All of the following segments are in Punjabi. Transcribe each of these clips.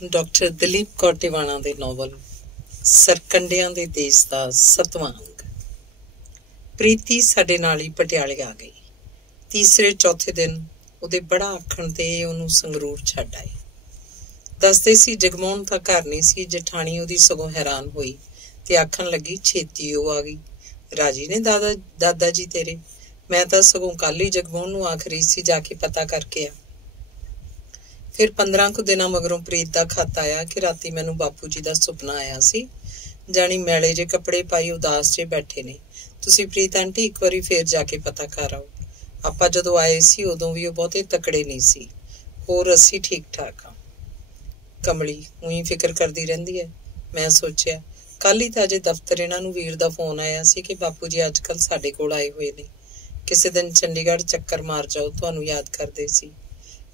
ਡਾਕਟਰ ਦਲੀਪ ਕੌਰ ਟਿਵਾਣਾ ਦੇ ਨੋਵਲ ਸਰਕੰਡਿਆਂ ਦੇ ਦੇਸ਼ ਦਾ 7ਵਾਂ ਅੰਗ। ਪ੍ਰੀਤੀ ਸਾਡੇ ਨਾਲ ਹੀ ਪਟਿਆਲੇ ਆ ਗਈ। ਤੀਸਰੇ ਚੌਥੇ ਦਿਨ ਉਹਦੇ ਬੜਾ ਆਖਣ ਤੇ ਉਹਨੂੰ ਸੰਗਰੂਰ ਛੱਡ ਆਏ। ਦੱਸਦੇ ਸੀ ਜਗਮੋਹਨ ਤਾਂ ਘਰ ਨਹੀਂ ਸੀ। ਜਠਾਣੀ ਉਹਦੀ ਸਗੋਂ ਹੈਰਾਨ ਹੋਈ ਤੇ ਆਖਣ ਲੱਗੀ ਛੇਤੀ ਉਹ ਆ ਗਈ। ਰਾਜੀ ਨੇ ਦਾਦਾ ਜੀ ਤੇਰੇ? ਮੈਂ ਤਾਂ ਸਗੋਂ ਕੱਲ ਹੀ ਜਗਮੋਹਨ ਨੂੰ ਆਖ ਰਹੀ ਸੀ ਜਾ ਕੇ ਪਤਾ ਕਰਕੇ ਆ। ਫਿਰ 15 ਕੁ ਦਿਨਾਂ ਮਗਰੋਂ ਪ੍ਰੀਤ ਦਾ ਖਤ ਆਇਆ ਕਿ ਰਾਤੀ ਮੈਨੂੰ ਬਾਪੂ ਜੀ ਦਾ ਸੁਪਨਾ ਆਇਆ ਸੀ। ਜਾਣੀ ਮੈਲੇ ਜੇ ਕੱਪੜੇ ਪਾਈ ਉਦਾਸ ਜੇ ਬੈਠੇ ਨੇ। ਤੁਸੀਂ ਪ੍ਰੀਤ ਆਂਟੀ ਇੱਕ ਵਾਰੀ ਫੇਰ ਜਾ ਕੇ ਪਤਾ ਕਰ ਆਓ। ਆਪਾਂ ਜਦੋਂ ਆਏ ਸੀ ਉਦੋਂ ਵੀ ਉਹ ਬਹੁਤੇ ਤਕੜੇ ਨਹੀਂ ਸੀ। ਹੋਰ ਅਸੀਂ ਠੀਕ ਠਾਕ ਆ। ਕਮਲੀ ਉਹੀ ਫਿਕਰ ਕਰਦੀ ਰਹਿੰਦੀ ਹੈ। ਮੈਂ ਸੋਚਿਆ ਕੱਲ ਹੀ ਤਾਂ ਅਜੇ ਦਫ਼ਤਰ ਇਹਨਾਂ ਨੂੰ ਵੀਰ ਦਾ ਫੋਨ ਆਇਆ ਸੀ ਕਿ ਬਾਪੂ ਜੀ ਅੱਜ ਕੱਲ੍ਹ ਸਾਡੇ ਕੋਲ ਆਏ ਹੋਏ ਨੇ। ਕਿਸੇ ਦਿਨ ਚੰਡੀਗੜ੍ਹ ਚੱਕਰ ਮਾਰ ਜਾਓ, ਤੁਹਾਨੂੰ ਯਾਦ ਕਰਦੇ ਸੀ।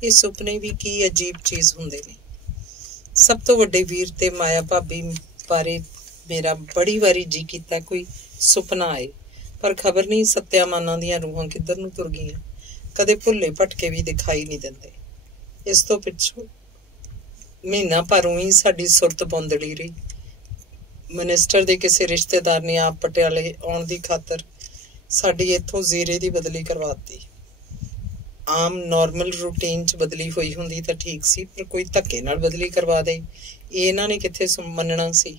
ਇਹ ਸੁਪਨੇ ਵੀ ਕੀ ਅਜੀਬ ਚੀਜ਼ ਹੁੰਦੇ ਨੇ। ਸਭ ਤੋਂ ਵੱਡੇ ਵੀਰ ਤੇ ਮਾਇਆ ਭਾਬੀ ਬਾਰੇ ਮੇਰਾ ਬੜੀ ਵਾਰੀ ਜੀ ਕੀਤਾ ਕੋਈ ਸੁਪਨਾ ਆਏ, ਪਰ ਖਬਰ ਨਹੀਂ ਸੱਤਿਆਮਾਨਾਂ ਦੀਆਂ ਰੂਹਾਂ ਕਿੱਧਰ ਨੂੰ ਤੁਰ ਗਈਆਂ। ਕਦੇ ਭੁੱਲੇ ਭਟਕੇ ਵੀ ਦਿਖਾਈ ਨਹੀਂ ਦਿੰਦੇ। ਇਸ ਤੋਂ ਪਿੱਛੋਂ ਮਹੀਨਾ ਭਰ ਹੀ ਸਾਡੀ ਸੁਰਤ ਬੌਂਦੜੀ ਰਹੀ। ਮਿਨਿਸਟਰ ਦੇ ਕਿਸੇ ਰਿਸ਼ਤੇਦਾਰ ਨੇ ਆਪ ਪਟਿਆਲੇ ਆਉਣ ਦੀ ਖਾਤਰ ਸਾਡੀ ਇੱਥੋਂ ਜ਼ੀਰੇ ਦੀ ਬਦਲੀ ਕਰਵਾਤੀ। ਆਮ ਨਾਰਮਲ ਰੂਟੀਨ 'ਚ ਬਦਲੀ ਹੋਈ ਹੁੰਦੀ ਤਾਂ ਠੀਕ ਸੀ, ਪਰ ਕੋਈ ਧੱਕੇ ਨਾਲ ਬਦਲੀ ਕਰਵਾ ਦੇ ਇਹ ਇਹਨਾਂ ਨੇ ਕਿੱਥੇ ਮੰਨਣਾ ਸੀ।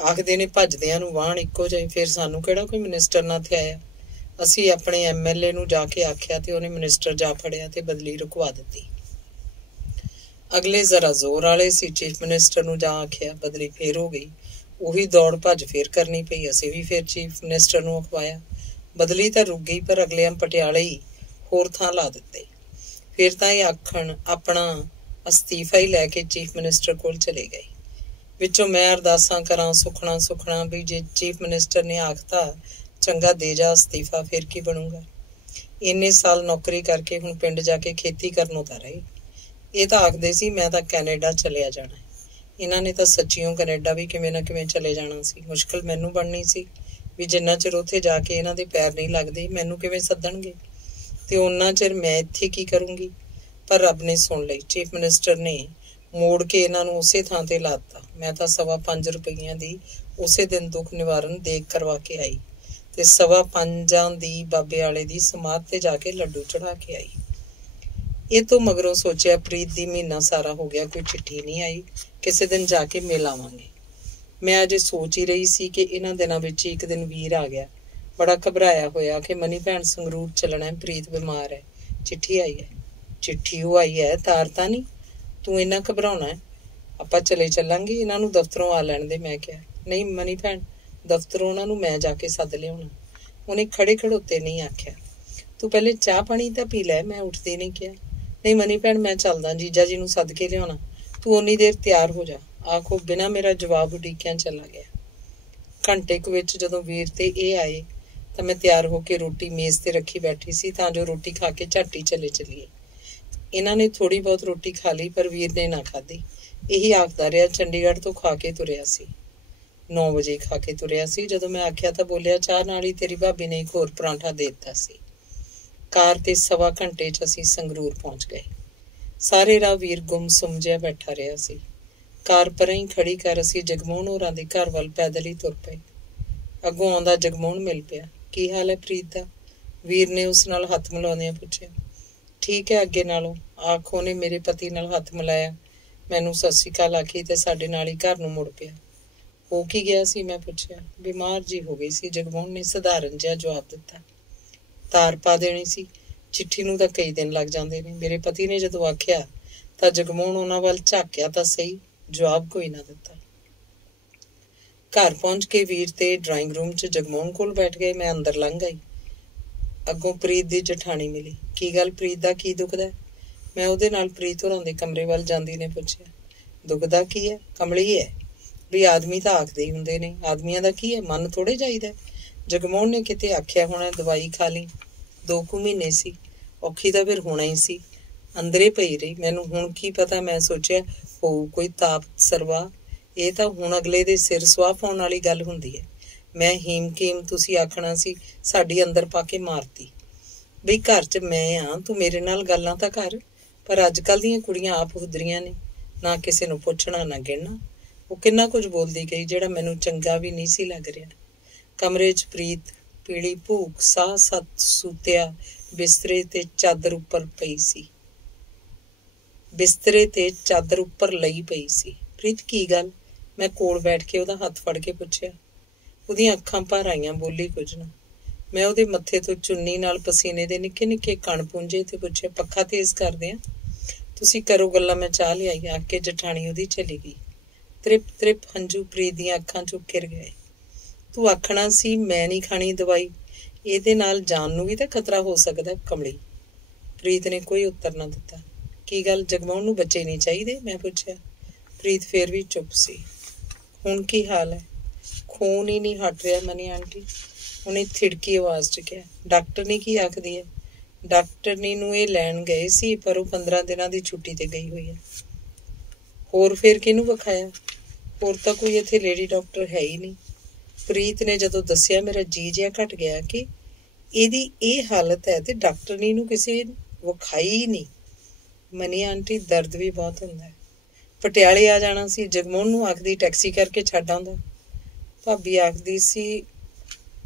ਆਖਦੇ ਨੇ ਭੱਜਦਿਆਂ ਨੂੰ ਵਾਹਣ ਇੱਕੋ ਜਿਹੇ। ਫਿਰ ਸਾਨੂੰ ਕਿਹੜਾ ਕੋਈ ਮਿਨਿਸਟਰ ਨਾ ਥਿਆਇਆ। ਅਸੀਂ ਆਪਣੇ MLA ਨੂੰ ਜਾ ਕੇ ਆਖਿਆ ਤੇ ਉਹਨੇ ਮਿਨਿਸਟਰ ਜਾ ਫੜਿਆ ਤੇ ਬਦਲੀ ਰੁਕਵਾ ਦਿੱਤੀ। ਅਗਲੇ ਜ਼ਰਾ ਜ਼ੋਰ ਵਾਲੇ ਸੀ। ਚੀਫ ਮਿਨਿਸਟਰ ਨੂੰ ਜਾ ਆਖਿਆ, ਬਦਲੀ ਫੇਰ ਹੋ ਗਈ। ਉਹੀ ਦੌੜ ਭੱਜ ਫੇਰ ਕਰਨੀ ਪਈ। ਅਸੀਂ ਵੀ ਫੇਰ ਚੀਫ ਮਿਨਿਸਟਰ ਨੂੰ ਅਖਵਾਇਆ। ਬਦਲੀ ਤਾਂ ਰੁਕ ਗਈ, ਪਰ ਅਗਲਿਆਂ ਪਟਿਆਲੇ ਹੀ ਹੋਰ ਥਾਂ ਲਾ ਦਿੱਤੇ। ਫਿਰ ਤਾਂ ਇਹ ਆਖਣ ਆਪਣਾ ਅਸਤੀਫਾ ਹੀ ਲੈ ਕੇ ਚੀਫ ਮਿਨਿਸਟਰ ਕੋਲ ਚਲੇ ਗਏ। ਵਿੱਚੋਂ ਮੈਂ ਅਰਦਾਸਾਂ ਕਰਾਂ ਸੁਖਣਾ ਵੀ ਜੇ ਚੀਫ ਮਿਨਿਸਟਰ ਨੇ ਆਖਤਾ ਚੰਗਾ ਦੇ ਜਾ ਅਸਤੀਫਾ, ਫਿਰ ਕੀ ਬਣੂਗਾ। ਇੰਨੇ ਸਾਲ ਨੌਕਰੀ ਕਰਕੇ ਹੁਣ ਪਿੰਡ ਜਾ ਕੇ ਖੇਤੀ ਕਰਨੋਂ ਤਾਂ ਰਹੇ। ਇਹ ਤਾਂ ਆਖਦੇ ਸੀ ਮੈਂ ਤਾਂ ਕੈਨੇਡਾ ਚਲਿਆ ਜਾਣਾ। ਇਹਨਾਂ ਨੇ ਤਾਂ ਸੱਚੀਓ ਕੈਨੇਡਾ ਵੀ ਕਿਵੇਂ ਨਾ ਕਿਵੇਂ ਚਲੇ ਜਾਣਾ ਸੀ। ਮੁਸ਼ਕਿਲ ਮੈਨੂੰ ਬਣਨੀ ਸੀ ਵੀ ਜਿੰਨਾ ਚਿਰ ਉੱਥੇ ਜਾ ਕੇ ਇਹਨਾਂ ਦੇ ਪੈਰ ਨਹੀਂ ਲੱਗਦੇ ਮੈਨੂੰ ਕਿਵੇਂ ਸੱਦਣਗੇ, ਤੇ ਉਹਨਾਂ ਚਿਰ ਮੈਂ ਇੱਥੇ ਕੀ ਕਰੂੰਗੀ। ਪਰ ਰੱਬ ਨੇ ਸੁਣ ਲਈ। ਚੀਫ ਮਿਨਿਸਟਰ ਨੇ ਮੋੜ ਕੇ ਇਹਨਾਂ ਨੂੰ ਉਸੇ ਥਾਂ ਤੇ ਲਾਤਾ। ਮੈਂ ਤਾਂ 5.25 ਰੁਪਈਆਂ ਦੀ ਉਸੇ ਦਿਨ ਦੁੱਖ ਨਿਵਾਰਨ ਦੇਗ ਕਰਵਾ ਕੇ ਆਈ ਤੇ 5.25 ਦੀ ਬਾਬੇ ਵਾਲੇ ਦੀ ਸਮਾਧ ਤੇ ਜਾ ਕੇ ਲੱਡੂ ਚੜਾ ਕੇ ਆਈ। ਇਹ ਤੋਂ ਮਗਰੋਂ ਸੋਚਿਆ ਪ੍ਰੀਤ ਦੀ ਮਹੀਨਾ ਸਾਰਾ ਹੋ ਗਿਆ, ਕੋਈ ਚਿੱਠੀ ਨਹੀਂ ਆਈ। ਕਿਸੇ ਦਿਨ ਜਾ ਕੇ ਮਿਲ ਆਵਾਂਗੇ। ਮੈਂ ਅਜੇ ਸੋਚ ਹੀ ਰਹੀ ਸੀ ਕਿ ਇਹਨਾਂ ਦਿਨਾਂ ਵਿੱਚ ਇੱਕ ਦਿਨ ਵੀਰ ਆ ਗਿਆ, ਬੜਾ ਘਬਰਾਇਆ ਹੋਇਆ ਕਿ ਮਨੀ ਭੈਣ ਸੰਗਰੂਰ ਚੱਲਣਾ, ਪ੍ਰੀਤ ਬਿਮਾਰ ਹੈ, ਚਿੱਠੀ ਆਈ ਹੈ। ਚਿੱਠੀ ਉਹ ਆਈ ਹੈ, ਤਾਰ ਤਾਂ ਨਹੀਂ? ਤੂੰ ਇੰਨਾ ਘਬਰਾਉਣਾ ਹੈ? ਆਪਾਂ ਚਲੇ ਚੱਲਾਂਗੇ, ਇਹਨਾਂ ਨੂੰ ਦਫ਼ਤਰੋਂ ਆ ਲੈਣ ਦੇ। ਮੈਂ ਕਿਹਾ ਨਹੀਂ ਮਨੀ ਭੈਣ, ਦਫ਼ਤਰੋਂ ਉਹਨਾਂ ਨੂੰ ਮੈਂ ਜਾ ਕੇ ਸੱਦ ਲਿਆਉਣਾ। ਉਹਨੇ ਖੜੇ ਖੜੋਤੇ ਨਹੀਂ ਆਖਿਆ, ਤੂੰ ਪਹਿਲੇ ਚਾਹ ਪਾਣੀ ਤਾਂ ਪੀ ਲੈ। ਮੈਂ ਉੱਠਦੀ ਨਹੀਂ ਕਿਹਾ ਨਹੀਂ ਮਨੀ ਭੈਣ ਮੈਂ ਚੱਲਦਾ, ਜੀਜਾ ਜੀ ਨੂੰ ਸੱਦ ਕੇ ਲਿਆਉਣਾ। ਤੂੰ ਓਨੀ ਦੇਰ ਤਿਆਰ ਹੋ ਜਾ। ਆਖੋ ਬਿਨਾਂ ਮੇਰਾ ਜਵਾਬ ਉਡੀਕਿਆਂ ਚਲਾ ਗਿਆ। ਘੰਟੇ ਕੁ ਵਿੱਚ ਜਦੋਂ ਵੀਰ ਤੇ ਇਹ ਆਏ ਤਾਂ ਮੈਂ ਤਿਆਰ ਹੋ ਕੇ ਰੋਟੀ ਮੇਜ਼ ਤੇ ਰੱਖੀ ਬੈਠੀ ਸੀ ਤਾਂ ਜੋ ਰੋਟੀ ਖਾ ਕੇ ਝੱਟ ਹੀ ਚਲੇ ਚੱਲੀਏ। ਇਹਨਾਂ ਨੇ ਥੋੜੀ ਬਹੁਤ ਰੋਟੀ ਖਾ ਲਈ, ਪਰ ਵੀਰ ਨੇ ਨਾ ਖਾਧੀ। ਇਹੀ ਆਖਦਾ ਰਿਹਾ ਚੰਡੀਗੜ੍ਹ ਤੋਂ ਖਾ ਕੇ ਤੁਰਿਆ ਸੀ। 9 ਵਜੇ ਖਾ ਕੇ ਤੁਰਿਆ ਸੀ। ਜਦੋਂ ਮੈਂ ਆਖਿਆ ਤਾਂ ਬੋਲਿਆ ਚਾਹ ਨਾਲ ਹੀ ਤੇਰੀ ਭਾਬੀ ਨੇ ਇੱਕ ਹੋਰ ਪਰਾਂਠਾ ਦੇ ਦਿੱਤਾ ਸੀ। ਕਾਰ ਤੇ 1.25 ਘੰਟੇ 'ਚ ਅਸੀਂ ਸੰਗਰੂਰ ਪਹੁੰਚ ਗਏ। ਸਾਰੇ ਰਾਹ ਵੀਰ ਗੁੰਮਸੁੰਮ ਜਿਹਾ ਬੈਠਾ ਰਿਹਾ ਸੀ। ਕਾਰ ਪਰਾਂ ਹੀ ਖੜੀ ਕਰ ਅਸੀਂ ਜਗਮੋਹਨ ਹੋਰਾਂ ਦੇ ਘਰ ਵੱਲ ਪੈਦਲ ਹੀ ਤੁਰ ਪਏ। ਅੱਗੋਂ ਆਉਂਦਾ ਜਗਮੋਹਨ ਮਿਲ ਪਿਆ। ਕੀ ਹਾਲ ਹੈ ਪ੍ਰੀਤ ਦਾ? ਵੀਰ ਨੇ ਉਸ ਨਾਲ ਹੱਥ ਮਿਲਾਉਂਦਿਆਂ ਪੁੱਛਿਆ। ਠੀਕ ਹੈ ਅੱਗੇ ਨਾਲੋਂ। ਆਖੋ ਨੇ ਮੇਰੇ ਪਤੀ ਨਾਲ ਹੱਥ ਮਿਲਾਇਆ, ਮੈਨੂੰ ਸਤਿ ਸ਼੍ਰੀ ਅਕਾਲ ਆਖੀ ਤੇ ਸਾਡੇ ਨਾਲ ਹੀ ਘਰ ਨੂੰ ਮੁੜ ਪਿਆ। ਹੋ ਕੀ ਗਿਆ ਸੀ? ਮੈਂ ਪੁੱਛਿਆ। ਬਿਮਾਰ ਜੀ ਹੋ ਗਈ ਸੀ, ਜਗਮੋਹਨ ਨੇ ਸਧਾਰਨ ਜਿਹਾ ਜਵਾਬ ਦਿੱਤਾ। ਤਾਰ ਪਾ ਦੇਣੀ ਸੀ। ਚਿੱਠੀ ਨੂੰ ਤਾਂ ਕਈ ਦਿਨ ਲੱਗ ਜਾਂਦੇ ਨੇ। ਮੇਰੇ ਪਤੀ ਨੇ ਜਦੋਂ ਆਖਿਆ ਤਾਂ ਜਗਮੋਹਨ ਉਹਨਾਂ ਵੱਲ ਝਾਕਿਆ ਤਾਂ ਸਹੀ, ਜਵਾਬ ਕੋਈ ਨਾ ਦਿੱਤਾ। ਘਰ ਪਹੁੰਚ ਕੇ ਵੀਰ ਤੇ ਡਰਾਇੰਗ ਰੂਮ 'ਚ ਜਗਮੋਹਨ ਕੋਲ ਬੈਠ ਗਏ। ਮੈਂ ਅੰਦਰ ਲੰਘ ਆਈ। ਅੱਗੋਂ ਪ੍ਰੀਤ ਦੀ ਜਠਾਣੀ ਮਿਲੀ। ਕੀ ਗੱਲ ਪ੍ਰੀਤ ਦਾ ਕੀ ਦੁਖਦਾ? ਮੈਂ ਉਹਦੇ ਨਾਲ ਪ੍ਰੀਤ ਹੋਰਾਂ ਦੇ ਕਮਰੇ ਵੱਲ ਜਾਂਦੀ ਨੇ ਪੁੱਛਿਆ। ਦੁਖਦਾ ਕੀ ਹੈ? ਕਮਲੀ ਹੈ ਵੀ ਆਦਮੀ ਤਾਂ ਆਖਦੇ ਹੀ ਹੁੰਦੇ ਨੇ, ਆਦਮੀਆਂ ਦਾ ਕੀ ਹੈ, ਮਨ ਥੋੜ੍ਹੇ ਜਾਈਦਾ। ਜਗਮੋਹਨ ਨੇ ਕਿਤੇ ਆਖਿਆ ਹੋਣਾ ਦਵਾਈ ਖਾ ਲਈ। 2 ਕੁ ਮਹੀਨੇ ਸੀ, ਔਖੀ ਤਾਂ ਫਿਰ ਹੋਣਾ ਹੀ ਸੀ। ਅੰਦਰੇ ਪਈ ਰਹੀ। ਮੈਨੂੰ ਹੁਣ ਕੀ ਪਤਾ, ਮੈਂ ਸੋਚਿਆ ਹੋਊ ਕੋਈ ਤਾਪ ਸਰਵਾ। ਇਹ ਤਾਂ ਹੁਣ ਅਗਲੇ ਦੇ ਸਿਰ ਸੁਆਹ ਪਾਉਣ ਵਾਲੀ ਗੱਲ ਹੁੰਦੀ ਹੈ। ਮੈਂ ਹੀਮ ਤੁਸੀਂ ਆਖਣਾ ਸੀ, ਸਾਡੀ ਅੰਦਰ ਪਾ ਕੇ ਮਾਰਤੀ। ਬਈ ਘਰ 'ਚ ਮੈਂ ਤੂੰ ਮੇਰੇ ਨਾਲ ਗੱਲਾਂ ਤਾਂ ਕਰ। ਪਰ ਅੱਜ ਕੱਲ੍ਹ ਦੀਆਂ ਕੁੜੀਆਂ ਆਪ ਹੁਦਰੀਆਂ ਨੇ। ना किसी नूं पुछना ना गिणना। वो किन्ना कुछ बोलदी गई जिहड़ा मैनूं चंगा भी नहीं सी लग रिहा। कमरे 'च प्रीत पीली भूख साह सत सूतिया बिस्तरे ते चादर उपर पई सी। बिस्तरे ते चादर उपर लई पई सी। प्रीत की गल? मैं कोल बैठ के ਉਹਦਾ हत्थ फड़ के पुछया। ਉਹਦੀਆਂ ਅੱਖਾਂ ਭਰ ਆਈਆਂ, ਬੋਲੀ ਕੁਝ ਨਾ। मैं ਉਹਦੇ ਮੱਥੇ ਤੋਂ ਚੁੰਨੀ ਨਾਲ ਪਸੀਨੇ ਦੇ ਨਿੱਕੇ ਨਿੱਕੇ ਕਣ ਪੂੰਝੇ ਤੇ ਪੁੱਛਿਆ, ਪੱਖਾ ਤੇਜ਼ ਕਰਦੇ ਆ? ਤੁਸੀਂ ਕਰੋ ਗੱਲਾਂ, ਮੈਂ ਚਾਹ ਲਿਆਈ। ਆ ਕੇ ਜਠਾਣੀ ਉਹਦੀ ਚਲੀ ਗਈ। ਤ੍ਰਿਪ ਤ੍ਰਿਪ ਹੰਝੂ ਪ੍ਰੀਤ ਦੀਆਂ ਅੱਖਾਂ 'ਚੋਂ ਘਿਰ ਗਏ। ਤੂੰ ਆਖਣਾ ਸੀ ਮੈਂ ਨਹੀਂ ਖਾਣੀ ਦਵਾਈ, ਇਹਦੇ ਨਾਲ ਜਾਨ ਨੂੰ ਵੀ ਤਾਂ ਖਤਰਾ ਹੋ ਸਕਦਾ ਕਮਲੀ। ਪ੍ਰੀਤ ਨੇ ਕੋਈ ਉੱਤਰ ਨਾ ਦਿੱਤਾ। ਕੀ ਗੱਲ, ਜਗਮੋਹਨ ਨੂੰ ਬੱਚੇ ਨਹੀਂ ਚਾਹੀਦੇ? ਮੈਂ ਪੁੱਛਿਆ। ਪ੍ਰੀਤ ਫੇਰ ਵੀ ਚੁੱਪ ਸੀ। ਹੁਣ ਕੀ ਹਾਲ ਹੈ? ਖੂਨ ਹੀ ਨਹੀਂ ਹਟ ਰਿਹਾ ਮਨੀ ਆਂਟੀ, ਉਹਨੇ ਥਿੜਕੀ ਆਵਾਜ਼ 'ਚ ਕਿਹਾ। ਡਾਕਟਰਨੀ ਕੀ ਆਖਦੀ ਹੈ? ਡਾਕਟਰਨੀ ਨੂੰ ਇਹ ਲੈਣ ਗਏ ਸੀ, ਪਰ ਉਹ 15 ਦਿਨਾਂ ਦੀ ਛੁੱਟੀ ਤੇ ਗਈ ਹੋਈ ਹੈ। ਹੋਰ ਫੇਰ ਕਿਹਨੂੰ ਵਿਖਾਇਆ? ਹੋਰ ਤਾਂ ਕੋਈ ਇੱਥੇ ਲੇਡੀ ਡਾਕਟਰ ਹੈ ਹੀ ਨਹੀਂ। ਪ੍ਰੀਤ ਨੇ ਜਦੋਂ ਦੱਸਿਆ ਮੇਰਾ ਜੀ ਜਿਹਾ ਘਟ ਗਿਆ ਕਿ ਇਹਦੀ ਇਹ ਹਾਲਤ ਹੈ ਤੇ ਡਾਕਟਰਨੀ ਨੂੰ ਕਿਸੇ ਵਿਖਾਈ ਹੀ ਨਹੀਂ। ਮਨੀ ਆਂਟੀ, ਦਰਦ ਵੀ ਬਹੁਤ ਹੁੰਦਾ ਹੈ। ਪਟਿਆਲੇ ਆ ਜਾਣਾ ਸੀ, ਜਗਮੋਹਨ ਨੂੰ ਆਖਦੀ ਟੈਕਸੀ ਕਰਕੇ ਛੱਡ ਆਉਂਦਾ। ਭਾਬੀ ਆਖਦੀ ਸੀ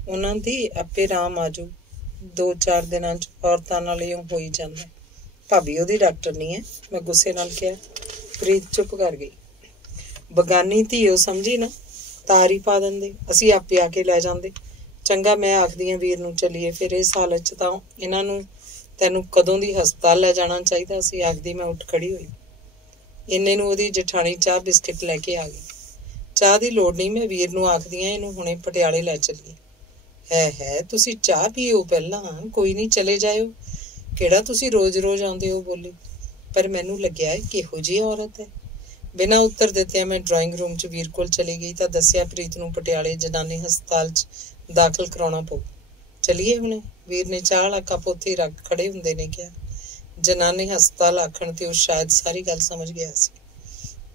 ਉਹਨਾਂ ਦੀ ਆਪੇ ਰਾਮ ਆਜੂ, 2-4 ਦਿਨਾਂ 'ਚ ਔਰਤਾਂ ਨਾਲ ਇਉਂ ਹੋਈ ਜਾਂਦਾ। ਭਾਬੀ ਉਹਦੀ ਡਾਕਟਰ ਨਹੀਂ ਹੈ, ਮੈਂ ਗੁੱਸੇ ਨਾਲ ਕਿਹਾ। ਪ੍ਰੀਤ ਚੁੱਪ ਕਰ ਗਈ। ਬਗਾਨੀ ਧੀ ਉਹ ਸਮਝੀ ਨਾ, ਤਾਰ ਹੀ ਪਾ ਦਿੰਦੇ, ਅਸੀਂ ਆਪੇ ਆ ਕੇ ਲੈ ਜਾਂਦੇ। ਚੰਗਾ, ਮੈਂ ਆਖਦੀ ਹਾਂ ਵੀਰ ਨੂੰ ਚੱਲੀਏ। ਫਿਰ ਇਸ ਹਾਲਤ 'ਚ ਤਾਂ ਇਹਨਾਂ ਨੂੰ ਤੈਨੂੰ ਕਦੋਂ ਦੀ ਹਸਪਤਾਲ ਲੈ ਜਾਣਾ ਚਾਹੀਦਾ ਸੀ, ਆਖਦੀ ਮੈਂ ਉੱਠ ਖੜੀ ਹੋਈ। ਇੰਨੇ ਨੂੰ ਉਹਦੀ ਜਠਾਣੀ ਚਾਹ ਬਿਸਕਿਟ ਲੈ ਕੇ ਆ ਗਈ। ਚਾਹ ਦੀ ਲੋੜ ਨਹੀਂ, ਮੈਂ ਵੀਰ ਨੂੰ ਆਖਦੀ ਹਾਂ ਇਹਨੂੰ ਹੁਣੇ ਪਟਿਆਲੇ ਲੈ ਚੱਲੀਏ। ਹੈ ਤੁਸੀਂ ਚਾਹ ਪੀਓ ਪਹਿਲਾਂ, ਕੋਈ ਨਹੀਂ ਚਲੇ ਜਾਇਓ। ਕਿਹੜਾ ਤੁਸੀਂ ਰੋਜ਼-ਰੋਜ਼ ਆਉਂਦੇ ਹੋ, ਬੋਲੀ। ਪਰ ਮੈਨੂੰ ਲੱਗਿਆ ਕਿਹੋ ਜਿਹੀ ਔਰਤ ਹੈ। ਬਿਨਾਂ ਉੱਤਰ ਦਿੱਤਿਆਂ ਮੈਂ ਡਰਾਇੰਗ ਰੂਮ 'ਚ ਵੀਰ ਕੋਲ ਚਲੀ ਗਈ ਤਾਂ ਦੱਸਿਆ ਪ੍ਰੀਤ ਨੂੰ ਪਟਿਆਲੇ ਜਨਾਨੀ ਹਸਪਤਾਲ 'ਚ ਦਾਖਲ ਕਰਾਉਣਾ ਪਊ। ਚੱਲੀਏ ਹੁਣੇ? ਵੀਰ ਨੇ ਚਾਹ ਵਾਲਾ ਕੱਪ ਉੱਥੇ ਰੱਖ ਖੜੇ ਹੁੰਦੇ ਨੇ ਕਿਹਾ। ਜਨਾਨੀ ਹਸਪਤਾਲ ਆਖਣ ਤੇ ਉਹ ਸ਼ਾਇਦ ਸਾਰੀ ਗੱਲ ਸਮਝ ਗਿਆ ਸੀ।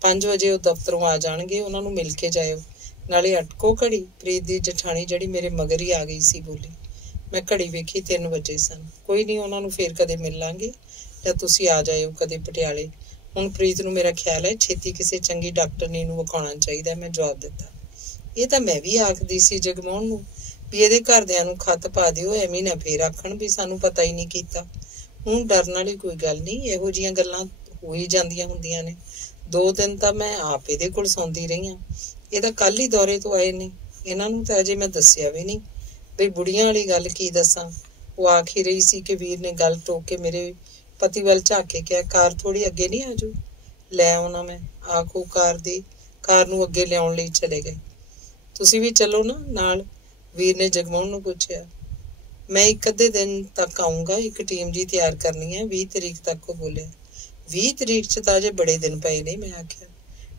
5 ਵਜੇ ਉਹ ਦਫ਼ਤਰੋਂ ਆ ਜਾਣਗੇ, ਉਹਨਾਂ ਨੂੰ ਮਿਲ ਕੇ ਜਾਇਓ। ਨਾਲੇ ਅਟਕੋ ਘੜੀ। ਪ੍ਰੀਤ ਦੀ ਜਠਾਣੀ ਜਿਹੜੀ ਮੇਰੇ ਮਗਰ ਹੀ ਆ ਗਈ ਸੀ, ਬੋਲੀ। ਮੈਂ ਘੜੀ ਵੇਖੀ, 3 ਵਜੇ ਸਨ। ਕੋਈ ਨਹੀਂ, ਉਹਨਾਂ ਨੂੰ ਫੇਰ ਕਦੇ ਮਿਲ ਲਾਂਗੇ ਜਾਂ ਤੁਸੀਂ ਆ ਜਾਇਓ ਕਦੇ ਪਟਿਆਲੇ। ਹੁਣ ਪ੍ਰੀਤ ਨੂੰ ਮੇਰਾ ਖਿਆਲ ਹੈ ਛੇਤੀ ਕਿਸੇ ਚੰਗੀ ਡਾਕਟਰਨੀ ਨੂੰ ਵਿਖਾਉਣਾ ਚਾਹੀਦਾ, ਮੈਂ ਜਵਾਬ ਦਿੱਤਾ। ਇਹ ਤਾਂ ਮੈਂ ਵੀ ਆਖਦੀ ਸੀ ਜਗਮੋਹਨ ਨੂੰ ਵੀ ਇਹਦੇ ਘਰਦਿਆਂ ਨੂੰ ਖੱਤ ਪਾ ਦਿਓ, ਐਵੇਂ ਨਾ ਫੇਰ ਆਖਣ ਵੀ ਸਾਨੂੰ ਪਤਾ ਹੀ ਨਹੀਂ ਕੀਤਾ। ਹੁਣ ਡਰਨ ਵਾਲੀ ਕੋਈ ਗੱਲ ਨਹੀਂ, ਇਹੋ ਜਿਹੀਆਂ ਗੱਲਾਂ ਹੋ ਹੀ ਜਾਂਦੀਆਂ ਹੁੰਦੀਆਂ ਨੇ। 2 ਦਿਨ ਤਾਂ ਮੈਂ ਆਪ ਇਹਦੇ ਕੋਲ ਸੌਂਦੀ ਰਹੀ ਹਾਂ। ਇਹ ਤਾਂ ਕੱਲ ਹੀ ਦੌਰੇ ਤੋਂ ਆਏ ਨੇ, ਇਹਨਾਂ ਨੂੰ ਤਾਂ ਅਜੇ ਮੈਂ ਦੱਸਿਆ ਵੀ ਨਹੀਂ। ਬਈ ਬੁੜੀਆਂ ਵਾਲੀ ਗੱਲ ਕੀ ਦੱਸਾਂ। ਉਹ ਆਖ ਹੀ ਰਹੀ ਸੀ ਕਿ ਵੀਰ ਨੇ ਗੱਲ ਟੋਕ ਕੇ ਮੇਰੇ ਪਤੀ ਵੱਲ ਝਾਕ ਕੇ ਕਿਹਾ, ਕਾਰ ਥੋੜੀ ਅੱਗੇ ਨਹੀਂ ਆਜੂ? ਲੈ ਆਉਣਾ ਮੈਂ। ਆਖੋ ਕਾਰ ਨੂੰ ਅੱਗੇ ਲਿਆਉਣ ਲਈ ਚਲੇ ਗਏ। ਤੁਸੀਂ ਵੀ ਚੱਲੋ ਨਾ ਨਾਲ, ਵੀਰ ਨੇ ਜਗਮੋਹਨ ਨੂੰ ਪੁੱਛਿਆ। ਮੈਂ 1 ਅੱਧੇ ਦਿਨ ਤੱਕ ਆਊਂਗਾ, ਇੱਕ ਟੀਮ ਜੀ ਤਿਆਰ ਕਰਨੀ ਹੈ, 20 ਤਰੀਕ ਤੱਕ, ਉਹ ਬੋਲਿਆ। 20 ਤਰੀਕ 'ਚ ਤਾਂ ਅਜੇ ਬੜੇ ਦਿਨ ਪਏ ਨੇ, ਮੈਂ ਆਖਿਆ।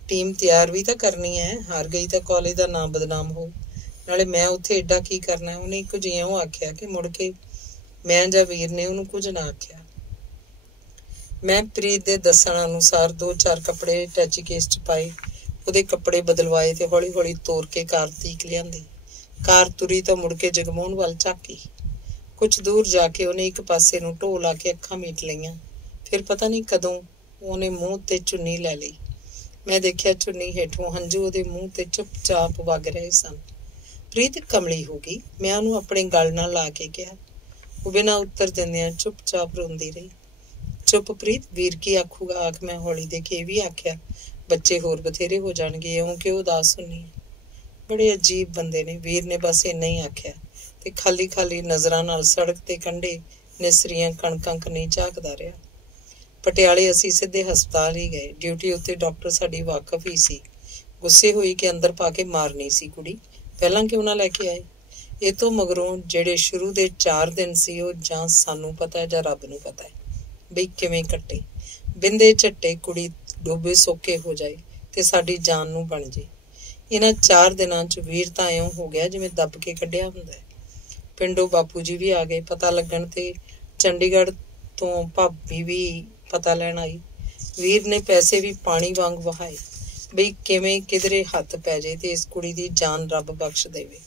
ਟੀਮ ਤਿਆਰ ਵੀ ਤਾਂ ਕਰਨੀ ਹੈ, ਹਾਰ ਗਈ ਤਾਂ ਕਾਲਜ ਦਾ ਨਾਮ ਬਦਨਾਮ ਹੋ। ਨਾਲੇ ਮੈਂ ਉੱਥੇ ਏਡਾ ਕੀ ਕਰਨਾ? ਉਹਨੇ ਇੱਕੋ ਜਿਹਾ ਉਹ ਆਖਿਆ ਕਿ ਮੁੜ ਕੇ ਮੈਂ ਜਾਂ ਵੀਰ ਨੇ ਉਹਨੂੰ ਕੁਝ ਨਾ ਆਖਿਆ। ਮੈਂ ਪ੍ਰੀਤ ਦੇ ਦੱਸਣ ਅਨੁਸਾਰ 2-4 ਕੱਪੜੇ ਅਟੈਚੀ ਕੇਸ 'ਚ ਪਾਏ, ਉਹਦੇ ਕੱਪੜੇ ਬਦਲਵਾਏ ਤੇ ਹੌਲੀ ਹੌਲੀ ਤੋਰ ਕੇ ਕਾਰ ਤੀਕ ਲਿਆਂਦੀ। ਕਾਰ ਤੁਰੀ ਤਾਂ ਮੁੜ ਕੇ ਜਗਮੋਹਨ ਵੱਲ ਝਾਕੀ। ਕੁਝ ਦੂਰ ਜਾ ਕੇ ਉਹਨੇ ਇੱਕ ਪਾਸੇ ਨੂੰ ਢੋ ਲਾ ਕੇ ਅੱਖਾਂ ਮੀਟ ਲਈਆਂ। ਫਿਰ ਪਤਾ ਨਹੀਂ ਕਦੋਂ ਉਹਨੇ ਮੂੰਹ ਤੇ ਚੁੰਨੀ ਲੈ ਲਈ। ਮੈਂ ਦੇਖਿਆ ਚੁੰਨੀ ਹੇਠੋਂ ਹੰਝੂ ਉਹਦੇ ਮੂੰਹ ਤੇ ਚੁੱਪ-ਚਾਪ ਵਗ ਰਹੇ ਸਨ। ਪ੍ਰੀਤ ਕਮਲੀ ਹੋ ਗਈ, ਮੈਂ ਉਹਨੂੰ ਆਪਣੇ ਗਲ ਨਾਲ ਲਾ ਕੇ ਕਿਹਾ। ਉਹ ਬਿਨਾਂ ਉੱਤਰ ਦਿੰਦਿਆਂ ਚੁੱਪ-ਚਾਪ ਰੋਂਦੀ ਰਹੀ। ਚੁੱਪ ਪ੍ਰੀਤ, ਵੀਰ ਕੀ ਆਖੂਗਾ? ਆਖ, ਮੈਂ ਹੌਲੀ ਦੇ ਕੇ ਇਹ ਵੀ ਆਖਿਆ। ਬੱਚੇ ਹੋਰ ਬਥੇਰੇ ਹੋ ਜਾਣਗੇ, ਇਉਂ ਕਿ ਉਦਾਸ ਹੁੰਨੀ। ਬੜੇ ਅਜੀਬ ਬੰਦੇ ਨੇ। ਵੀਰ ਨੇ ਬਸ ਇੰਨਾ ਹੀ ਆਖਿਆ ਤੇ ਖਾਲੀ ਖਾਲੀ ਨਜ਼ਰਾਂ ਨਾਲ ਸੜਕ ਤੇ ਕੰਢੇ ਨਿਸਰੀਆਂ ਕਣਕਾਂ ਕਨੀ ਝਾਕਦਾ ਰਿਹਾ। ਪਟਿਆਲੇ ਅਸੀਂ ਸਿੱਧੇ ਹਸਪਤਾਲ ਹੀ ਗਏ। ਡਿਊਟੀ ਉੱਤੇ ਡਾਕਟਰ ਸਾਡੀ ਵਾਕਫ ਹੀ ਸੀ। ਗੁੱਸੇ ਹੋਈ ਕਿ ਅੰਦਰ ਪਾ ਕੇ ਮਾਰਨੀ ਸੀ ਕੁੜੀ, ਪਹਿਲਾਂ ਕਿਉਂ ਨਾ ਲੈ ਕੇ ਆਏ। ਇਹ ਤੋਂ ਮਗਰੋਂ ਜਿਹੜੇ ਸ਼ੁਰੂ ਦੇ 4 ਦਿਨ ਸੀ, ਉਹ ਜਾਂ ਸਾਨੂੰ ਪਤਾ ਹੈ ਜਾਂ ਰੱਬ ਨੂੰ ਪਤਾ ਹੈ ਬਈ ਕਿਵੇਂ ਕੱਟੇ। ਬਿੰਦੇ ਝੱਟੇ ਕੁੜੀ ਡੋਬੇ ਸੋਕੇ ਹੋ ਜਾਏ ਤੇ ਸਾਡੀ ਜਾਨ ਨੂੰ ਬਣ ਜੇ। ਇਹਨਾਂ 4 ਦਿਨਾਂ 'ਚ ਵੀਰ ਤਾਂ ਇਉਂ ਹੋ ਗਿਆ ਜਿਵੇਂ ਦੱਬ ਕੇ ਕੱਢਿਆ ਹੁੰਦਾ। ਪਿੰਡੋਂ ਬਾਪੂ ਜੀ ਵੀ ਆ ਗਏ। ਪਤਾ ਲੱਗਣ ਤੇ ਚੰਡੀਗੜ੍ਹ ਤੋਂ ਭਾਬੀ ਵੀ ਪਤਾ ਲੈਣ ਆਈ। ਵੀਰ ਨੇ ਪੈਸੇ ਵੀ ਪਾਣੀ ਵਾਂਗ ਵਹਾਏ ਬਈ ਕਿਵੇਂ ਕਿਧਰੇ ਹੱਥ ਪੈ ਜੇ ਤੇ ਇਸ ਕੁੜੀ ਦੀ ਜਾਨ ਰੱਬ ਬਖਸ਼ ਦੇਵੇ।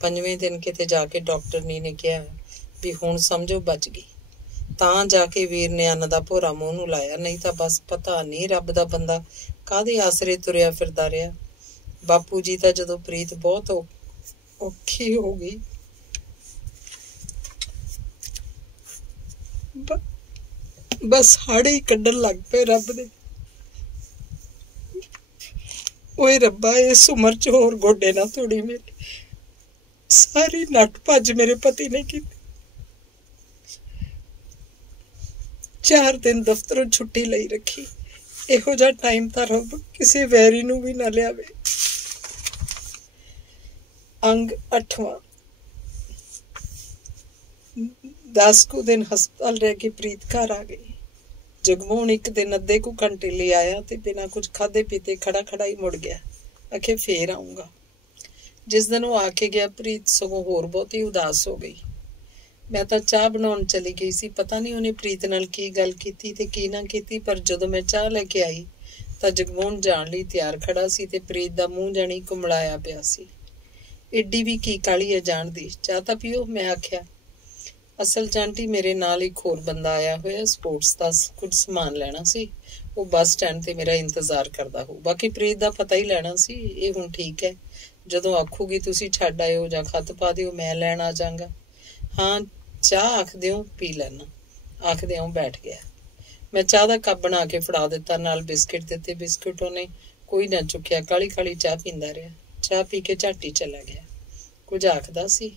5ਵੇਂ ਦਿਨ ਕਿਤੇ ਜਾ ਕੇ ਡਾਕਟਰਨੀ ਨੇ ਕਿਹਾ ਵੀ ਹੁਣ ਸਮਝੋ ਬਚ ਗਈ। ਤਾਂ ਜਾ ਕੇ ਵੀਰ ਨੇ ਅੰਨ ਦਾ ਭੋਰਾ ਮੂੰਹ ਨੂੰ ਲਾਇਆ, ਨਹੀਂ ਤਾਂ ਬਸ ਪਤਾ ਨਹੀਂ ਰੱਬ ਦਾ ਬੰਦਾ ਕਾਹਦੇ ਆਸਰੇ ਤੁਰਿਆ ਫਿਰਦਾ ਰਿਹਾ। ਬਾਪੂ ਜੀ ਤਾਂ ਜਦੋਂ ਪ੍ਰੀਤ ਬਹੁਤ ਔਖੀ ਹੋ ਗਈ ਬਸ ਹਾੜੇ ਹੀ ਕੱਢਣ ਲੱਗ ਪਏ ਰੱਬ ਦੇ। ਓਏ ਰੱਬਾ, ਇਸ ਉਮਰ 'ਚ ਹੋਰ ਗੋਡੇ ਨਾ ਤੋੜੀ ਮੇਰੇ। ਸਾਰੀ ਨੱਠ ਭੱਜ ਮੇਰੇ ਪਤੀ ਨੇ ਕੀਤੀ। 4 ਦਿਨ ਦਫ਼ਤਰੋਂ ਛੁੱਟੀ ਲਈ ਰੱਖੀ। ਇਹੋ ਜਿਹਾ ਟਾਈਮ ਤਾਂ ਰੱਬ ਕਿਸੇ ਵੈਰੀ ਨੂੰ ਵੀ ਨਾ ਲਿਆਵੇ। ਅੰਗ 8ਵਾਂ। 10 ਕੁ ਦਿਨ ਹਸਪਤਾਲ ਰਹਿ ਕੇ ਪ੍ਰੀਤ ਘਰ ਆ ਗਈ। ਜਗਮੋਹਨ ਇੱਕ ਦਿਨ ਅੱਧੇ ਕੁ ਘੰਟੇ ਲਈ ਆਇਆ ਤੇ ਬਿਨਾਂ ਕੁਝ ਖਾਧੇ ਪੀਤੇ ਖੜਾ ਹੀ ਮੁੜ ਗਿਆ। ਆਖੇ ਫੇਰ ਆਊਂਗਾ। ਜਿਸ ਦਿਨ ਉਹ ਆ ਕੇ ਗਿਆ, ਪ੍ਰੀਤ ਸਗੋਂ ਹੋਰ ਬਹੁਤੀ ਉਦਾਸ ਹੋ ਗਈ। ਮੈਂ ਤਾਂ ਚਾਹ ਬਣਾਉਣ ਚਲੀ ਗਈ ਸੀ। ਪਤਾ ਨਹੀਂ ਉਹਨੇ ਪ੍ਰੀਤ ਨਾਲ ਕੀ ਗੱਲ ਕੀਤੀ ਤੇ ਕੀ ਨਾ ਕੀਤੀ, ਪਰ ਜਦੋਂ ਮੈਂ ਚਾਹ ਲੈ ਕੇ ਆਈ ਤਾਂ ਜਗਮੋਹਨ ਜਾਣ ਲਈ ਤਿਆਰ ਖੜਾ ਸੀ ਤੇ ਪ੍ਰੀਤ ਦਾ ਮੂੰਹ ਜਾਣੀ ਕੁਮਲਾਇਆ ਪਿਆ ਸੀ। ਏਡੀ ਵੀ ਕੀ ਕਾਹਲੀ ਹੈ ਜਾਣ ਦੀ, ਚਾਹ ਤਾਂ ਪੀਓ, ਮੈਂ ਆਖਿਆ। ਅਸਲ 'ਚ ਆਂਟੀ, ਮੇਰੇ ਨਾਲ ਇੱਕ ਹੋਰ ਬੰਦਾ ਆਇਆ ਹੋਇਆ, ਸਪੋਰਟਸ ਦਾ ਕੁਝ ਸਮਾਨ ਲੈਣਾ ਸੀ। ਉਹ ਬੱਸ ਸਟੈਂਡ ਤੇ ਮੇਰਾ ਇੰਤਜ਼ਾਰ ਕਰਦਾ ਹੋ। ਬਾਕੀ ਪ੍ਰੀਤ ਦਾ ਪਤਾ ਹੀ ਲੈਣਾ ਸੀ। ਇਹ ਹੁਣ ਠੀਕ ਹੈ, ਜਦੋਂ ਆਖੂਗੀ ਤੁਸੀਂ ਛੱਡ ਆਇਓ ਜਾਂ ਖੱਤ ਪਾ ਦਿਓ, ਮੈਂ ਲੈਣ ਆ ਜਾਵਾਂਗਾ। ਹਾਂ, ਚਾਹ ਆਖ ਦਿਓ, ਪੀ ਲੈਣਾ। ਆਖਦਿਆਂ ਉਹ ਬੈਠ ਗਿਆ। ਮੈਂ ਚਾਹ ਦਾ ਕੱਪ ਬਣਾ ਕੇ ਫੜਾ ਦਿੱਤਾ, ਨਾਲ ਬਿਸਕਿਟ ਦਿੱਤੇ। ਬਿਸਕਿਟ ਉਹਨੇ ਕੋਈ ਨਾ ਚੁੱਕਿਆ, ਕਾਹਲੀ ਚਾਹ ਪੀਂਦਾ ਰਿਹਾ। ਚਾਹ ਪੀ ਕੇ ਝੱਟ ਹੀ ਚਲਾ ਗਿਆ। ਕੁਝ ਆਖਦਾ ਸੀ।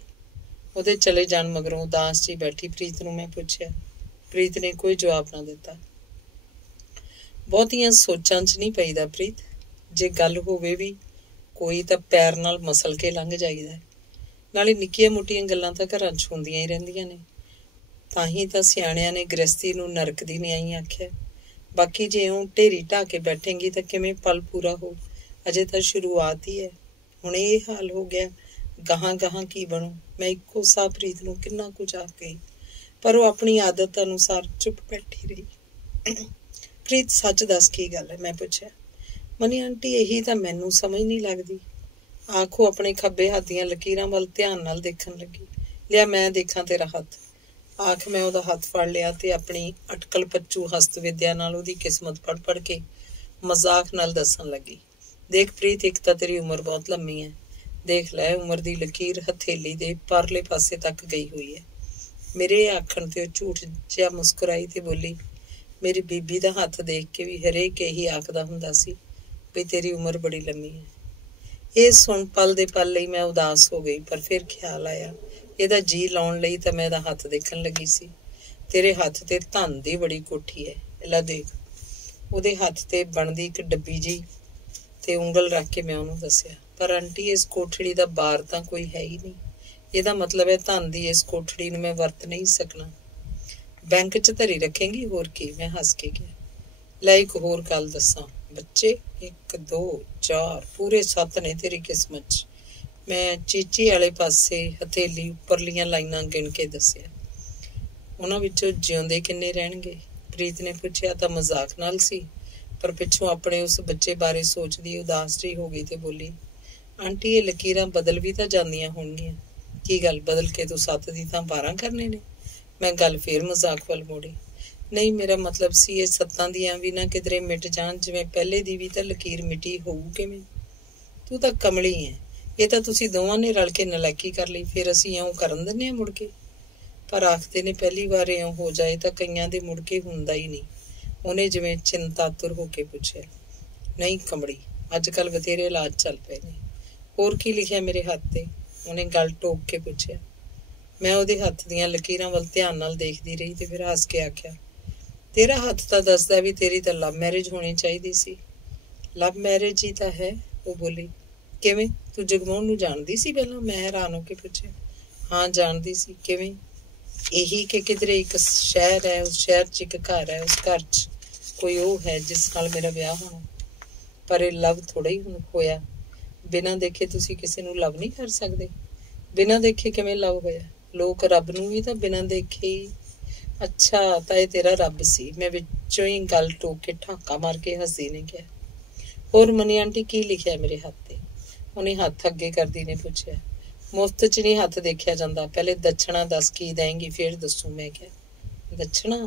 ਉਹਦੇ ਚਲੇ ਜਾਣ ਮਗਰੋਂ ਉਦਾਸ ਜਿਹੀ ਬੈਠੀ ਪ੍ਰੀਤ ਨੂੰ ਮੈਂ ਪੁੱਛਿਆ। ਪ੍ਰੀਤ ਨੇ ਕੋਈ ਜਵਾਬ ਨਾ ਦਿੱਤਾ। ਬਹੁਤੀਆਂ ਸੋਚਾਂ 'ਚ ਨਹੀਂ ਪਈਦਾ ਪ੍ਰੀਤ। ਜੇ ਗੱਲ ਹੋਵੇ ਵੀ ਕੋਈ ਤਾਂ ਪੈਰ ਨਾਲ ਮਸਲ ਕੇ ਲੰਘ ਜਾਈਦਾ। ਨਾਲੇ ਨਿੱਕੀਆਂ ਮੋਟੀਆਂ ਗੱਲਾਂ ਤਾਂ ਘਰਾਂ 'ਚ ਹੁੰਦੀਆਂ ਹੀ ਰਹਿੰਦੀਆਂ ਨੇ। ਤਾਂ ਹੀ ਤਾਂ ਸਿਆਣਿਆਂ ਨੇ ਗ੍ਰਸਤੀ ਨੂੰ ਨਰਕ ਦੀ ਨਿਆਈ ਆਖਿਆ। ਬਾਕੀ ਜੇ ਉਹ ਢੇਰੀ ਢਾਹ ਕੇ ਬੈਠੇਂਗੀ ਤਾਂ ਕਿਵੇਂ ਪਲ ਪੂਰਾ ਹੋ। ਅਜੇ ਤਾਂ ਸ਼ੁਰੂਆਤ ਹੀ ਹੈ। ਹੁਣ ਇਹ ਹਾਲ ਹੋ ਗਿਆ, ਗਾਹਾਂ ਕੀ ਬਣੂ। ਮੈਂ ਇੱਕੋ ਸਾਹ ਪ੍ਰੀਤ ਨੂੰ ਕਿੰਨਾ ਕੁਝ ਆਖ ਗਈ, ਪਰ ਉਹ ਆਪਣੀ ਆਦਤ ਅਨੁਸਾਰ ਚੁੱਪ ਬੈਠੀ ਰਹੀ। ਪ੍ਰੀਤ, ਸੱਚ ਦੱਸ, ਕੀ ਗੱਲ ਹੈ? ਮੈਂ ਪੁੱਛਿਆ। ਮਨੀ ਆਂਟੀ, ਇਹੀ ਤਾਂ ਮੈਨੂੰ ਸਮਝ ਨਹੀਂ ਲੱਗਦੀ। ਆਖੋ ਆਪਣੇ ਖੱਬੇ ਹੱਥ ਦੀਆਂ ਲਕੀਰਾਂ ਵੱਲ ਧਿਆਨ ਨਾਲ ਦੇਖਣ ਲੱਗੀ। ਲਿਆ ਮੈਂ ਦੇਖਾਂ ਤੇਰਾ ਹੱਥ। ਆਖ ਮੈਂ ਉਹਦਾ ਹੱਥ ਫੜ ਲਿਆ ਤੇ ਆਪਣੀ ਅਟਕਲ ਪੱਚੂ ਹਸਤ ਵਿਦਿਆ ਨਾਲ ਉਹਦੀ ਕਿਸਮਤ ਪੜ੍ਹ ਕੇ ਮਜ਼ਾਕ ਨਾਲ ਦੱਸਣ ਲੱਗੀ। ਦੇਖ ਪ੍ਰੀਤ, ਇੱਕ ਤਾਂ ਤੇਰੀ ਉਮਰ ਬਹੁਤ ਲੰਮੀ ਹੈ। ਦੇਖ ਲੈ, ਉਮਰ ਦੀ ਲਕੀਰ ਹਥੇਲੀ ਦੇ ਪਰਲੇ ਪਾਸੇ ਤੱਕ ਗਈ ਹੋਈ ਹੈ। ਮੇਰੇ ਆਖਣ ਤੇ ਉਹ ਝੂਠ ਜਿਹਾ ਮੁਸਕਰਾਈ ਤੇ ਬੋਲੀ, ਮੇਰੀ ਬੀਬੀ ਦਾ ਹੱਥ ਦੇਖ ਕੇ ਵੀ ਹਰੇਕ ਇਹੀ ਆਖਦਾ ਹੁੰਦਾ ਸੀ ਵੀ ਤੇਰੀ ਉਮਰ ਬੜੀ ਲੰਮੀ ਹੈ। ਇਹ ਸੁਣ ਪਲ ਦੇ ਪਲ ਲਈ ਮੈਂ ਉਦਾਸ ਹੋ ਗਈ, ਪਰ ਫਿਰ ਖਿਆਲ ਆਇਆ ਇਹਦਾ ਜੀ ਲਾਉਣ ਲਈ ਤਾਂ ਮੈਂ ਇਹਦਾ ਹੱਥ ਦੇਖਣ ਲੱਗੀ ਸੀ। ਤੇਰੇ ਹੱਥ ਤੇ ਧਨ ਦੀ ਬੜੀ ਕੋਠੀ ਹੈ। ਲੈ ਦੇਖ। ਉਹਦੇ ਹੱਥ ਤੇ ਬਣਦੀ ਇੱਕ ਡੱਬੀ ਜੀ ਤੇ ਉਂਗਲ ਰੱਖ ਕੇ ਮੈਂ ਉਹਨੂੰ ਦੱਸਿਆ। ਪਰ ਆਂਟੀ, ਇਸ ਕੋਠੜੀ ਦਾ ਬਾਰ ਤਾਂ ਕੋਈ ਹੈ ਹੀ ਨਹੀਂ। ਇਹਦਾ ਮਤਲਬ ਹੈ ਧਨ ਦੀ ਇਸ ਕੋਠੜੀ ਨੂੰ ਮੈਂ ਵਰਤ ਨਹੀਂ ਸਕਣਾ। ਬੈਂਕ 'ਚ ਧਰੀ ਰੱਖੇਂਗੀ, ਹੋਰ ਕੀ। ਮੈਂ ਹੱਸ ਕੇ ਕਿਹਾ। ਲੈ ਇੱਕ ਹੋਰ ਗੱਲ ਦੱਸਾਂ, ਬੱਚੇ 1 2 4 ਪੂਰੇ 7 ਨੇ ਤੇਰੀ ਕਿਸਮਤ 'ਚ। ਮੈਂ ਚੀਚੀ ਵਾਲੇ ਪਾਸੇ ਹਥੇਲੀ ਉੱਪਰਲੀਆਂ ਲਾਈਨਾਂ ਗਿਣ ਕੇ ਦੱਸਿਆ। ਉਹਨਾਂ ਵਿੱਚੋਂ ਜਿਉਂਦੇ ਕਿੰਨੇ ਰਹਿਣਗੇ? ਪ੍ਰੀਤ ਨੇ ਪੁੱਛਿਆ। ਤਾਂ ਮਜ਼ਾਕ ਨਾਲ ਸੀ, ਪਰ ਪਿੱਛੋਂ ਆਪਣੇ ਉਸ ਬੱਚੇ ਬਾਰੇ ਸੋਚਦੀ ਉਦਾਸ ਜਿਹੀ ਹੋ ਗਈ ਤੇ ਬੋਲੀ, ਆਂਟੀ, ਇਹ ਲਕੀਰਾਂ ਬਦਲ ਵੀ ਤਾਂ ਜਾਂਦੀਆਂ ਹੋਣਗੀਆਂ। ਕੀ ਗੱਲ, ਬਦਲ ਕੇ ਤੂੰ 7 ਦੀ ਤਾਂ 12 ਕਰਨੇ ਨੇ? ਮੈਂ ਗੱਲ ਫੇਰ ਮਜ਼ਾਕ ਵੱਲ ਮੋੜੀ। ਨਹੀਂ, ਮੇਰਾ ਮਤਲਬ ਸੀ ਇਹ 7 ਦੀਆਂ ਵੀ ਨਾ ਕਿਧਰੇ ਮਿਟ ਜਾਣ। ਜਿਵੇਂ ਪਹਿਲੇ ਦੀ ਵੀ ਤਾਂ ਲਕੀਰ ਮਿਟੀ ਹੋਊ ਕਿਵੇਂ? ਤੂੰ ਤਾਂ ਕਮਲੀ ਹੈ। ਇਹ ਤਾਂ ਤੁਸੀਂ ਦੋਵਾਂ ਨੇ ਰਲ ਕੇ ਨਲਾਇਕੀ ਕਰ ਲਈ। ਫਿਰ ਅਸੀਂ ਇਉਂ ਕਰਨ ਦਿੰਦੇ ਹਾਂ ਮੁੜ ਕੇ? ਪਰ ਆਖਦੇ ਨੇ ਪਹਿਲੀ ਵਾਰ ਇਉਂ ਹੋ ਜਾਏ ਤਾਂ ਕਈਆਂ ਦੇ ਮੁੜ ਕੇ ਹੁੰਦਾ ਹੀ ਨਹੀਂ। ਉਹਨੇ ਜਿਵੇਂ ਚਿੰਤਾਤੁਰ ਹੋ ਕੇ ਪੁੱਛਿਆ। ਨਹੀਂ ਕਮੜੀ, ਅੱਜ ਕੱਲ੍ਹ ਬਥੇਰੇ ਇਲਾਜ ਚੱਲ ਪਏ ਨੇ। ਹੋਰ ਕੀ ਲਿਖਿਆ ਮੇਰੇ ਹੱਥ ਤੇ? ਉਹਨੇ ਗੱਲ ਟੋਕ ਕੇ ਪੁੱਛਿਆ। ਮੈਂ ਉਹਦੇ ਹੱਥ ਦੀਆਂ ਲਕੀਰਾਂ ਵੱਲ ਧਿਆਨ ਨਾਲ ਦੇਖਦੀ ਰਹੀ ਤੇ ਫਿਰ ਹੱਸ ਕੇ ਆਖਿਆ, ਤੇਰਾ ਹੱਥ ਤਾਂ ਦੱਸਦਾ ਵੀ ਤੇਰੀ ਤਾਂ ਲਵ ਮੈਰਿਜ ਹੋਣੀ ਚਾਹੀਦੀ ਸੀ। ਲਵ ਮੈਰਿਜ ਹੀ ਤਾਂ ਹੈ, ਉਹ ਬੋਲੀ। ਕਿਵੇਂ? ਤੂੰ ਜਗਮੋਹਨ ਨੂੰ ਜਾਣਦੀ ਸੀ ਪਹਿਲਾਂ? ਮੈਂ ਹੈਰਾਨ ਹੋ ਕੇ ਪੁੱਛਿਆ। ਹਾਂ, ਜਾਣਦੀ ਸੀ। ਕਿਵੇਂ? ਇਹੀ ਕਿ ਕਿਧਰੇ ਇੱਕ ਸ਼ਹਿਰ ਹੈ, ਉਸ ਸ਼ਹਿਰ 'ਚ ਇੱਕ ਘਰ ਹੈ, ਉਸ ਘਰ 'ਚ ਕੋਈ ਉਹ ਹੈ ਜਿਸ ਨਾਲ ਮੇਰਾ ਵਿਆਹ ਹੋਣਾ। ਪਰ ਇਹ ਲਵ ਥੋੜ੍ਹਾ ਹੀ ਹੁਣ ਹੋਇਆ। ਬਿਨਾਂ ਦੇਖੇ ਤੁਸੀਂ ਕਿਸੇ ਨੂੰ ਲਵ ਨਹੀਂ ਕਰ ਸਕਦੇ। ਬਿਨਾਂ ਦੇਖੇ ਕਿਵੇਂ ਲਵ ਹੋਇਆ? ਲੋਕ ਰੱਬ ਨੂੰ ਵੀ ਤਾਂ ਬਿਨਾਂ ਦੇਖੇ ਹੀ। ਅੱਛਾ, ਤਾਂ ਇਹ ਤੇਰਾ ਰੱਬ ਸੀ। ਮੈਂ ਵਿੱਚੋਂ ਹੀ ਗੱਲ ਟੋਕ ਕੇ ਠਾਕਾ ਮਾਰ ਕੇ ਹੱਸੀ ਨੇ ਕਿਹਾ। ਹੋਰ ਮਨੀ ਆਂਟੀ, ਕੀ ਲਿਖਿਆ ਮੇਰੇ ਹੱਥ ਤੇ? ਉਹਨੇ ਹੱਥ ਅੱਗੇ ਕਰਦੀ ਨੇ ਪੁੱਛਿਆ। ਮੁਫਤ 'ਚ ਨਹੀਂ ਹੱਥ ਦੇਖਿਆ ਜਾਂਦਾ। ਪਹਿਲੇ ਦੱਛਣਾ ਦੱਸ ਕੀ ਦੇਂਗੀ, ਫੇਰ ਦੱਸੂ। ਮੈਂ ਕਿਹਾ। दक्षिणा?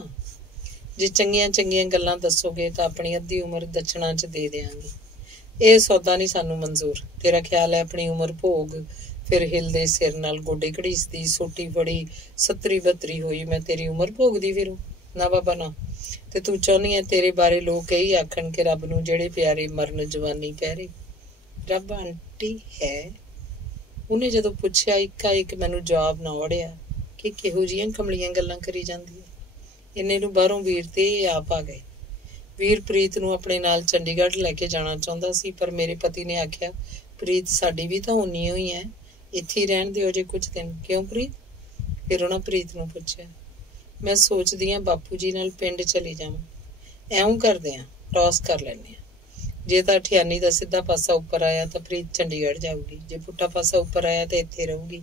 जे चंगियां चंगियां गल्लां दसोगे तां अपनी अद्धी उम्र दक्षिणा च दे देंगे। ਇਹ सौदा नहीं सानू मंजूर। तेरा ख्याल है अपनी उम्र भोग, फिर हिलदे सिर नाल गोडे घड़ीसदी, सोटी फड़ी 70-72 होई मैं तेरी उम्र भोगदी फिरूं? ना बाबा ना। ते तू चाहनी है तेरे बारे लोग यही आखण कि रब नूं जेड़े प्यारे मरन जवानी प्यारे। रब आंटी है? उन्हें जदों पुछया इक्का एक मैनू जवाब ना ओढ़िया कि किहो जिहियां कमलियां गल्लां करी जांदी है। इन्ने नूं बाहरों वीर ते आप आ गए। वीर प्रीत नूं अपने नाल चंडीगढ़ लैके जाना चाहुंदा सी, पर मेरे पति ने आख्या प्रीत साडी भी तां उन्नी होई है, इत्थे ही रहण दिओ जे कुछ दिन। क्यों प्रीत? फिर उन्हां प्रीत नूं पुछया। मैं सोचदी हां बापू जी नाल पिंड चली जावां। ऐउं करदे आं, टॉस कर लैंदे आं। जे तां ठियानी दा सिद्धा पासा उपर आया तां प्रीत चंडीगढ़ जाऊगी, जे पुट्ठा पासा उपर आया तां इत्थे रहूगी,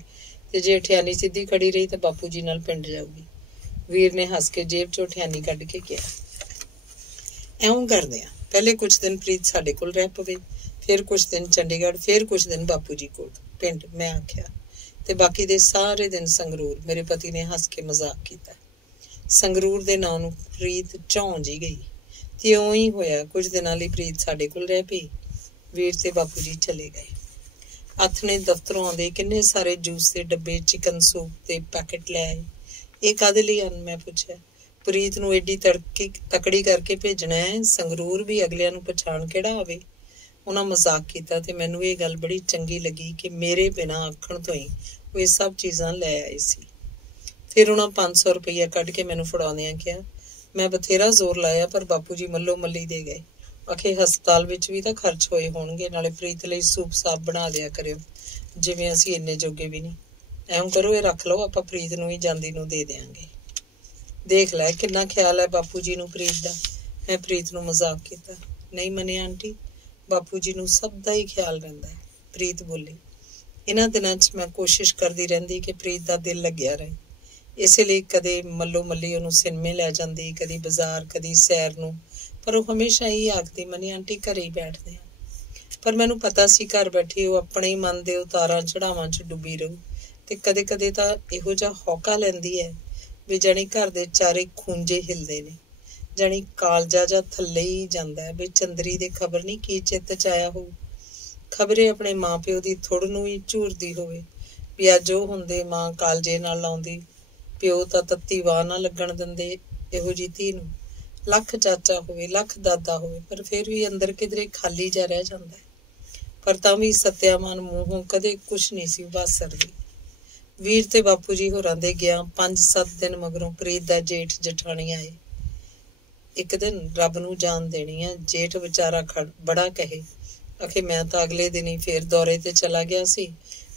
ते जे ठियानी सीधी खड़ी रही तां बापू जी नाल पिंड जाऊगी। वीर ने हस के जेब चों ठियानी कढ के कहा, ऐउं करदे आं, पहले कुछ दिन प्रीत साडे कोल रह पवे, फिर कुछ दिन चंडीगढ़, फिर कुछ दिन बापू जी कोल पिंड। मैं आख्या ते बाकी दे सारे दिन संगरूर। मेरे पति ने हस के मजाक किया। संगरूर दे नां नूं प्रीत झौं जी गई ते इउं ही होया। कुछ दिनां लई प्रीत साडे कोल रह पई। वीर ते बापू जी चले गए। आथणे दफ्तरों आंदे किन्ने सारे जूस दे डब्बे, चिकन सूप दे पैकेट ले आए। ਇਹ ਕਾਹਦੇ ਲਈ ਹਨ? मैं ਪੁੱਛਿਆ। ਪ੍ਰੀਤ ਨੂੰ ਏਡੀ ਤਕੜੀ ਕਰਕੇ ਭੇਜਣਾ ਹੈ, ਸੰਗਰੂਰ ਵੀ ਅਗਲਿਆਂ ਨੂੰ ਪਛਾਣ ਕਿਹੜਾ ਆਵੇ। ਉਹਨਾਂ ਮਜ਼ਾਕ ਕੀਤਾ ਤੇ ਮੈਨੂੰ ਇਹ ਗੱਲ ਬੜੀ ਚੰਗੀ ਲੱਗੀ ਕਿ ਮੇਰੇ ਬਿਨਾਂ ਆਖਣ ਤੋਂ ਹੀ ਉਹ ਇਹ ਸਭ ਚੀਜ਼ਾਂ ਲੈ ਆਏ ਸੀ। ਫਿਰ ਉਹਨਾਂ 500 ਰੁਪਈਆ ਕੱਢ ਕੇ ਮੈਨੂੰ ਫੜਾਉਂਦਿਆਂ ਕਿਹਾ, ਮੈਂ ਬਥੇਰਾ ਜ਼ੋਰ ਲਾਇਆ ਪਰ ਬਾਪੂ ਜੀ ਮੱਲੋ ਮੱਲੀ ਦੇ ਗਏ। ਆਖੇ ਹਸਪਤਾਲ ਵਿੱਚ ਵੀ ਤਾਂ ਖਰਚ ਹੋਏ ਹੋਣਗੇ, ਨਾਲੇ ਪ੍ਰੀਤ ਲਈ ਸੂਪ ਸਾਪ ਬਣਾ ਦਿਆ ਕਰਿਓ, ਜਿਵੇਂ ਅਸੀਂ ਇੰਨੇ ਜੋਗੇ ਵੀ ਨਹੀਂ। ਐਂ ਕਰੋ, ਇਹ ਰੱਖ ਲਓ, ਆਪਾਂ ਪ੍ਰੀਤ ਨੂੰ ਹੀ ਜਾਂਦੀ ਨੂੰ ਦੇ ਦਿਆਂਗੇ। ਦੇਖ ਲੈ ਕਿੰਨਾ ਖਿਆਲ ਹੈ ਬਾਪੂ ਜੀ ਨੂੰ ਪ੍ਰੀਤ ਦਾ। ਮੈਂ ਪ੍ਰੀਤ ਨੂੰ ਮਜ਼ਾਕ ਕੀਤਾ। ਨਹੀਂ ਮੰਨਿਆ ਆਂਟੀ, ਬਾਪੂ ਜੀ ਨੂੰ ਸਭ ਦਾ ਹੀ ਖਿਆਲ ਰਹਿੰਦਾ ਹੈ। ਪ੍ਰੀਤ ਬੋਲੀ। ਇਹਨਾਂ ਦਿਨਾਂ 'ਚ ਮੈਂ ਕੋਸ਼ਿਸ਼ ਕਰਦੀ ਰਹਿੰਦੀ ਕਿ ਪ੍ਰੀਤ ਦਾ ਦਿਲ ਲੱਗਿਆ ਰਹੇ। ਇਸੇ ਲਈ ਕਦੇ ਮੱਲੋ ਮੱਲੀ ਉਹਨੂੰ ਸਿਨੇਮੇ ਲੈ ਜਾਂਦੀ, ਕਦੀ ਬਾਜ਼ਾਰ, ਕਦੀ ਸੈਰ ਨੂੰ, ਪਰ ਉਹ ਹਮੇਸ਼ਾ ਹੀ ਆਖਦੀ, ਮੰਨੀ ਆਂਟੀ ਘਰੇ ਹੀ ਬੈਠਦੇ ਆ। ਪਰ ਮੈਨੂੰ ਪਤਾ ਸੀ ਘਰ ਬੈਠੀ ਉਹ ਆਪਣੇ ਹੀ ਮਨ ਦੇ ਉਤਾਰਾਂ ਚੜਾਵਾਂ 'ਚ ਡੁੱਬੀ ਰਹੂ, ਤੇ ਕਦੇ ਕਦੇ ਤਾਂ ਇਹੋ ਜਿਹਾ ਹੌਕਾ ਲੈਂਦੀ ਹੈ ਵੀ ਜਾਣੀ ਘਰ ਦੇ ਚਾਰੇ ਖੂੰਜੇ ਹਿਲਦੇ ਨੇ, ਜਾਣੀ ਕਾਲਜਾ ਜਾਂ ਥੱਲੇ ਹੀ ਜਾਂਦਾ ਹੈ ਵੀ ਚੰਦਰੀ ਦੇ ਖਬਰ ਨਹੀਂ ਕੀ ਚਿੱਤ 'ਚ ਆਇਆ ਹੋਊ। ਖਬਰੇ ਆਪਣੇ ਮਾਂ ਪਿਓ ਦੀ ਥੁੜ ਨੂੰ ਹੀ ਝੂਰਦੀ ਹੋਵੇ ਵੀ ਅੱਜ ਉਹ ਹੁੰਦੇ ਮਾਂ ਕਾਲਜੇ ਨਾਲ ਲਾਉਂਦੀ, ਪਿਓ ਤਾਂ ਤੱਤੀ ਵਾਹ ਨਾ ਲੱਗਣ ਦਿੰਦੇ ਇਹੋ ਜਿਹੀ ਧੀ ਨੂੰ। ਲੱਖ ਚਾਚਾ ਹੋਵੇ, ਲੱਖ ਦਾਦਾ ਹੋਵੇ, ਪਰ ਫਿਰ ਵੀ ਅੰਦਰ ਕਿਧਰੇ ਖਾਲੀ ਜਾ ਰਹਿ ਜਾਂਦਾ ਹੈ। ਪਰ ਤਾਂ ਵੀ ਸਤਿਆਮਾਨ ਮੂੰਹੋਂ ਕਦੇ ਕੁਛ ਨਹੀਂ ਸੀ ਬਸ ਸਕਦੀ। ਵੀਰ ਤੇ ਬਾਪੂ ਜੀ ਹੋਰਾਂ ਦੇ ਗਿਆ 5-7 ਦਿਨ ਮਗਰੋਂ ਪ੍ਰੀਤ ਦਾ ਜੇਠ ਜਠਾਣੀ ਆਏ। ਇੱਕ ਦਿਨ ਰੱਬ ਨੂੰ ਜਾਨ ਦੇਣੀ ਆ, ਜੇਠ ਵਿਚਾਰਾ ਬੜਾ ਕਹੇ, ਆਖੇ ਮੈਂ ਤਾਂ ਅਗਲੇ ਦਿਨ ਹੀ ਫੇਰ ਦੌਰੇ ਤੇ ਚਲਾ ਗਿਆ ਸੀ,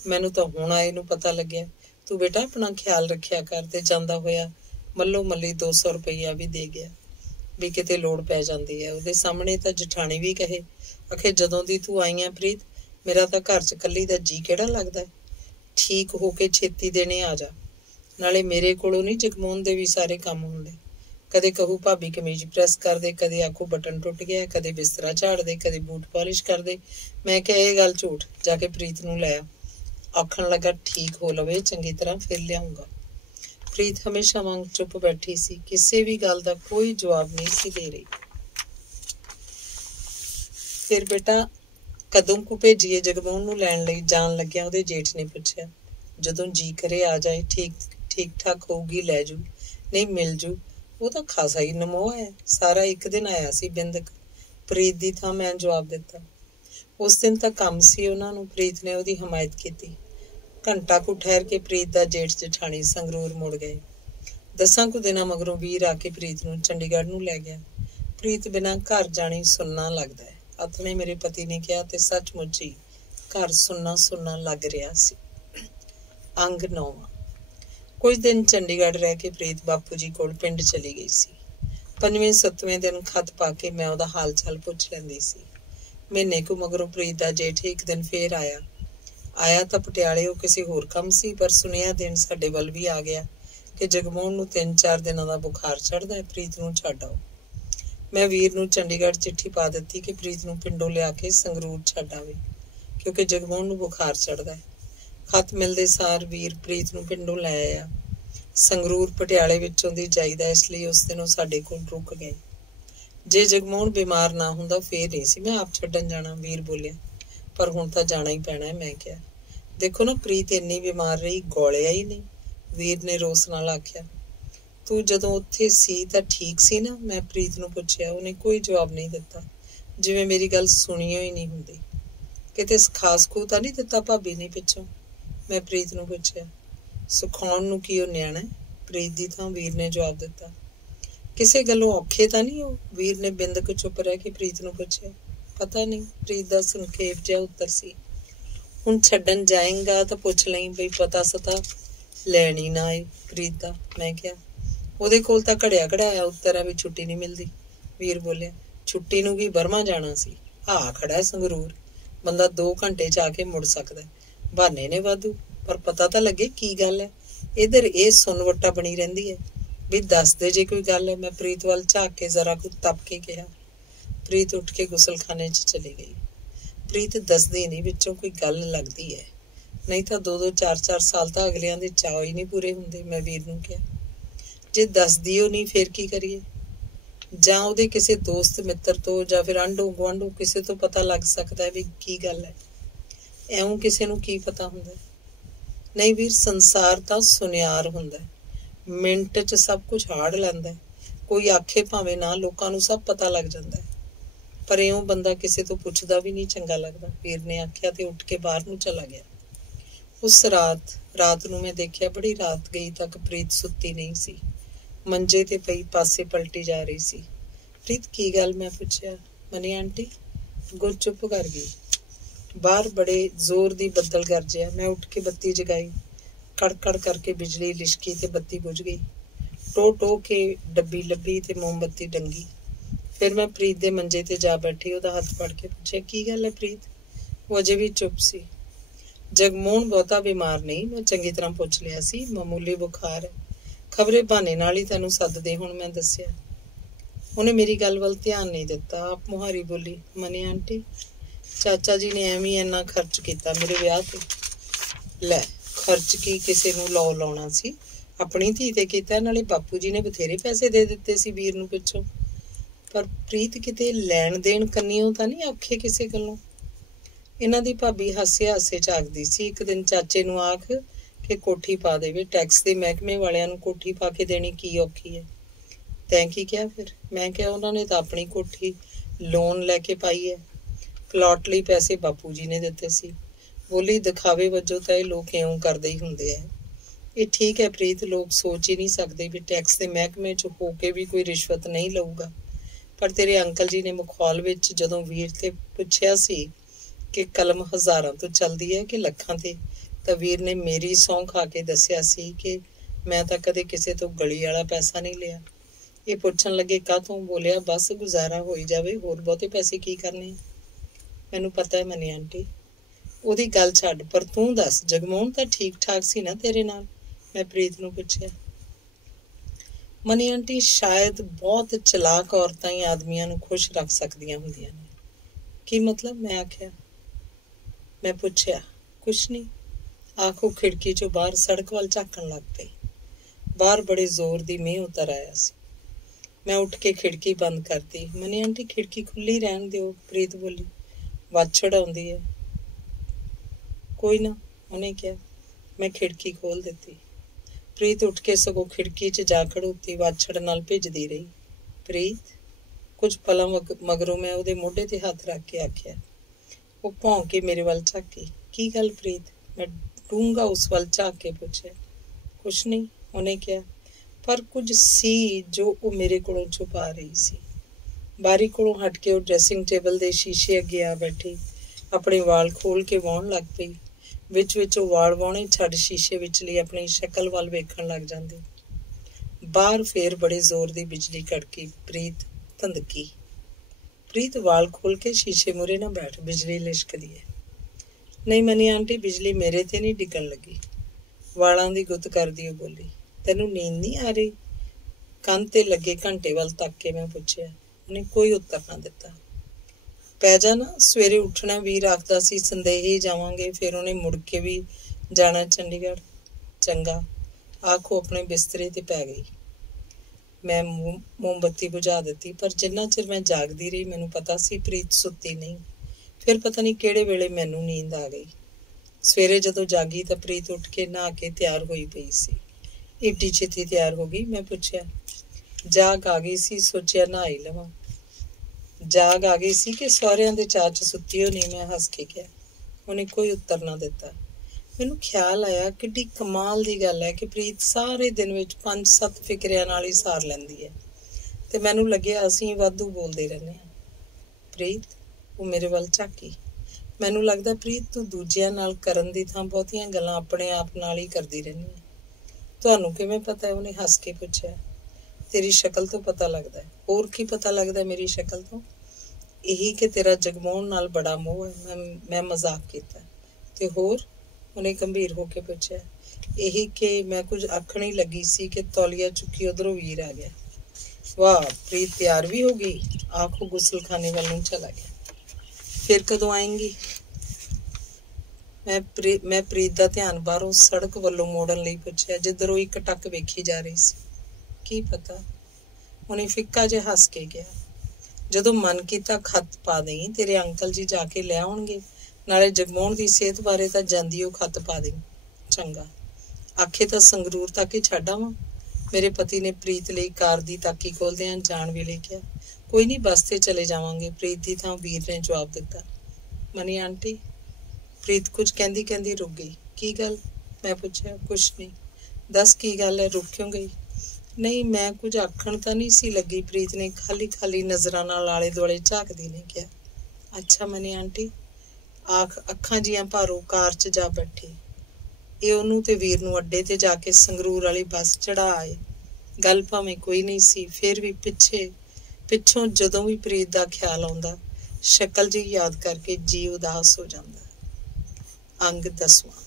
ਮੈਨੂੰ ਤਾਂ ਹੁਣ ਆਏ ਨੂੰ ਪਤਾ ਲੱਗਿਆ। ਤੂੰ ਬੇਟਾ ਆਪਣਾ ਖਿਆਲ ਰੱਖਿਆ ਕਰ। ਤੇ ਜਾਂਦਾ ਹੋਇਆ ਮੱਲੋ ਮੱਲੀ 200 ਰੁਪਈਆ ਵੀ ਦੇ ਗਿਆ ਵੀ ਕਿਤੇ ਲੋੜ ਪੈ ਜਾਂਦੀ ਹੈ। ਉਹਦੇ ਸਾਹਮਣੇ ਤਾਂ ਜਠਾਣੀ ਵੀ ਕਹੇ, ਆਖੇ ਜਦੋਂ ਦੀ ਤੂੰ ਆਈ ਆ ਪ੍ਰੀਤ, ਮੇਰਾ ਤਾਂ ਘਰ 'ਚ ਇਕੱਲੀ ਦਾ ਜੀ ਕਿਹੜਾ ਲੱਗਦਾ, ਠੀਕ ਹੋ ਕੇ ਛੇਤੀ ਦੇਣੇ ਆ ਜਾ। ਨਾਲੇ ਮੇਰੇ ਕੋਲੋਂ ਨਹੀਂ ਜਗਮੋਹਨ ਦੇ ਵੀ ਸਾਰੇ ਕੰਮ ਹੁੰਦੇ। ਕਦੇ ਕਹੂ ਭਾਬੀ ਕਮੀਜ਼ ਪ੍ਰੈਸ ਕਰ ਦੇ, ਕਦੇ ਆਖੂ ਬਟਨ ਟੁੱਟ ਗਿਆ, ਕਦੇ ਬਿਸਤਰਾ ਝਾੜ ਦੇ, ਕਦੇ ਬੂਟ ਪਾਲਿਸ਼ ਕਰ ਦੇ। ਮੈਂ ਕਿਹਾ ਇਹ ਗੱਲ ਝੂਠ, ਜਾ ਕੇ ਪ੍ਰੀਤ ਨੂੰ ਲੈ ਆ। ਆਖਣ ਲੱਗਾ ਠੀਕ ਹੋ ਲਵੇ ਚੰਗੀ ਤਰ੍ਹਾਂ ਫਿਰ ਲਿਆਉਂਗਾ। ਪ੍ਰੀਤ ਹਮੇਸ਼ਾ ਵਾਂਗ ਚੁੱਪ ਬੈਠੀ ਸੀ, ਕਿਸੇ ਵੀ ਗੱਲ ਦਾ ਕੋਈ ਜਵਾਬ ਨਹੀਂ ਸੀ ਦੇ ਰਹੀ। ਫਿਰ ਬੇਟਾ ਕਦੋਂ ਕੁ ਭੇਜੀਏ ਜਗਮੋਹਨ ਨੂੰ ਲੈਣ ਲਈ? ਜਾਣ ਲੱਗਿਆ ਉਹਦੇ ਜੇਠ ਨੇ ਪੁੱਛਿਆ। ਜਦੋਂ ਜੀ ਕਰੇ ਆ ਜਾਏ, ਠੀਕ ਠਾਕ ਹੋਊਗੀ ਲੈ ਜੂ, ਨਹੀਂ ਮਿਲ ਜੂ। ਉਹ ਤਾਂ ਖਾਸਾ ਹੀ ਨਮੋਹ ਹੈ, ਸਾਰਾ ਇੱਕ ਦਿਨ ਆਇਆ ਸੀ ਬਿੰਦਕ। ਪ੍ਰੀਤ ਦੀ ਥਾਂ ਮੈਂ ਜਵਾਬ ਦਿੱਤਾ। ਉਸ ਦਿਨ ਤਾਂ ਕੰਮ ਸੀ ਉਹਨਾਂ ਨੂੰ। ਪ੍ਰੀਤ ਨੇ ਉਹਦੀ ਹਮਾਇਤ ਕੀਤੀ। ਘੰਟਾ ਕੁ ਠਹਿਰ ਕੇ ਪ੍ਰੀਤ ਦਾ ਜੇਠ ਜਠਾਣੀ ਸੰਗਰੂਰ ਮੁੜ ਗਏ। 10 ਕੁ ਦਿਨਾਂ ਮਗਰੋਂ ਵੀਰ ਆ ਕੇ ਪ੍ਰੀਤ ਨੂੰ ਚੰਡੀਗੜ੍ਹ ਨੂੰ ਲੈ ਗਿਆ। ਪ੍ਰੀਤ ਬਿਨਾਂ ਘਰ ਜਾਣੀ ਸੁੰਨਾ ਲੱਗਦਾ ਹੈ, ਆਥਣੇ ਮੇਰੇ ਪਤੀ ਨੇ ਕਿਹਾ, ਤੇ ਸੱਚਮੁੱਚ ਹੀ ਘਰ ਸੁੰਨਾ ਸੁੰਨਾ ਲੱਗ ਰਿਹਾ ਸੀ। ਅੰਗ 9। ਕੁਝ ਦਿਨ ਚੰਡੀਗੜ੍ਹ ਰਹਿ ਕੇ ਪ੍ਰੀਤ ਬਾਪੂ ਜੀ ਕੋਲ ਪਿੰਡ ਚਲੀ ਗਈ ਸੀ। 5ਵੇਂ-7ਵੇਂ ਦਿਨ ਖਤ ਪਾ ਕੇ ਮੈਂ ਉਹਦਾ ਹਾਲ ਚਾਲ ਪੁੱਛ ਲੈਂਦੀ ਸੀ। ਮਹੀਨੇ ਕੁ ਮਗਰੋਂ ਪ੍ਰੀਤ ਦਾ ਜੇਠ ਇੱਕ ਦਿਨ ਫੇਰ ਆਇਆ ਤਾਂ ਪਟਿਆਲੇ ਉਹ ਕਿਸੇ ਹੋਰ ਕੰਮ ਸੀ, ਪਰ ਸੁਨੇਹਾ ਦਿਨ ਸਾਡੇ ਵੱਲ ਵੀ ਆ ਗਿਆ ਕਿ ਜਗਮੋਹਨ ਨੂੰ 3-4 ਦਿਨਾਂ ਦਾ ਬੁਖਾਰ ਚੜ੍ਹਦਾ ਹੈ, ਪ੍ਰੀਤ ਨੂੰ ਛੱਡ ਆਓ। ਮੈਂ ਵੀਰ ਨੂੰ ਚੰਡੀਗੜ੍ਹ ਚਿੱਠੀ ਪਾ ਦਿੱਤੀ ਕਿ ਪ੍ਰੀਤ ਨੂੰ ਪਿੰਡੋਂ ਲਿਆ ਕੇ ਸੰਗਰੂਰ ਛੱਡ ਆਵੇ, ਕਿਉਂਕਿ ਜਗਮੋਹਨ ਨੂੰ ਬੁਖਾਰ ਚੜ੍ਹਦਾ ਹੈ। ਖਤ ਮਿਲਦੇ ਸਾਰ ਵੀਰ ਪ੍ਰੀਤ ਨੂੰ ਪਿੰਡੋਂ ਲੈ ਆਇਆ। ਸੰਗਰੂਰ ਪਟਿਆਲੇ ਵਿੱਚੋਂ ਦੀ ਜਾਈਦਾ, ਇਸ ਲਈ ਉਸ ਦਿਨ ਉਹ ਸਾਡੇ ਕੋਲ ਰੁਕ ਗਏ। ਜੇ ਜਗਮੋਹਨ ਬਿਮਾਰ ਨਾ ਹੁੰਦਾ ਫੇਰ ਨਹੀਂ ਸੀ ਮੈਂ ਆਪ ਛੱਡਣ ਜਾਣਾ, ਵੀਰ ਬੋਲਿਆ। ਪਰ ਹੁਣ ਤਾਂ ਜਾਣਾ ਹੀ ਪੈਣਾ ਹੈ, ਮੈਂ ਕਿਹਾ। ਦੇਖੋ ਨਾ, ਪ੍ਰੀਤ ਇੰਨੀ ਬਿਮਾਰ ਰਹੀ, ਗੋਲਿਆ ਹੀ ਨਹੀਂ, ਵੀਰ ਨੇ ਰੋਸ ਨਾਲ ਆਖਿਆ। ਤੂੰ ਜਦੋਂ ਉੱਥੇ ਸੀ ਤਾਂ ਠੀਕ ਸੀ ਨਾ? ਮੈਂ ਪ੍ਰੀਤ ਨੂੰ ਪੁੱਛਿਆ। ਉਹਨੇ ਕੋਈ ਜਵਾਬ ਨਹੀਂ ਦਿੱਤਾ, ਜਿਵੇਂ ਮੇਰੀ ਗੱਲ ਸੁਣੀ ਹੋਈ ਨਹੀਂ ਹੁੰਦੀ। ਕਿਤੇ ਖਾਸ ਖੂਹ ਤਾਂ ਨਹੀਂ ਦਿੱਤਾ ਭਾਬੀ ਨੇ ਪਿੱਛੋਂ? ਮੈਂ ਪ੍ਰੀਤ ਨੂੰ ਪੁੱਛਿਆ। ਸਿਖਾਉਣ ਨੂੰ ਕੀ ਉਹ ਨਿਆਣਾ? ਪ੍ਰੀਤ ਦੀ ਥਾਂ ਵੀਰ ਨੇ ਜਵਾਬ ਦਿੱਤਾ। ਕਿਸੇ ਗੱਲੋਂ ਔਖੇ ਤਾਂ ਨਹੀਂ ਉਹ? ਵੀਰ ਨੇ ਬਿੰਦਕ ਚੁੱਪ ਰਹਿ ਕੇ ਪ੍ਰੀਤ ਨੂੰ ਪੁੱਛਿਆ। ਪਤਾ ਨਹੀਂ, ਪ੍ਰੀਤ ਦਾ ਸੰਖੇਪ ਜਿਹਾ ਉੱਤਰ ਸੀ। ਹੁਣ ਛੱਡਣ ਜਾਏਗਾ ਤਾਂ ਪੁੱਛ ਲਈ ਬਈ ਪਤਾ ਸਤਾ ਲੈਣ ਹੀ ਨਾ ਆਏ ਪ੍ਰੀਤ ਦਾ, ਮੈਂ ਕਿਹਾ। ਉਹਦੇ ਕੋਲ ਤਾਂ ਘੜਿਆ ਘੜਾਇਆ ਉੱਤਰ ਹੈ ਵੀ ਛੁੱਟੀ ਨਹੀਂ ਮਿਲਦੀ, ਵੀਰ ਬੋਲਿਆ। ਛੁੱਟੀ ਨੂੰ ਵੀ ਬਰਮਾ ਜਾਣਾ ਸੀ, ਆ ਖੜਾ ਸੰਗਰੂਰ, ਬੰਦਾ 2 ਘੰਟੇ 'ਚ ਆ ਕੇ ਮੁੜ ਸਕਦਾ। ਬਹਾਨੇ ਨੇ ਵਾਧੂ, ਪਰ ਪਤਾ ਤਾਂ ਲੱਗੇ ਕੀ ਗੱਲ ਹੈ। ਇੱਧਰ ਇਹ ਸੁੰਨ ਵੱਟਾ ਬਣੀ ਰਹਿੰਦੀ ਹੈ ਵੀ ਦੱਸ ਦੇ ਜੇ ਕੋਈ ਗੱਲ ਹੈ। ਮੈਂ ਪ੍ਰੀਤ ਵੱਲ ਝਾਕ ਕੇ ਜ਼ਰਾ ਕੁ ਤਪ ਕੇ ਕਿਹਾ। ਪ੍ਰੀਤ ਉੱਠ ਕੇ ਗੁਸਲਖਾਨੇ 'ਚ ਚਲੀ ਗਈ। ਪ੍ਰੀਤ ਦੱਸਦੀ ਨਹੀਂ, ਵਿੱਚੋਂ ਕੋਈ ਗੱਲ ਲੱਗਦੀ ਹੈ, ਨਹੀਂ ਤਾਂ 2-2 4-4 ਸਾਲ ਤਾਂ ਅਗਲਿਆਂ ਦੇ ਚਾਅ ਹੀ ਨਹੀਂ ਪੂਰੇ ਹੁੰਦੇ, ਮੈਂ ਵੀਰ ਨੂੰ ਕਿਹਾ। ਜੇ ਦੱਸਦੀ ਉਹ ਨਹੀਂ ਫੇਰ ਕੀ ਕਰੀਏ? ਜਾਂ ਉਹਦੇ ਕਿਸੇ ਦੋਸਤ ਮਿੱਤਰ ਤੋਂ ਜਾਂ ਫਿਰ ਆਂਢੋਂ ਗੁਆਂਢੋਂ ਕਿਸੇ ਤੋਂ ਪਤਾ ਲੱਗ ਸਕਦਾ ਵੀ ਕੀ ਗੱਲ ਹੈ। ਐਉਂ ਕਿਸੇ ਨੂੰ ਕੀ ਪਤਾ ਹੁੰਦਾ? ਨਹੀਂ ਵੀਰ, ਸੰਸਾਰ ਤਾਂ ਸੁਨਿਆਰ ਹੁੰਦਾ, ਮਿੰਟ 'ਚ ਸਭ ਕੁਝ ਹਾੜ ਲੈਂਦਾ। ਕੋਈ ਆਖੇ ਭਾਵੇਂ ਨਾ, ਲੋਕਾਂ ਨੂੰ ਸਭ ਪਤਾ ਲੱਗ ਜਾਂਦਾ। ਪਰ ਇਉਂ ਬੰਦਾ ਕਿਸੇ ਤੋਂ ਪੁੱਛਦਾ ਵੀ ਨਹੀਂ ਚੰਗਾ ਲੱਗਦਾ, ਵੀਰ ਨੇ ਆਖਿਆ ਤੇ ਉੱਠ ਕੇ ਬਾਹਰ ਨੂੰ ਚਲਾ ਗਿਆ। ਉਸ ਰਾਤ ਨੂੰ ਮੈਂ ਦੇਖਿਆ ਬੜੀ ਰਾਤ ਗਈ ਤੱਕ ਪ੍ਰੀਤ ਸੁੱਤੀ ਨਹੀਂ ਸੀ, ਮੰਜੇ ਤੇ ਪਈ ਪਾਸੇ ਪਲਟੀ ਜਾ ਰਹੀ ਸੀ। ਪ੍ਰੀਤ ਕੀ ਗੱਲ? ਮੈਂ ਪੁੱਛਿਆ। ਮਨੀ ਆਂਟੀ? ਗੁਰ ਚੁੱਪ ਕਰ ਗਈ। ਬਾਹਰ ਬੜੇ ਜ਼ੋਰ ਦੀ ਬੱਦਲ ਗਰਜਿਆ। ਮੈਂ ਉੱਠ ਕੇ ਬੱਤੀ ਜਗਾਈ। ਕੜਕੜ ਕਰਕੇ ਬਿਜਲੀ ਲਿਸ਼ਕੀ ਤੇ ਬੱਤੀ ਬੁਝ ਗਈ। ਟੋ ਕੇ ਡੱਬੀ ਲੱਭੀ ਤੇ ਮੋਮਬੱਤੀ ਡੰਗੀ। ਫਿਰ ਮੈਂ ਪ੍ਰੀਤ ਦੇ ਮੰਜੇ ਤੇ ਜਾ ਬੈਠੀ, ਉਹਦਾ ਹੱਥ ਫੜ ਕੇ ਪੁੱਛਿਆ, ਕੀ ਗੱਲ ਹੈ ਪ੍ਰੀਤ? ਉਹ ਅਜੇ ਵੀ ਚੁੱਪ ਸੀ। ਜਗਮੋਹਨ ਬਹੁਤਾ ਬਿਮਾਰ ਨਹੀਂ, ਮੈਂ ਚੰਗੀ ਤਰ੍ਹਾਂ ਪੁੱਛ ਲਿਆ ਸੀ, ਮਾਮੂਲੀ ਬੁਖਾਰ ਹੈ, ਖਬਰੇ ਬਹਾਨੇ ਨਾਲ ਹੀ ਤੈਨੂੰ ਸੱਦਦੇ ਹੁਣ, ਮੈਂ ਦੱਸਿਆ। ਉਹਨੇ ਮੇਰੀ ਗੱਲ ਵੱਲ ਧਿਆਨ ਨਹੀਂ ਦਿੱਤਾ, ਆਪ ਮੁਹਾਰੀ ਬੋਲੀ, ਮਨੀ ਆਂਟੀ, ਚਾਚਾ ਜੀ ਨੇ ਐਵੇਂ ਹੀ ਇੰਨਾ ਖਰਚ ਕੀਤਾ ਮੇਰੇ ਵਿਆਹ ਤੇ। ਲੈ, ਖਰਚ ਕੀ ਕਿਸੇ ਨੂੰ ਲਾਉਣਾ ਸੀ? ਆਪਣੀ ਧੀ ਤੇ ਕੀਤਾ, ਨਾਲੇ ਬਾਪੂ ਜੀ ਨੇ ਬਥੇਰੇ ਪੈਸੇ ਦੇ ਦਿੱਤੇ ਸੀ ਵੀਰ ਨੂੰ ਪਿੱਛੋਂ। ਪਰ ਪ੍ਰੀਤ ਕਿਤੇ ਲੈਣ ਦੇਣ ਕੰਨੀਓ ਤਾਂ ਨਹੀਂ ਔਖੇ ਕਿਸੇ ਗੱਲੋਂ? ਇਹਨਾਂ ਦੀ ਭਾਬੀ ਹਾਸੇ ਝਾਕਦੀ ਸੀ। ਇੱਕ ਦਿਨ ਚਾਚੇ ਨੂੰ ਆਖ ਕਿ ਕੋਠੀ ਪਾ ਦੇਵੇ, ਟੈਕਸ ਦੇ ਮਹਿਕਮੇ ਵਾਲਿਆਂ ਨੂੰ ਕੋਠੀ ਪਾ ਕੇ ਦੇਣੀ ਕੀ ਔਖੀ ਹੈ। ਤੈਂ ਕੀ ਕਿਹਾ ਫਿਰ? ਮੈਂ ਕਿਹਾ ਉਹਨਾਂ ਨੇ ਤਾਂ ਆਪਣੀ ਕੋਠੀ ਲੋਨ ਲੈ ਕੇ ਪਾਈ ਹੈ, ਪਲਾਟ ਲਈ ਪੈਸੇ ਬਾਪੂ ਜੀ ਨੇ ਦਿੱਤੇ ਸੀ। ਬੋਲੀ, ਦਿਖਾਵੇ ਵਜੋਂ ਤਾਂ ਇਹ ਲੋਕ ਇਉਂ ਕਰਦੇ ਹੀ ਹੁੰਦੇ ਆ। ਇਹ ਠੀਕ ਹੈ ਪ੍ਰੀਤ, ਲੋਕ ਸੋਚ ਹੀ ਨਹੀਂ ਸਕਦੇ ਵੀ ਟੈਕਸ ਦੇ ਮਹਿਕਮੇ 'ਚ ਹੋ ਕੇ ਵੀ ਕੋਈ ਰਿਸ਼ਵਤ ਨਹੀਂ ਲਊਗਾ। ਪਰ ਤੇਰੇ ਅੰਕਲ ਜੀ ਨੇ ਮਖੌਲ ਵਿੱਚ ਜਦੋਂ ਵੀਰ ਤੇ ਪੁੱਛਿਆ ਸੀ ਕਿ ਕਲਮ ਹਜ਼ਾਰਾਂ ਤੋਂ ਚੱਲਦੀ ਹੈ ਕਿ ਲੱਖਾਂ ਤੇ, ਤਾਂ ਵੀਰ ਨੇ ਮੇਰੀ ਸਹੁੰ ਖਾ ਕੇ ਦੱਸਿਆ ਸੀ ਕਿ ਮੈਂ ਤਾਂ ਕਦੇ ਕਿਸੇ ਤੋਂ ਗਲੀ ਵਾਲਾ ਪੈਸਾ ਨਹੀਂ ਲਿਆ। ਇਹ ਪੁੱਛਣ ਲੱਗੇ ਕਾਹਤੋਂ? ਬੋਲਿਆ, ਬਸ ਗੁਜ਼ਾਰਾ ਹੋਈ ਜਾਵੇ, ਹੋਰ ਬਹੁਤੇ ਪੈਸੇ ਕੀ ਕਰਨੇ? ਮੈਨੂੰ ਪਤਾ ਹੈ ਮਨੀ ਆਂਟੀ। ਉਹਦੀ ਗੱਲ ਛੱਡ, ਪਰ ਤੂੰ ਦੱਸ, ਜਗਮੋਹਨ ਤਾਂ ਠੀਕ ਠਾਕ ਸੀ ਨਾ ਤੇਰੇ ਨਾਲ? ਮੈਂ ਪ੍ਰੀਤ ਨੂੰ ਪੁੱਛਿਆ। ਮਨੀ ਆਂਟੀ, ਸ਼ਾਇਦ ਬਹੁਤ ਚਲਾਕ ਔਰਤਾਂ ਹੀ ਆਦਮੀਆਂ ਨੂੰ ਖੁਸ਼ ਰੱਖ ਸਕਦੀਆਂ ਹੁੰਦੀਆਂ ਨੇ। ਕੀ ਮਤਲਬ? ਮੈਂ ਆਖਿਆ। ਮੈਂ ਪੁੱਛਿਆ। ਕੁਛ ਨਹੀਂ, ਆਖੋ ਖਿੜਕੀ 'ਚੋਂ ਬਾਹਰ ਸੜਕ ਵੱਲ ਝਾਕਣ ਲੱਗ ਪਈ। ਬਾਹਰ ਬੜੇ ਜ਼ੋਰ ਦੀ ਮੀਂਹ ਉਤਰ ਆਇਆ ਸੀ। ਮੈਂ ਉੱਠ ਕੇ ਖਿੜਕੀ ਬੰਦ ਕਰਤੀ। ਮਨੀ ਆਂਟੀ, ਖਿੜਕੀ ਖੁੱਲੀ ਰਹਿਣ ਦਿਓ, ਪ੍ਰੀਤ ਬੋਲੀ, ਵਾਛੜ ਆਉਂਦੀ ਹੈ। ਕੋਈ ਨਾ, ਉਹਨੇ ਕਿਹਾ। ਮੈਂ ਖਿੜਕੀ ਖੋਲ ਦਿੱਤੀ। ਪ੍ਰੀਤ ਉੱਠ ਕੇ ਸਗੋਂ ਖਿੜਕੀ 'ਚ ਜਾ ਖੜੋਤੀ, ਵਾਛੜ ਨਾਲ ਭਿੱਜਦੀ ਰਹੀ। ਪ੍ਰੀਤ? ਕੁਝ ਪਲਾਂ ਮਗਰੋਂ ਮੈਂ ਉਹਦੇ ਮੋਢੇ ਤੇ ਹੱਥ ਰੱਖ ਕੇ ਆਖਿਆ। ਉਹ ਭੌਂ ਕੇ ਮੇਰੇ ਵੱਲ ਝਾਕੀ। ਕੀ ਗੱਲ ਪ੍ਰੀਤ? ਮੈਂ ਡੂੰਘਾ ਉਸ ਵੱਲ ਝਾਕ ਕੇ ਪੁੱਛਿਆ। ਕੁਛ ਨਹੀਂ, ਉਹਨੇ ਕਿਹਾ, ਪਰ ਕੁਝ ਸੀ ਜੋ ਉਹ ਮੇਰੇ ਕੋਲੋਂ ਛੁਪਾ ਰਹੀ ਸੀ। ਬਾਰੀ ਕੋਲੋਂ ਹਟ ਕੇ ਉਹ ਡਰੈਸਿੰਗ ਟੇਬਲ ਦੇ ਸ਼ੀਸ਼ੇ ਅੱਗੇ ਆ ਬੈਠੀ, ਆਪਣੇ ਵਾਲ ਖੋਲ ਕੇ ਵਾਹੁਣ ਲੱਗ ਪਈ। ਵਿੱਚ ਉਹ ਵਾਲ ਵਾਹੁਣੇ ਛੱਡ ਸ਼ੀਸ਼ੇ ਵਿਚਲੀ ਆਪਣੀ ਸ਼ਕਲ ਵੱਲ ਵੇਖਣ ਲੱਗ ਜਾਂਦੀ। ਬਾਹਰ ਫੇਰ ਬੜੇ ਜ਼ੋਰ ਦੀ ਬਿਜਲੀ ਕੜਕੀ। ਪ੍ਰੀਤ ਧੰਦਕੀ। ਪ੍ਰੀਤ, ਵਾਲ ਖੋਲ ਕੇ ਸ਼ੀਸ਼ੇ ਮੂਹਰੇ ਨਾ ਬੈਠ, ਬਿਜਲੀ ਲਿਸ਼ਕਦੀ ਹੈ। ਨਹੀਂ ਮਨੀ ਆਂਟੀ, ਬਿਜਲੀ ਮੇਰੇ ਤੇ ਨਹੀਂ ਡਿੱਗਣ ਲੱਗੀ, ਵਾਲਾਂ ਦੀ ਗੁੱਤ ਕਰਦੀ ਉਹ ਬੋਲੀ। ਤੈਨੂੰ ਨੀਂਦ ਨਹੀਂ ਆ ਰਹੀ? ਕੰਨ ਤੇ ਲੱਗੇ ਘੰਟੇ ਵੱਲ ਤੱਕ ਕੇ ਮੈਂ ਪੁੱਛਿਆ। ਉਹਨੇ ਕੋਈ ਉੱਤਰ ਨਾ ਦਿੱਤਾ। ਪੈ ਜਾ ਨਾ, ਸਵੇਰੇ ਉੱਠਣਾ, ਵੀਰ ਆਖਦਾ ਸੀ ਸੰਦੇਹ ਹੀ ਜਾਵਾਂਗੇ, ਫਿਰ ਉਹਨੇ ਮੁੜ ਕੇ ਵੀ ਜਾਣਾ ਚੰਡੀਗੜ੍ਹ। ਚੰਗਾ, आखो अपने बिस्तरे ते पै गई। मैं मोमबत्ती बुझा दी, पर जिन्ना चिर मैं जागदी रही मैनू पता सी प्रीत सुत्ती नहीं। फिर पता नहीं किहड़े वेले मैनू नींद आ गई। सवेरे जदों जागी तां प्रीत उठ के नहा के तैयार होई पई सी। एड्डी छेती तैयार हो गई? मैं पुछया। जाग आ गई सी, सोचिया नहा ही लवां। जाग आ गई सी कि सहुरियां दे चाऽ च सुत्ती होनी? मैं हस के कहा। उन्हें कोई उत्तर ना दिता। मैनू ख्याल आया किड्डी कमाल दी गल है कि प्रीत सारे दिन विच 5-7 फिकरियां नाल ही सार लैंदी है ते मैनू लग्या असीं वाधू बोलदे रहने आ। प्रीत, वो मेरे वल झाकी। मैनू लगदा प्रीत तू दूजियां नाल करन दी थां बहुतियां गल्लां अपने आप नाल ही करदी रहनी है। तुहानू किवें पता है? उन्हें हस के पुछया। तेरी शक्ल तो पता लगदा है। होर की पता लगदा मेरी शक्ल तो? यही कि तेरा जगमोहन नाल बड़ा मोह है। मैं मजाक कीता। ते होर? उन्हें गंभीर होके पूछा। यही कि मैं कुछ आखण ही लगी सी कि तौलिया चुकी उधरों वीर आ गया। वाह, प्रीत तैयार भी हो गई? आखो गुसल खाने वालों चला गया। फिर कदों आएंगी? मैं प्रीत का ध्यान बाहरों सड़क वालों मोड़न लई पुछया, जिधरों एक टक वेखी जा रही सी। की पता? उन्हें फिक्का जिहा हस के गया। जदों मन कीता खत पा दई, तेरे अंकल जी जाके ले आउणगे। नाले जगमोहन की सेहत बारे तां जांदियों खत पा दई। चंगा। आखे तां संगरूर तक ही छड्ड आवां? मेरे पति ने प्रीत लई कार दी ताकी खोलदियां जाण वेले कहा। कोई नहीं, बस ते चले जावांगे। प्रीत दी थां वीर ने जवाब दिता। Money aunty? प्रीत कुछ कहंदी कहंदी रुक गई। की गल? मैं पुछया। कुछ नहीं। दस की गल है, रुक क्यों गई? नहीं, मैं कुछ आखण तां नहीं सी लगी। प्रीत ने खाली खाली नजरां नाल आले दुआले झाकदी ने कहा। अच्छा मनी आंटी? अखां जियां भारों कार च जा बैठी। ये ओनू ते वीर नू अड्डे ते जाके संगरूर वाली बस चढ़ा आए। गल भावें कोई नहीं सी, फिर भी पिछों जदों भी प्रीत दा ख्याल आउंदा, शक्ल जी याद करके जी उदास हो जांदा। अंग 10वां।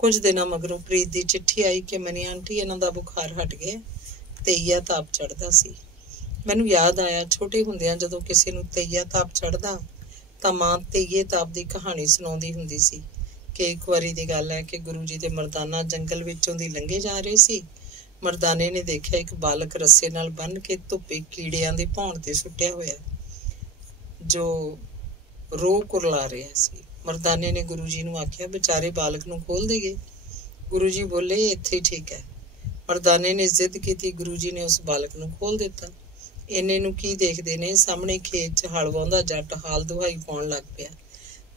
कुछ दिनां मगरों प्रीत दी चिट्ठी आई कि मनी आंटी, इन्हां दा बुखार हट गया, तेईया ताप चढ़दा सी। मैनू याद आया छोटे हुंदियां जदों किसी नू तेईया ताप चढ़दा तां मां तेईये ताप दी कहानी सुणाउंदी हुंदी सी कि एक वारी दी गल है कि गुरु जी दे मरदाना जंगल विचों दी लंघे जा रहे सी। मरदाने ने देखिया एक बालक रस्से नाल बन के धुप्पे कीड़ियां दे भौण ते सुट्टिया होया जो रो कुरला रहा सी। मरदाने ने गुरु जी नू आख्या, बेचारे बालक नू खोल देगे। गुरु जी बोले, इत्थे ठीक है। मरदाने ने जिद की। गुरु जी ने उस बालक नू खोल दिता। इन्ने नू की देखदे ने, सामने खेत च हल वाहुंदा जट हाल दुहाई पाउण लग पिया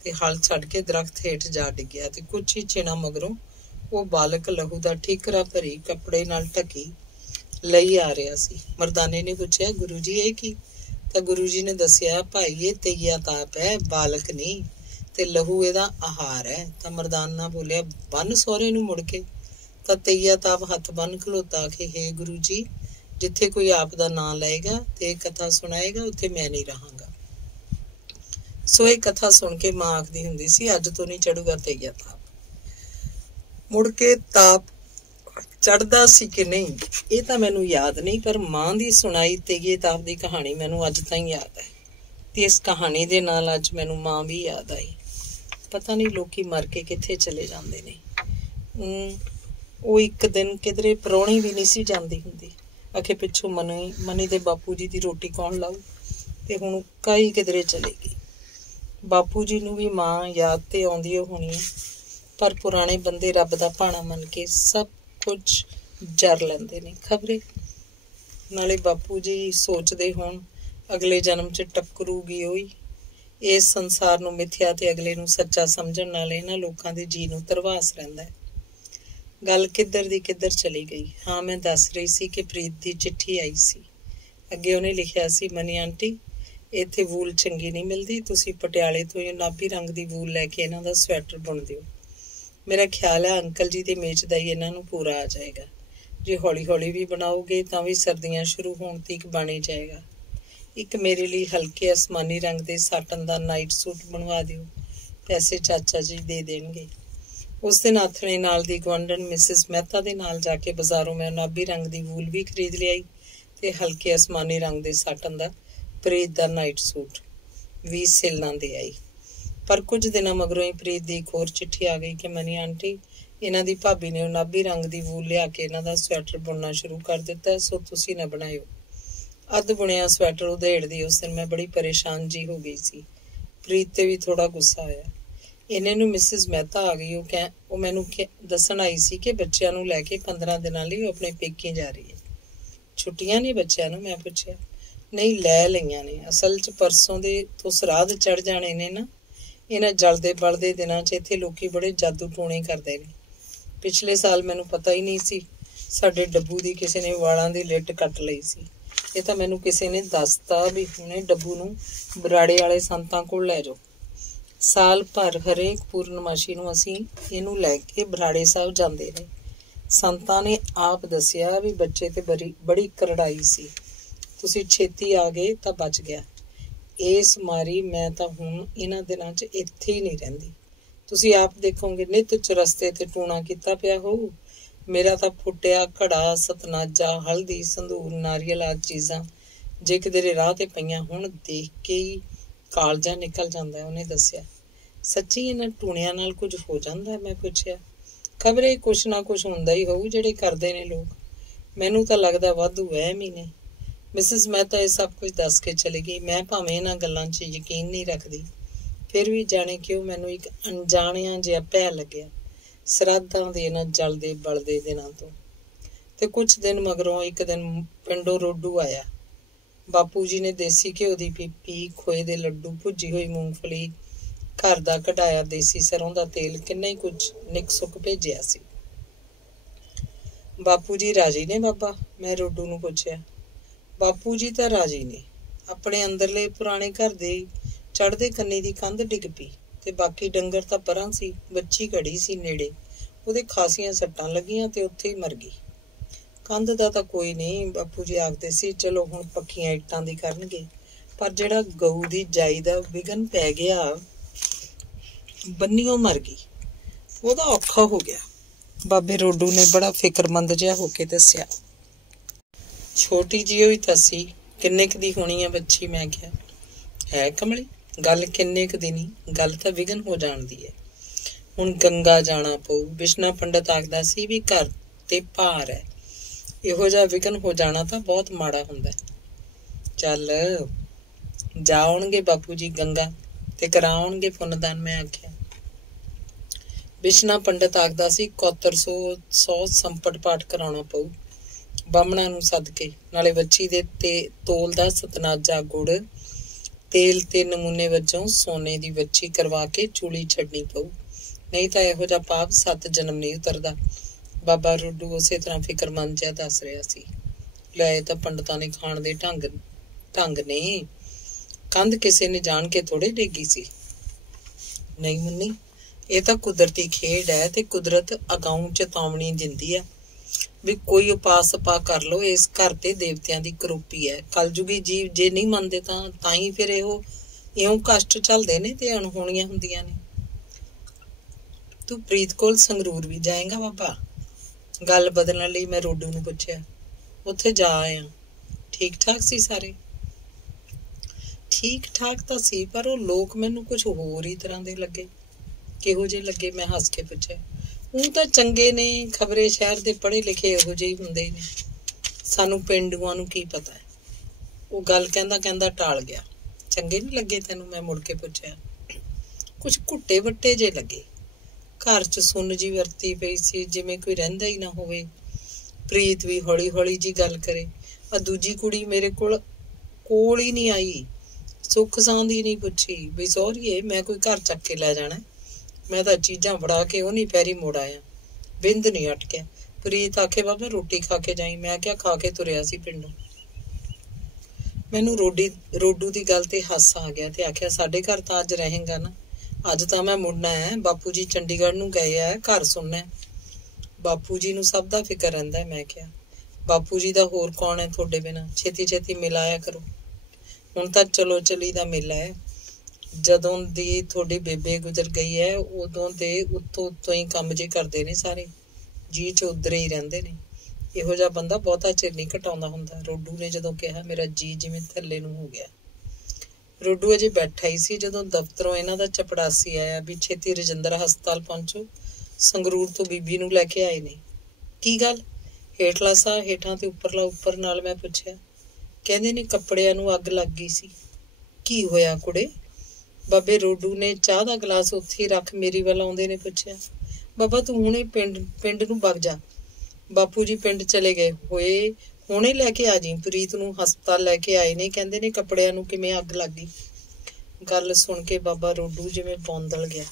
ते हल छड्ड के दरख्त हेठ जा डिग्गिया ते कुछ ही छिणा मगरों वो बालक लहू दा ठीकरा भरी कपड़े नाल ढकी लई आ रहा सी। मरदाने ने पूछया, गुरु जी ये की? तां गुरु जी ने दसिया, भाई ये तेईया ताप है, बालक नहीं, ते लहू एदा आहार है। तां मरदाना बोलिया, बन सहुरे नू मुड़ के। तां तेईया ताप हथ बन खलोता कि हे गुरु जी, जिथे कोई आप दा नां लएगा ते कथा सुनाएगा उत्थे मैं नहीं रहांगा। सो ये कथा सुन के मां आखदी हुंदी सी, अज तो नहीं चढ़ूगा तेईया ताप। मुड़ के ताप चढ़दा सी कि नहीं ये तां मैनू याद नहीं, पर मां दी सुनाई तेईये ताप दी कहानी मैनू अज ताईं याद है ते इस कहानी दे नाल अज मैनू मां भी याद आई। पता नहीं लोकी मर के किथे चले जांदे ने। वो एक दिन किधरे परौणी भी नहीं सी जांदी हुंदी। आखे पिछों मनी दे बापू जी दी रोटी कौन लाऊ, ते हुण कई किधरे चलेगी। बापू जी नू भी मां याद ते आउंदी होनी है, पर पुराने बंदे रब दा भाणा मन के सब कुछ जर लैंदे ने। खबरे नाले बापू जी सोचदे होण अगले जन्म च टकरूगी होई। इस संसार नू मिथ्या ते अगले नू सच्चा समझण नाल इन्हां लोकां दे जी नू तरवास रहिंदा है। गल किधर दी किधर चली गई। हाँ, मैं दस रही सी कि प्रीत दी चिट्ठी आई सी। अगे उन्हें लिखिया सी, मनी आंटी इत्थे वूल चंगी नहीं मिलदी, तुसी पटियाले तो नाभी रंग दी वूल लैके इन्हां दा स्वेटर बुन दिओ। मेरा ख्याल है अंकल जी दे मेच दा ही इन्हां नू पूरा आ जाएगा। जे हौली हौली भी बनाओगे तां भी सर्दियां शुरू होण तक बन ही जाएगा। एक मेरे लिए हल्के आसमानी रंग दे साटन दा नाइट सूट बनवा दिओ, पैसे चाचा जी दे देणगे। उस दिन आथणे नाल दी गुआंढण मिसिस मेहता दे नाल जाके बाजारों मैं नाभी रंग दी वूल भी खरीद लियाई ते हल्के आसमानी रंग दे साटन दा प्रीत दा नाइट सूट भी सिलना दे आई। पर कुछ दिनों मगरों ही प्रीत दी एक होर चिट्ठी आ गई कि मनी आंटी ਇਹਨਾਂ ਦੀ ਭਾਬੀ ਨੇ ਉਨਾਬੀ ਰੰਗ ਦੀ ਵੂਲ ਲਿਆ ਕੇ ਇਹਨਾਂ ਦਾ ਸਵੈਟਰ ਬੁਣਨਾ ਸ਼ੁਰੂ ਕਰ ਦਿੱਤਾ, ਸੋ ਤੁਸੀਂ ਨਾ ਬਣਾਇਓ। ਅੱਧ ਬੁਣਿਆ ਸਵੈਟਰ ਉਧੇੜਦੀ ਉਸ ਦਿਨ ਮੈਂ ਬੜੀ ਪਰੇਸ਼ਾਨ ਜੀ ਹੋ ਗਈ ਸੀ। ਪ੍ਰੀਤ ਤੇ ਵੀ ਥੋੜਾ ਗੁੱਸਾ ਆਇਆ। ਇਹਨੇ ਨੂੰ ਮਿਸਿਸ ਮਹਿਤਾ ਆ ਗਈ। ਉਹ ਮੈਨੂੰ ਦੱਸਣ ਆਈ ਸੀ ਕਿ ਬੱਚਿਆਂ ਨੂੰ ਲੈ ਕੇ 15 ਦਿਨਾਂ ਲਈ ਉਹ ਆਪਣੇ ਪੇਕੇ ਜਾ ਰਹੀ ਹੈ। ਛੁੱਟੀਆਂ ਨੇ ਬੱਚਿਆਂ ਨੂੰ? ਮੈਂ ਪੁੱਛਿਆ। ਨਹੀਂ, ਲੈ ਲਈਆਂ ਨੇ। ਅਸਲ 'ਚ ਪਰਸੋਂ ਦੇ ਤੋਂ ਸਰਾਧ ਚੜ ਜਾਣੇ ਨੇ ਨਾ। ਇਹਨਾਂ ਜਲਦੇ ਬਲਦੇ ਦਿਨਾਂ 'ਚ ਇੱਥੇ ਲੋਕੀ ਬੜੇ ਜਾਦੂ ਟੂਣੇ ਕਰਦੇ ਨੇ। ਪਿਛਲੇ ਸਾਲ ਮੈਨੂੰ ਪਤਾ ਹੀ ਨਹੀਂ ਸੀ। ਸਾਡੇ ਡੱਬੂ ਦੀ ਕਿਸੇ ਨੇ ਵਾਲਾਂ ਦੀ ਲਿੱਟ ਕੱਟ ਲਈ ਸੀ। ਇਹ ਤਾਂ ਮੈਨੂੰ ਕਿਸੇ ਨੇ ਦੱਸਤਾ ਵੀ ਹੁਣੇ ਡੱਬੂ ਨੂੰ ਬਰਾੜੇ ਵਾਲੇ ਸੰਤਾਂ ਕੋਲ ਲੈ ਜਾਓ। ਸਾਲ ਭਰ ਹਰੇਕ ਪੂਰਨਮਾਸ਼ੀ ਨੂੰ ਅਸੀਂ ਇਹਨੂੰ ਲੈ ਕੇ ਬਰਾੜੇ ਸਾਹਿਬ ਜਾਂਦੇ ਰਹੇ। ਸੰਤਾਂ ਨੇ ਆਪ ਦੱਸਿਆ ਵੀ ਬੱਚੇ ਤੇ ਬੜੀ ਕਰੜਾਈ ਸੀ। ਤੁਸੀਂ ਛੇਤੀ ਆ ਗਏ ਤਾਂ ਬਚ ਗਿਆ। ਇਸ ਮਾਰੀ ਮੈਂ ਤਾਂ ਹੁਣ ਇਹਨਾਂ ਦਿਨਾਂ 'ਚ ਇੱਥੇ ਹੀ ਨਹੀਂ ਰਹਿੰਦੀ। ਤੁਸੀਂ ਆਪ ਦੇਖੋਗੇ, ਨਿੱਤ ਚੁਰਸਤੇ ਤੇ ਟੂਣਾ ਕੀਤਾ ਪਿਆ ਹੋਊ। ਮੇਰਾ ਤਾਂ ਫੁੱਟਿਆ ਘੜਾ, ਸਤਨਾਜਾ, ਹਲਦੀ, ਸੰਧੂਰ, ਨਾਰੀਅਲ ਆਦਿ ਚੀਜ਼ਾਂ ਜੇ ਕਿਧਰੇ ਰਾਹ ਤੇ ਪਈਆਂ ਹੁਣ ਦੇਖ ਕੇ ਹੀ ਕਾਲਜਾ ਨਿਕਲ ਜਾਂਦਾ। ਉਹਨੇ ਦੱਸਿਆ। ਸੱਚੀ ਇਹਨਾਂ ਟੂਣਿਆਂ ਨਾਲ ਕੁਝ ਹੋ ਜਾਂਦਾ? ਮੈਂ ਪੁੱਛਿਆ। ਖਬਰੇ ਕੁਛ ਨਾ ਕੁਛ ਹੁੰਦਾ ਹੀ ਹੋਊ ਜਿਹੜੇ ਕਰਦੇ ਨੇ ਲੋਕ। ਮੈਨੂੰ ਤਾਂ ਲੱਗਦਾ ਵਾਧੂ ਵਹਿਮ ਹੀ ਨੇ। ਮਿਸਿਸ ਮਹਿਤਾ ਇਹ ਸਭ ਕੁਝ ਦੱਸ ਕੇ ਚਲੀ ਗਈ। ਮੈਂ ਭਾਵੇਂ ਇਹਨਾਂ ਗੱਲਾਂ 'ਚ ਯਕੀਨ ਨਹੀਂ ਰੱਖਦੀ, ਫਿਰ ਵੀ ਜਾਣੇ ਕਿਉਂ ਮੈਨੂੰ ਇੱਕ ਅਣਜਾਣਿਆ ਜਿਹਾ ਭੈ ਲੱਗਿਆ ਸਰਾਧਾਂ ਦੇ ਇਹਨਾਂ ਜਲਦੇ ਬਲਦੇ ਦਿਨਾਂ ਤੋਂ। ਤੇ ਕੁਛ ਦਿਨ ਮਗਰੋਂ ਇੱਕ ਦਿਨ ਪਿੰਡੋਂ ਰੋਡੂ ਆਇਆ। ਬਾਪੂ ਜੀ ਨੇ ਦੇਸੀ ਘਿਓ ਦੀ ਪੀਪੀ, ਖੋਏ ਦੇ ਲੱਡੂ, ਭੁੱਜੀ ਹੋਈ ਮੂੰਗਫਲੀ, ਘਰ ਦਾ ਕਢਾਇਆ ਦੇਸੀ ਸਰੋਂ ਦਾ ਤੇਲ, ਕਿੰਨਾ ਹੀ ਕੁਝ ਨਿੱਕ ਸੁੱਕ ਭੇਜਿਆ ਸੀ। ਬਾਪੂ ਜੀ ਰਾਜੀ ਨੇ ਬਾਬਾ? ਮੈਂ ਰੋਡੂ ਨੂੰ ਪੁੱਛਿਆ। ਬਾਪੂ ਜੀ ਤਾਂ ਰਾਜੀ ਨੇ। ਆਪਣੇ ਅੰਦਰਲੇ ਪੁਰਾਣੇ ਘਰ ਦੇ ਚੜ੍ਹਦੇ ਕੰਨੀ ਦੀ ਕੰਧ ਡਿੱਗ ਪਈ ਤੇ ਬਾਕੀ ਡੰਗਰ ਤਾਂ ਪਰਾਂ ਸੀ। ਬੱਚੀ ਘੜੀ ਸੀ ਨੇੜੇ, ਉਹਦੇ ਖਾਸੀਆਂ ਸੱਟਾਂ ਲੱਗੀਆਂ ਤੇ ਉੱਥੇ ਹੀ ਮਰ ਗਈ। ਕੰਧ ਦਾ ਤਾਂ ਕੋਈ ਨਹੀਂ, ਬਾਪੂ ਜੀ ਆਖਦੇ ਸੀ ਚਲੋ ਹੁਣ ਪੱਕੀਆਂ ਇੱਟਾਂ ਦੀ ਕਰਨਗੇ, ਪਰ ਜਿਹੜਾ ਗਊ ਦੀ ਜਾਈ ਦਾ ਵਿਘਨ ਪੈ ਗਿਆ, ਬੰਨੀਓ ਮਰ ਗਈ, ਉਹਦਾ ਔਖਾ ਹੋ ਗਿਆ। ਬਾਬੇ ਰੋਡੂ ਨੇ ਬੜਾ ਫਿਕਰਮੰਦ ਜਿਹਾ ਹੋ ਕੇ ਦੱਸਿਆ। ਛੋਟੀ ਜਿਹੀ ਹੋਈ ਤਾਂ ਸੀ। ਕਿੰਨੇ ਕੁ ਦੀ ਹੋਣੀ ਆ ਬੱਚੀ? ਮੈਂ ਕਿਹਾ। ਹੈ ਕਮਲੀ, ਗੱਲ ਕਿੰਨੇ ਕੁ ਦੀ ਨਹੀਂ, ਗੱਲ ਤਾਂ ਵਿਘਨ ਹੋ ਜਾਣਦੀ ਹੈ। ਹੁਣ ਗੰਗਾ ਜਾਣਾ ਪਊ। ਬਿਸ਼ਨਾ ਪੰਡਤ ਆਖਦਾ ਸੀ ਵੀ ਘਰ ਤੇ ਭਾਰ ਹੈ, ਇਹੋ ਜਿਹਾ ਵਿਘਨ ਹੋ ਜਾਣਾ ਤਾਂ ਬਹੁਤ ਮਾੜਾ ਹੁੰਦਾ। ਚੱਲ ਜਾਉਣਗੇ ਬਾਪੂ ਜੀ ਗੰਗਾ ਤੇ ਕਰਾਉਣਗੇ ਪੁੰਨਦਾਨ। ਮੈਂ ਆਖਿਆ। ਬਿਸ਼ਨਾ ਪੰਡਤ ਆਖਦਾ ਸੀ ਕੌਤਰ 100 ਸੰਪਟ ਪਾਠ ਕਰਾਉਣਾ ਪਊ ਬਾਹਮਣਾ ਨੂੰ ਸੱਦ ਕੇ, ਨਾਲੇ ਵੱਛੀ ਦੇ ਤੋਲ ਦਾ ਸਤਨਾਜਾ, ਗੁੜ, ਤੇਲ ਤੇ ਨਮੂਨੇ ਵਜੋਂ ਸੋਨੇ ਦੀ ਵੱਛੀ ਕਰਵਾ ਕੇ ਚੂਲੀ ਛੱਡਣੀ ਪਊ, ਨਹੀਂ ਤਾਂ ਇਹੋ ਜਿਹਾ ਪਾਪ 7 ਜਨਮ ਨਹੀਂ ਉਤਰਦਾ। ਬਾਬਾ ਰੋਡੂ ਉਸੇ ਤਰ੍ਹਾਂ ਫਿਕਰਮੰਦ ਜਿਹਾ ਦੱਸ ਰਿਹਾ ਸੀ। ਲੈ ਤਾਂ ਪੰਡਤਾਂ ਨੇ ਖਾਣ ਦੇ ਢੰਗ ਨੇ। ਕੰਧ ਕਿਸੇ ਨੇ ਜਾਣ ਕੇ ਥੋੜੇ ਡੇਗੀ ਸੀ। ਨਹੀਂ ਮੁੰਨੀ, ਇਹ ਤਾਂ ਕੁਦਰਤੀ ਖੇਡ ਹੈ ਤੇ ਕੁਦਰਤ ਅਗਾਊਂ ਚੇਤਾਵਨੀ ਦਿੰਦੀ ਹੈ ਵੀ ਕੋਈ ਉਪਾਸ ਪਾ ਕਰ ਲੋ। ਇਸ ਘਰ ਤੇ ਦੇਵਤਿਆਂ ਦੀ ਕਰੋਪੀ ਹੈ। ਕਲਯੁਗੀ ਜੀਵ ਜੇ ਨਹੀਂ ਮੰਨਦੇ ਤਾਂ ਹੀ ਫਿਰ ਇਉਂ ਕਸ਼ਟ ਝੱਲਦੇ ਨੇ ਤੇ ਅਣਹੋਣੀਆਂ ਹੁੰਦੀਆਂ ਨੇ। ਤੂੰ ਪ੍ਰੀਤ ਕੋਲ ਸੰਗਰੂਰ ਵੀ ਜਾਏਗਾ ਬਾਬਾ? ਗੱਲ ਬਦਲਣ ਲਈ ਮੈਂ ਰੋਡੂ ਨੂੰ ਪੁੱਛਿਆ। ਉੱਥੇ ਜਾ ਆਇਆ। ਠੀਕ ਠਾਕ ਸੀ ਸਾਰੇ? ਠੀਕ ਠਾਕ ਤਾਂ ਸੀ, ਪਰ ਉਹ ਲੋਕ ਮੈਨੂੰ ਕੁਝ ਹੋਰ ਹੀ ਤਰ੍ਹਾਂ ਦੇ ਲੱਗੇ। ਕਿਹੋ ਜਿਹੇ ਲੱਗੇ? ਮੈਂ ਹੱਸ ਕੇ ਪੁੱਛਿਆ। ਉਹ ਤਾਂ ਚੰਗੇ ਨੇ, ਖਬਰੇ ਸ਼ਹਿਰ ਦੇ ਪੜ੍ਹੇ ਲਿਖੇ ਇਹੋ ਜਿਹੇ ਹੁੰਦੇ ਨੇ, ਸਾਨੂੰ ਪਿੰਡੂਆਂ ਨੂੰ ਕੀ ਪਤਾ ਹੈ। ਉਹ ਗੱਲ ਕਹਿੰਦਾ ਟਾਲ ਗਿਆ। ਚੰਗੇ ਨਹੀਂ ਲੱਗੇ ਤੈਨੂੰ? ਮੈਂ ਮੁੜ ਕੇ ਪੁੱਛਿਆ। ਕੁਝ ਘੁੱਟੇ ਵੱਟੇ ਜੇ ਲੱਗੇ। ਘਰ 'ਚ ਸੁੰਨ ਜੀ ਵਰਤੀ ਪਈ ਸੀ, ਜਿਵੇਂ ਕੋਈ ਰਹਿੰਦਾ ਹੀ ਨਾ ਹੋਵੇ। ਪ੍ਰੀਤ ਵੀ ਹੌਲੀ ਹੌਲੀ ਜੀ ਗੱਲ ਕਰੇ। ਆ ਦੂਜੀ ਕੁੜੀ ਮੇਰੇ ਕੋਲ ਹੀ ਨਹੀਂ ਆਈ, ਸੁੱਖ ਸਾਂਦ ਹੀ ਨਹੀਂ ਪੁੱਛੀ ਵੀ ਸਹੁਰੀਏ ਮੈਂ ਕੋਈ ਘਰ ਚੱਕ ਕੇ ਲੈ ਜਾਣਾ। ਮੈਂ ਤਾਂ ਚੀਜ਼ਾਂ ਫੜਾ ਕੇ ਉਹ ਨਹੀਂ ਪੈਰੀ ਮੁੜ ਆਇਆ, ਬਿੰਦ ਨਹੀਂ ਅਟਕਿਆ। ਪ੍ਰੀਤ ਆਖੇ ਬਾਬਾ ਰੋਟੀ ਖਾ ਕੇ ਜਾਈ। ਮੈਂ ਕਿਹਾ ਖਾ ਕੇ ਤੁਰਿਆ ਸੀ ਪਿੰਡੋਂ। ਮੈਨੂੰ ਰੋਡੂ ਦੀ ਗੱਲ ਤੇ ਹਾਸਾ ਆ ਗਿਆ ਤੇ ਆਖਿਆ ਸਾਡੇ ਘਰ ਤਾਂ ਅੱਜ ਰਹੇਗਾ ਨਾ? ਅੱਜ ਤਾਂ ਮੈਂ ਮੁੜਨਾ ਹੈ। ਬਾਪੂ ਜੀ ਚੰਡੀਗੜ੍ਹ ਨੂੰ ਗਏ ਹੈ, ਘਰ ਸੁਣਨਾ। ਬਾਪੂ ਜੀ ਨੂੰ ਸਭ ਦਾ ਫਿਕਰ ਰਹਿੰਦਾ। ਮੈਂ ਕਿਹਾ ਬਾਪੂ ਜੀ ਦਾ ਹੋਰ ਕੌਣ ਹੈ ਤੁਹਾਡੇ ਬਿਨਾਂ? ਛੇਤੀ ਛੇਤੀ ਮਿਲ ਆਇਆ ਕਰੋ। ਹੁਣ ਤਾਂ ਚਲੋ ਚਲੀ ਦਾ ਮੇਲਾ ਹੈ। ਜਦੋਂ ਦੀ ਤੁਹਾਡੀ ਬੇਬੇ ਗੁਜ਼ਰ ਗਈ ਹੈ ਉਦੋਂ ਦੇ ਉੱਤੋਂ ਹੀ ਕੰਮ ਜੇ ਕਰਦੇ ਨੇ ਸਾਰੇ, ਜੀ 'ਚ ਉਧਰੇ ਹੀ ਰਹਿੰਦੇ ਨੇ। ਇਹੋ ਜਿਹਾ ਬੰਦਾ ਬਹੁਤਾ ਚਿਰ ਨਹੀਂ ਘਟਾਉਂਦਾ ਹੁੰਦਾ। ਰੋਡੂ ਨੇ ਜਦੋਂ ਕਿਹਾ ਮੇਰਾ ਜੀ ਜਿਵੇਂ ਥੱਲੇ ਨੂੰ ਹੋ ਗਿਆ। ਰੋਡੂ ਅਜੇ ਬੈਠਾ ਹੀ ਸੀ ਜਦੋਂ ਦਫ਼ਤਰੋਂ ਇਹਨਾਂ ਦਾ ਚਪੜਾਸੀ ਆਇਆ ਵੀ ਛੇਤੀ ਰਜਿੰਦਰ ਹਸਪਤਾਲ ਪਹੁੰਚੋ, ਸੰਗਰੂਰ ਤੋਂ ਬੀਬੀ ਨੂੰ ਲੈ ਕੇ ਆਏ ਨੇ। ਕੀ ਗੱਲ? ਹੇਠਲਾ ਸਾਹ ਹੇਠਾਂ ਤੇ ਉੱਪਰਲਾ ਉੱਪਰ ਨਾਲ ਮੈਂ ਪੁੱਛਿਆ। ਕਹਿੰਦੇ ਨੇ ਕੱਪੜਿਆਂ ਨੂੰ ਅੱਗ ਲੱਗ ਗਈ ਸੀ। ਕੀ ਹੋਇਆ ਕੁੜੇ? ਬਾਬੇ ਰੋਡੂ ਨੇ ਚਾਹ ਦਾ ਗਲਾਸ ਉੱਥੇ ਹੀ ਰੱਖ ਮੇਰੀ ਵੱਲ ਆਉਂਦੇ ਨੇ ਪੁੱਛਿਆ। ਬਾਬਾ ਤੂੰ ਹੁਣੇ ਪਿੰਡ ਨੂੰ ਵਗ ਜਾ। ਬਾਪੂ ਜੀ ਪਿੰਡ ਚਲੇ ਗਏ ਹੋਏ, ਹੁਣੇ ਲੈ ਕੇ ਆ ਜੀ। ਪ੍ਰੀਤ ਨੂੰ ਹਸਪਤਾਲ ਲੈ ਕੇ ਆਏ ਨੇ, ਕਹਿੰਦੇ ਨੇ ਕੱਪੜਿਆਂ ਨੂੰ ਕਿਵੇਂ ਅੱਗ ਲੱਗ ਗਈ। ਗੱਲ ਸੁਣ ਕੇ ਬਾਬਾ ਰੋਡੂ ਜਿਵੇਂ ਬੌਂਦਲ ਗਿਆ।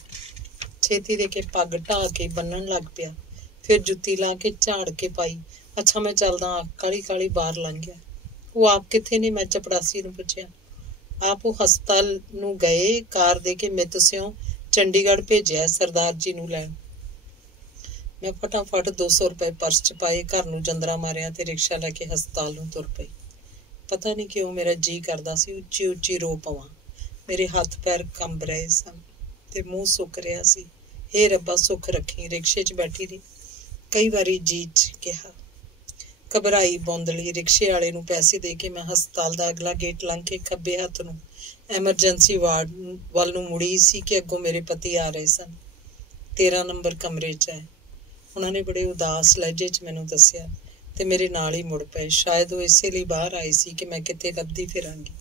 ਛੇਤੀ ਦੇ ਕੇ ਪੱਗ ਢਾਹ ਕੇ ਬੰਨਣ ਲੱਗ ਪਿਆ। ਫਿਰ ਜੁੱਤੀ ਲਾ ਕੇ ਝਾੜ ਕੇ ਪਾਈ। ਅੱਛਾ ਮੈਂ ਚੱਲਦਾ। ਕਾਲੀ ਕਾਲੀ ਬਾਹਰ ਲੰਘ ਗਿਆ। ਉਹ ਆਪ ਕਿੱਥੇ ਨੇ? ਮੈਂ ਚਪੜਾਸੀ ਨੂੰ ਪੁੱਛਿਆ। ਆਪ ਉਹ ਹਸਪਤਾਲ ਨੂੰ ਗਏ, ਕਾਰ ਦੇ ਕੇ ਮਿੱਤਸਿਓਂ ਚੰਡੀਗੜ੍ਹ ਭੇਜਿਆ ਸਰਦਾਰ ਜੀ ਨੂੰ ਲੈਣ। ਮੈਂ ਫਟਾਫਟ 200 ਰੁਪਏ ਪਰਸ ਚ ਪਾਏ, ਘਰ ਨੂੰ ਜੰਦਰਾ ਮਾਰਿਆ ਤੇ ਰਿਕਸ਼ਾ ਲੈ ਕੇ ਹਸਪਤਾਲ ਨੂੰ ਤੁਰ ਪਈ। ਪਤਾ ਨਹੀਂ ਕਿਉਂ ਮੇਰਾ ਜੀਅ ਕਰਦਾ ਸੀ ਉੱਚੀ ਉੱਚੀ ਰੋ ਪਵਾਂ। ਮੇਰੇ ਹੱਥ ਪੈਰ ਕੰਬ ਰਹੇ ਸਨ ਤੇ ਮੂੰਹ ਸੁੱਕ ਰਿਹਾ ਸੀ। ਹੇ ਰੱਬਾ ਸੁੱਖ ਰੱਖੀ। ਰਿਕਸ਼ੇ 'ਚ ਬੈਠੀ ਰਹੀ। ਕਈ ਵਾਰੀ ਜੀਅ 'ਚ ਕਿਹਾ। ਘਬਰਾਈ ਬੌਂਦਲੀ ਰਿਕਸ਼ੇ ਵਾਲੇ ਨੂੰ ਪੈਸੇ ਦੇ ਕੇ ਮੈਂ ਹਸਪਤਾਲ ਦਾ ਅਗਲਾ ਗੇਟ ਲੰਘ ਕੇ ਖੱਬੇ ਹੱਥ ਨੂੰ ਐਮਰਜੈਂਸੀ ਵਾਰਡ ਵੱਲ ਨੂੰ ਮੁੜੀ ਸੀ ਕਿ ਅੱਗੋਂ ਮੇਰੇ ਪਤੀ ਆ ਰਹੇ ਸਨ। 13 ਨੰਬਰ ਕਮਰੇ 'ਚ ਹੈ, ਉਹਨਾਂ ਨੇ ਬੜੇ ਉਦਾਸ ਲਹਿਜੇ 'ਚ ਮੈਨੂੰ ਦੱਸਿਆ ਤੇ ਮੇਰੇ ਨਾਲ ਹੀ ਮੁੜ ਪਏ। ਸ਼ਾਇਦ ਉਹ ਇਸੇ ਲਈ ਬਾਹਰ ਆਏ ਸੀ ਕਿ ਮੈਂ ਕਿਤੇ ਲੱਭਦੀ ਫਿਰਾਂਗੀ।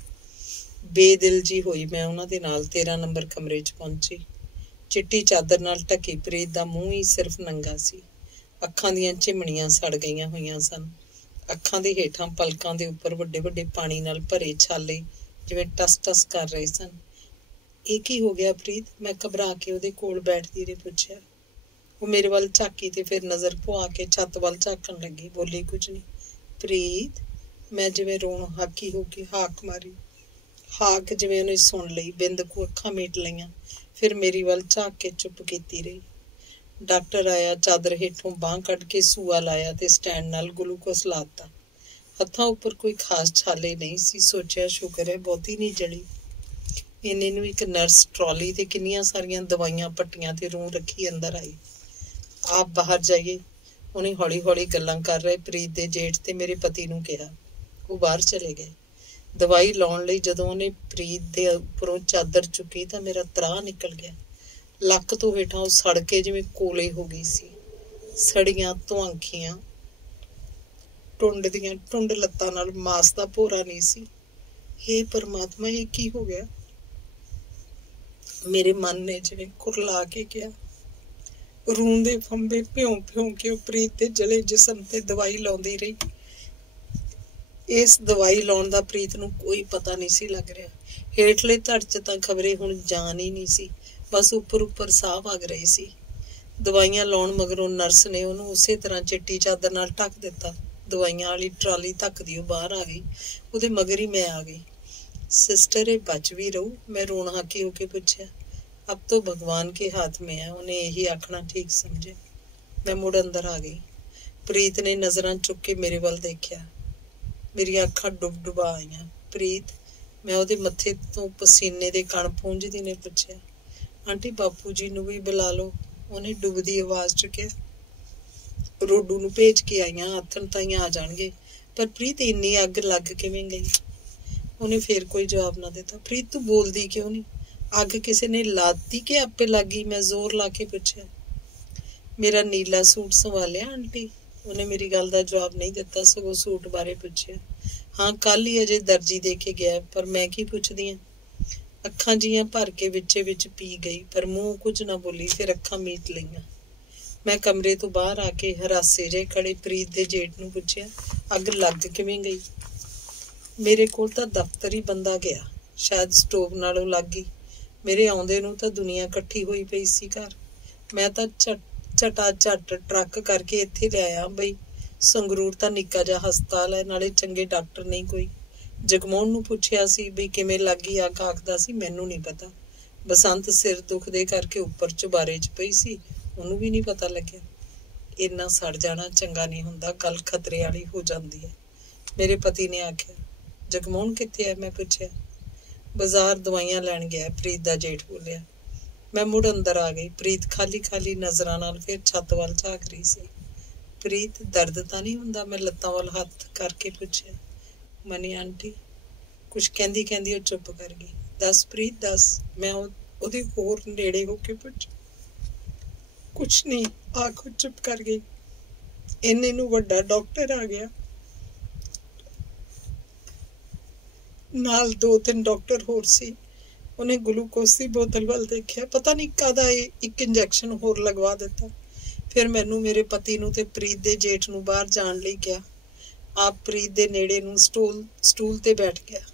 ਬੇਦਿਲ ਜੀ ਹੋਈ ਮੈਂ ਉਹਨਾਂ ਦੇ ਨਾਲ 13 ਨੰਬਰ ਕਮਰੇ 'ਚ ਪਹੁੰਚੀ। ਚਿੱਟੀ ਚਾਦਰ ਨਾਲ ਢਕੀ ਪ੍ਰੀਤ ਦਾ ਮੂੰਹ ਹੀ ਸਿਰਫ ਨੰਗਾ ਸੀ। ਅੱਖਾਂ ਦੀਆਂ ਝਿਮਣੀਆਂ ਸੜ ਗਈਆਂ ਹੋਈਆਂ ਸਨ। ਅੱਖਾਂ ਦੇ ਹੇਠਾਂ ਪਲਕਾਂ ਦੇ ਉੱਪਰ ਵੱਡੇ ਵੱਡੇ ਪਾਣੀ ਨਾਲ ਭਰੇ ਛਾਲੇ ਜਿਵੇਂ ਟਸ ਟਸ ਕਰ ਰਹੇ ਸਨ। ਇਹ ਕੀ ਹੋ ਗਿਆ ਪ੍ਰੀਤ? ਮੈਂ ਘਬਰਾ ਕੇ ਉਹਦੇ ਕੋਲ ਬੈਠਦੀ ਰਹੀ ਪੁੱਛਿਆ। ਉਹ ਮੇਰੇ ਵੱਲ ਝਾਕੀ ਤੇ ਫਿਰ ਨਜ਼ਰ ਪੁਆ ਕੇ ਛੱਤ ਵੱਲ ਝਾਕਣ ਲੱਗੀ। ਬੋਲੀ ਕੁਝ ਨਹੀਂ। ਪ੍ਰੀਤ, ਮੈਂ ਜਿਵੇਂ ਰੋਣ ਹਾਕੀ ਹੋ ਕੇ ਹਾਕ ਮਾਰੀ। ਹਾਕ ਜਿਵੇਂ ਉਹਨੇ ਸੁਣ ਲਈ। ਬਿੰਦ ਕੁ ਅੱਖਾਂ ਮੀਟ ਲਈਆਂ, ਫਿਰ ਮੇਰੀ ਵੱਲ ਝਾਕ ਕੇ ਚੁੱਪ ਕੀਤੀ ਰਹੀ। ਡਾਕਟਰ ਆਇਆ, ਚਾਦਰ ਹੇਠੋਂ ਬਾਂਹ ਕੱਢ ਕੇ ਸੂਆ ਲਾਇਆ ਤੇ ਸਟੈਂਡ ਨਾਲ ਗਲੂਕੋਸ ਲਾ ਦਿੱਤਾ। ਹੱਥਾਂ ਉੱਪਰ ਕੋਈ ਖਾਸ ਛਾਲੇ ਨਹੀਂ ਸੀ। ਸੋਚਿਆ ਸ਼ੁਕਰ ਹੈ ਬਹੁਤੀ ਨਹੀਂ ਜਲੀ। ਇੰਨੇ ਨੂੰ ਇੱਕ ਨਰਸ ਟਰਾਲੀ ਤੇ ਕਿੰਨੀਆਂ ਸਾਰੀਆਂ ਦਵਾਈਆਂ ਪੱਟੀਆਂ ਤੇ ਰੂੰ ਰੱਖੀ ਅੰਦਰ ਆਈ। ਆਪ ਬਾਹਰ ਜਾਈਏ, ਉਹਨੇ ਹੌਲੀ ਹੌਲੀ ਗੱਲਾਂ ਕਰ ਰਹੇ ਪ੍ਰੀਤ ਦੇ ਜੇਠ ਤੇ ਮੇਰੇ ਪਤੀ ਨੂੰ ਕਿਹਾ। ਉਹ ਬਾਹਰ ਚਲੇ ਗਏ। ਦਵਾਈ ਲਾਉਣ ਲਈ ਜਦੋਂ ਉਹਨੇ ਪ੍ਰੀਤ ਦੇ ਉੱਪਰੋਂ ਚਾਦਰ ਚੁੱਕੀ ਤਾਂ ਮੇਰਾ ਤਰਾਹ ਨਿਕਲ ਗਿਆ। ਲੱਕ ਤੋਂ ਹੇਠਾਂ ਉਹ ਸੜ ਕੇ ਜਿਵੇਂ ਕੋਲੇ ਹੋ ਗਈ ਸੀ। ਸੜੀਆਂ ਧੁਆਂਖੀਆਂ ਟੁੰਡ ਦੀਆਂ ਟੁੰਡ ਲੱਤਾਂ ਨਾਲ ਮਾਸ ਦਾ ਭੋਰਾ ਨਹੀਂ ਸੀ। ਹੇ ਪਰਮਾਤਮਾ, ਇਹ ਕੀ ਹੋ ਗਿਆ? ਮੇਰੇ ਮਨ ਨੇ ਜਿਵੇਂ ਕੁਰਲਾ ਕੇ ਕਿਹਾ। ਰੂੰ ਦੇ ਫੰਬੇ ਭਿਉਂ ਭਿਉਂ ਕੇ ਉਹ ਪ੍ਰੀਤ ਦੇ ਜਲੇ ਜਿਸਮ ਤੇ ਦਵਾਈ ਲਾਉਂਦੀ ਰਹੀ। ਇਸ ਦਵਾਈ ਲਾਉਣ ਦਾ ਪ੍ਰੀਤ ਨੂੰ ਕੋਈ ਪਤਾ ਨਹੀਂ ਸੀ ਲੱਗ ਰਿਹਾ। ਹੇਠਲੇ ਧੜ 'ਚ ਤਾਂ ਖਬਰੇ ਹੁਣ ਜਾਨ ਹੀ ਨਹੀਂ ਸੀ, ਬਸ ਉੱਪਰ ਉੱਪਰ ਸਾਹ ਵਗ ਰਹੇ ਸੀ। ਦਵਾਈਆਂ ਲਾਉਣ ਮਗਰੋਂ ਨਰਸ ਨੇ ਉਹਨੂੰ ਉਸੇ ਤਰ੍ਹਾਂ ਚਿੱਟੀ ਚਾਦਰ ਨਾਲ ਢੱਕ ਦਿੱਤਾ। ਦਵਾਈਆਂ ਵਾਲੀ ਟਰਾਲੀ ਧੱਕਦੀ ਉਹ ਬਾਹਰ ਆ ਗਈ। ਉਹਦੇ ਮਗਰ ਹੀ ਮੈਂ ਆ ਗਈ। ਸਿਸਟਰ, ਇਹ ਬਚ ਵੀ ਰਹੂ? ਮੈਂ ਰੋਣ ਹਾਕੀ ਹੋ ਕੇ ਪੁੱਛਿਆ। ਅਬ ਤੋਂ ਭਗਵਾਨ ਕੇ ਹੱਥ ਮੇਂ ਹੈ, ਉਹਨੇ ਇਹੀ ਆਖਣਾ ਠੀਕ ਸਮਝਿਆ। ਮੈਂ ਮੁੜ ਅੰਦਰ ਆ ਗਈ। ਪ੍ਰੀਤ ਨੇ ਨਜ਼ਰਾਂ ਚੁੱਕ ਕੇ ਮੇਰੇ ਵੱਲ ਦੇਖਿਆ। ਮੇਰੀਆਂ ਅੱਖਾਂ ਡੁਬਾ ਆਈਆਂ। ਪ੍ਰੀਤ, ਮੈਂ ਉਹਦੇ ਮੱਥੇ ਤੋਂ ਪਸੀਨੇ ਦੇ ਕਣ ਪੂੰਝਦੀ ਨੇ ਪੁੱਛਿਆ। ਆਂਟੀ, ਬਾਪੂ ਜੀ ਨੂੰ ਵੀ ਬੁਲਾ ਲਓ, ਉਹਨੇ ਡੁੱਬਦੀ ਆਵਾਜ਼ ਚ ਕਿਹਾ। ਰੋਡੂ ਨੂੰ ਭੇਜ ਕੇ ਆਈਆਂ, ਆਥਣ ਤਾਈਂ ਆ ਜਾਣਗੇ। ਪਰ ਪ੍ਰੀਤ, ਇੰਨੀ ਅੱਗ ਲੱਗ ਕਿਵੇਂ ਗਈ? ਉਹਨੇ ਫੇਰ ਕੋਈ ਜਵਾਬ ਨਾ ਦਿੱਤਾ। ਪ੍ਰੀਤ, ਤੂੰ ਬੋਲਦੀ ਕਿਉਂ ਨਹੀਂ? ਅੱਗ ਕਿਸੇ ਨੇ ਲਾਤੀ ਕਿ ਆਪੇ ਲੱਗੀ? ਮੈਂ ਜ਼ੋਰ ਲਾ ਕੇ ਪੁੱਛਿਆ। ਮੇਰਾ ਨੀਲਾ ਸੂਟ ਸੰਭਾਲਿਆ ਆਂਟੀ? ਉਹਨੇ ਮੇਰੀ ਗੱਲ ਦਾ ਜਵਾਬ ਨਹੀਂ ਦਿੱਤਾ, ਸਗੋਂ ਸੂਟ ਬਾਰੇ ਪੁੱਛਿਆ। ਹਾਂ, ਕੱਲ ਹੀ ਅਜੇ ਦਰਜੀ ਦੇ ਕੇ ਗਿਆ, ਪਰ ਮੈਂ ਕੀ ਪੁੱਛਦੀ ਹਾਂ? ਅੱਖਾਂ ਜੀਆਂ ਭਰ ਕੇ ਵਿੱਚ ਪੀ ਗਈ, ਪਰ ਮੂੰਹ ਕੁਝ ਨਾ ਬੋਲੀ। ਫਿਰ ਅੱਖਾਂ ਮੀਟ ਲਈਆਂ। ਮੈਂ ਕਮਰੇ ਤੋਂ ਬਾਹਰ ਆ ਕੇ ਹਰਾਸੇ ਜਿਹੇ ਖੜੇ ਪ੍ਰੀਤ ਦੇ ਜੇਠ ਨੂੰ ਪੁੱਛਿਆ, ਅੱਗ ਲੱਗ ਕਿਵੇਂ ਗਈ? ਮੇਰੇ ਕੋਲ ਤਾਂ ਦਫ਼ਤਰ ਹੀ ਬੰਦਾ ਗਿਆ, ਸ਼ਾਇਦ ਸਟੋਵ ਨਾਲੋਂ ਲੱਗ ਗਈ। ਮੇਰੇ ਆਉਂਦੇ ਨੂੰ ਤਾਂ ਦੁਨੀਆ ਇਕੱਠੀ ਹੋਈ ਪਈ ਸੀ ਘਰ। ਮੈਂ ਤਾਂ ਝਟਾ ਝੱਟ ਟਰੱਕ ਕਰਕੇ ਇੱਥੇ ਲਿਆਇਆ। ਬਈ ਸੰਗਰੂਰ ਤਾਂ ਨਿੱਕਾ ਜਿਹਾ ਹਸਪਤਾਲ ਹੈ, ਨਾਲੇ ਚੰਗੇ ਡਾਕਟਰ ਨਹੀਂ ਕੋਈ। ਜਗਮੋਹਨ ਨੂੰ ਪੁੱਛਿਆ ਸੀ ਬਈ ਕਿਵੇਂ ਲੱਗੀ ਅੱਗ, ਆਖਦਾ ਸੀ ਮੈਨੂੰ ਨਹੀਂ ਪਤਾ। ਬਸੰਤ ਸਿਰ ਦੁਖਦੇ ਕਰਕੇ ਉੱਪਰ ਚੁਬਾਰੇ 'ਚ ਪਈ ਸੀ, ਉਹਨੂੰ ਵੀ ਨਹੀਂ ਪਤਾ ਲੱਗਿਆ। ਇੰਨਾ ਸੜ ਜਾਣਾ ਚੰਗਾ ਨਹੀਂ ਹੁੰਦਾ, ਗੱਲ ਖਤਰੇ ਵਾਲੀ ਹੋ ਜਾਂਦੀ ਹੈ। ਮੇਰੇ ਪਤੀ ਨੇ ਆਖਿਆ। ਜਗਮੋਹਨ ਕਿੱਥੇ ਹੈ? ਮੈਂ ਪੁੱਛਿਆ। ਬਾਜ਼ਾਰ ਦਵਾਈਆਂ ਲੈਣ ਗਿਆ, ਪ੍ਰੀਤ ਦਾ ਜੇਠ ਬੋਲਿਆ। ਮੈਂ ਮੁੜ ਅੰਦਰ ਆ ਗਈ। ਪ੍ਰੀਤ ਖਾਲੀ ਖਾਲੀ ਨਜ਼ਰਾਂ ਨਾਲ ਫਿਰ ਛੱਤ ਵੱਲ ਝਾਕ ਰਹੀ ਸੀ। ਪ੍ਰੀਤ, ਦਰਦ ਤਾਂ ਨਹੀਂ ਹੁੰਦਾ? ਮੈਂ ਲੱਤਾਂ ਵੱਲ ਹੱਥ ਕਰਕੇ ਪੁੱਛਿਆ। ਮਨੀ ਆਂਟੀ, ਕੁਛ ਕਹਿੰਦੀ ਕਹਿੰਦੀ ਉਹ ਚੁੱਪ ਕਰ ਗਈ। ਦੱਸ ਪ੍ਰੀਤ ਦੱਸ, ਮੈਂ ਉਹਦੇ ਹੋਰ ਨੇੜੇ ਹੋ ਕੇ ਪੁੱਛਿਆ। कुछ नहीं, आखो चुप कर गई। इन्ने नूं वड्डा डॉक्टर आ गया, नाल 2-3 डॉक्टर होर सी। उन्हें ग्लूकोस की बोतल वाल देखिया, पता नहीं कादा एक इंजैक्शन होर लगवा दिता। फिर मैनू मेरे पति नूं ते प्रीत दे जेठ नूं बाहर जाण लई कहा। आप प्रीत दे नेड़े नूं स्टूल ते बैठ गया।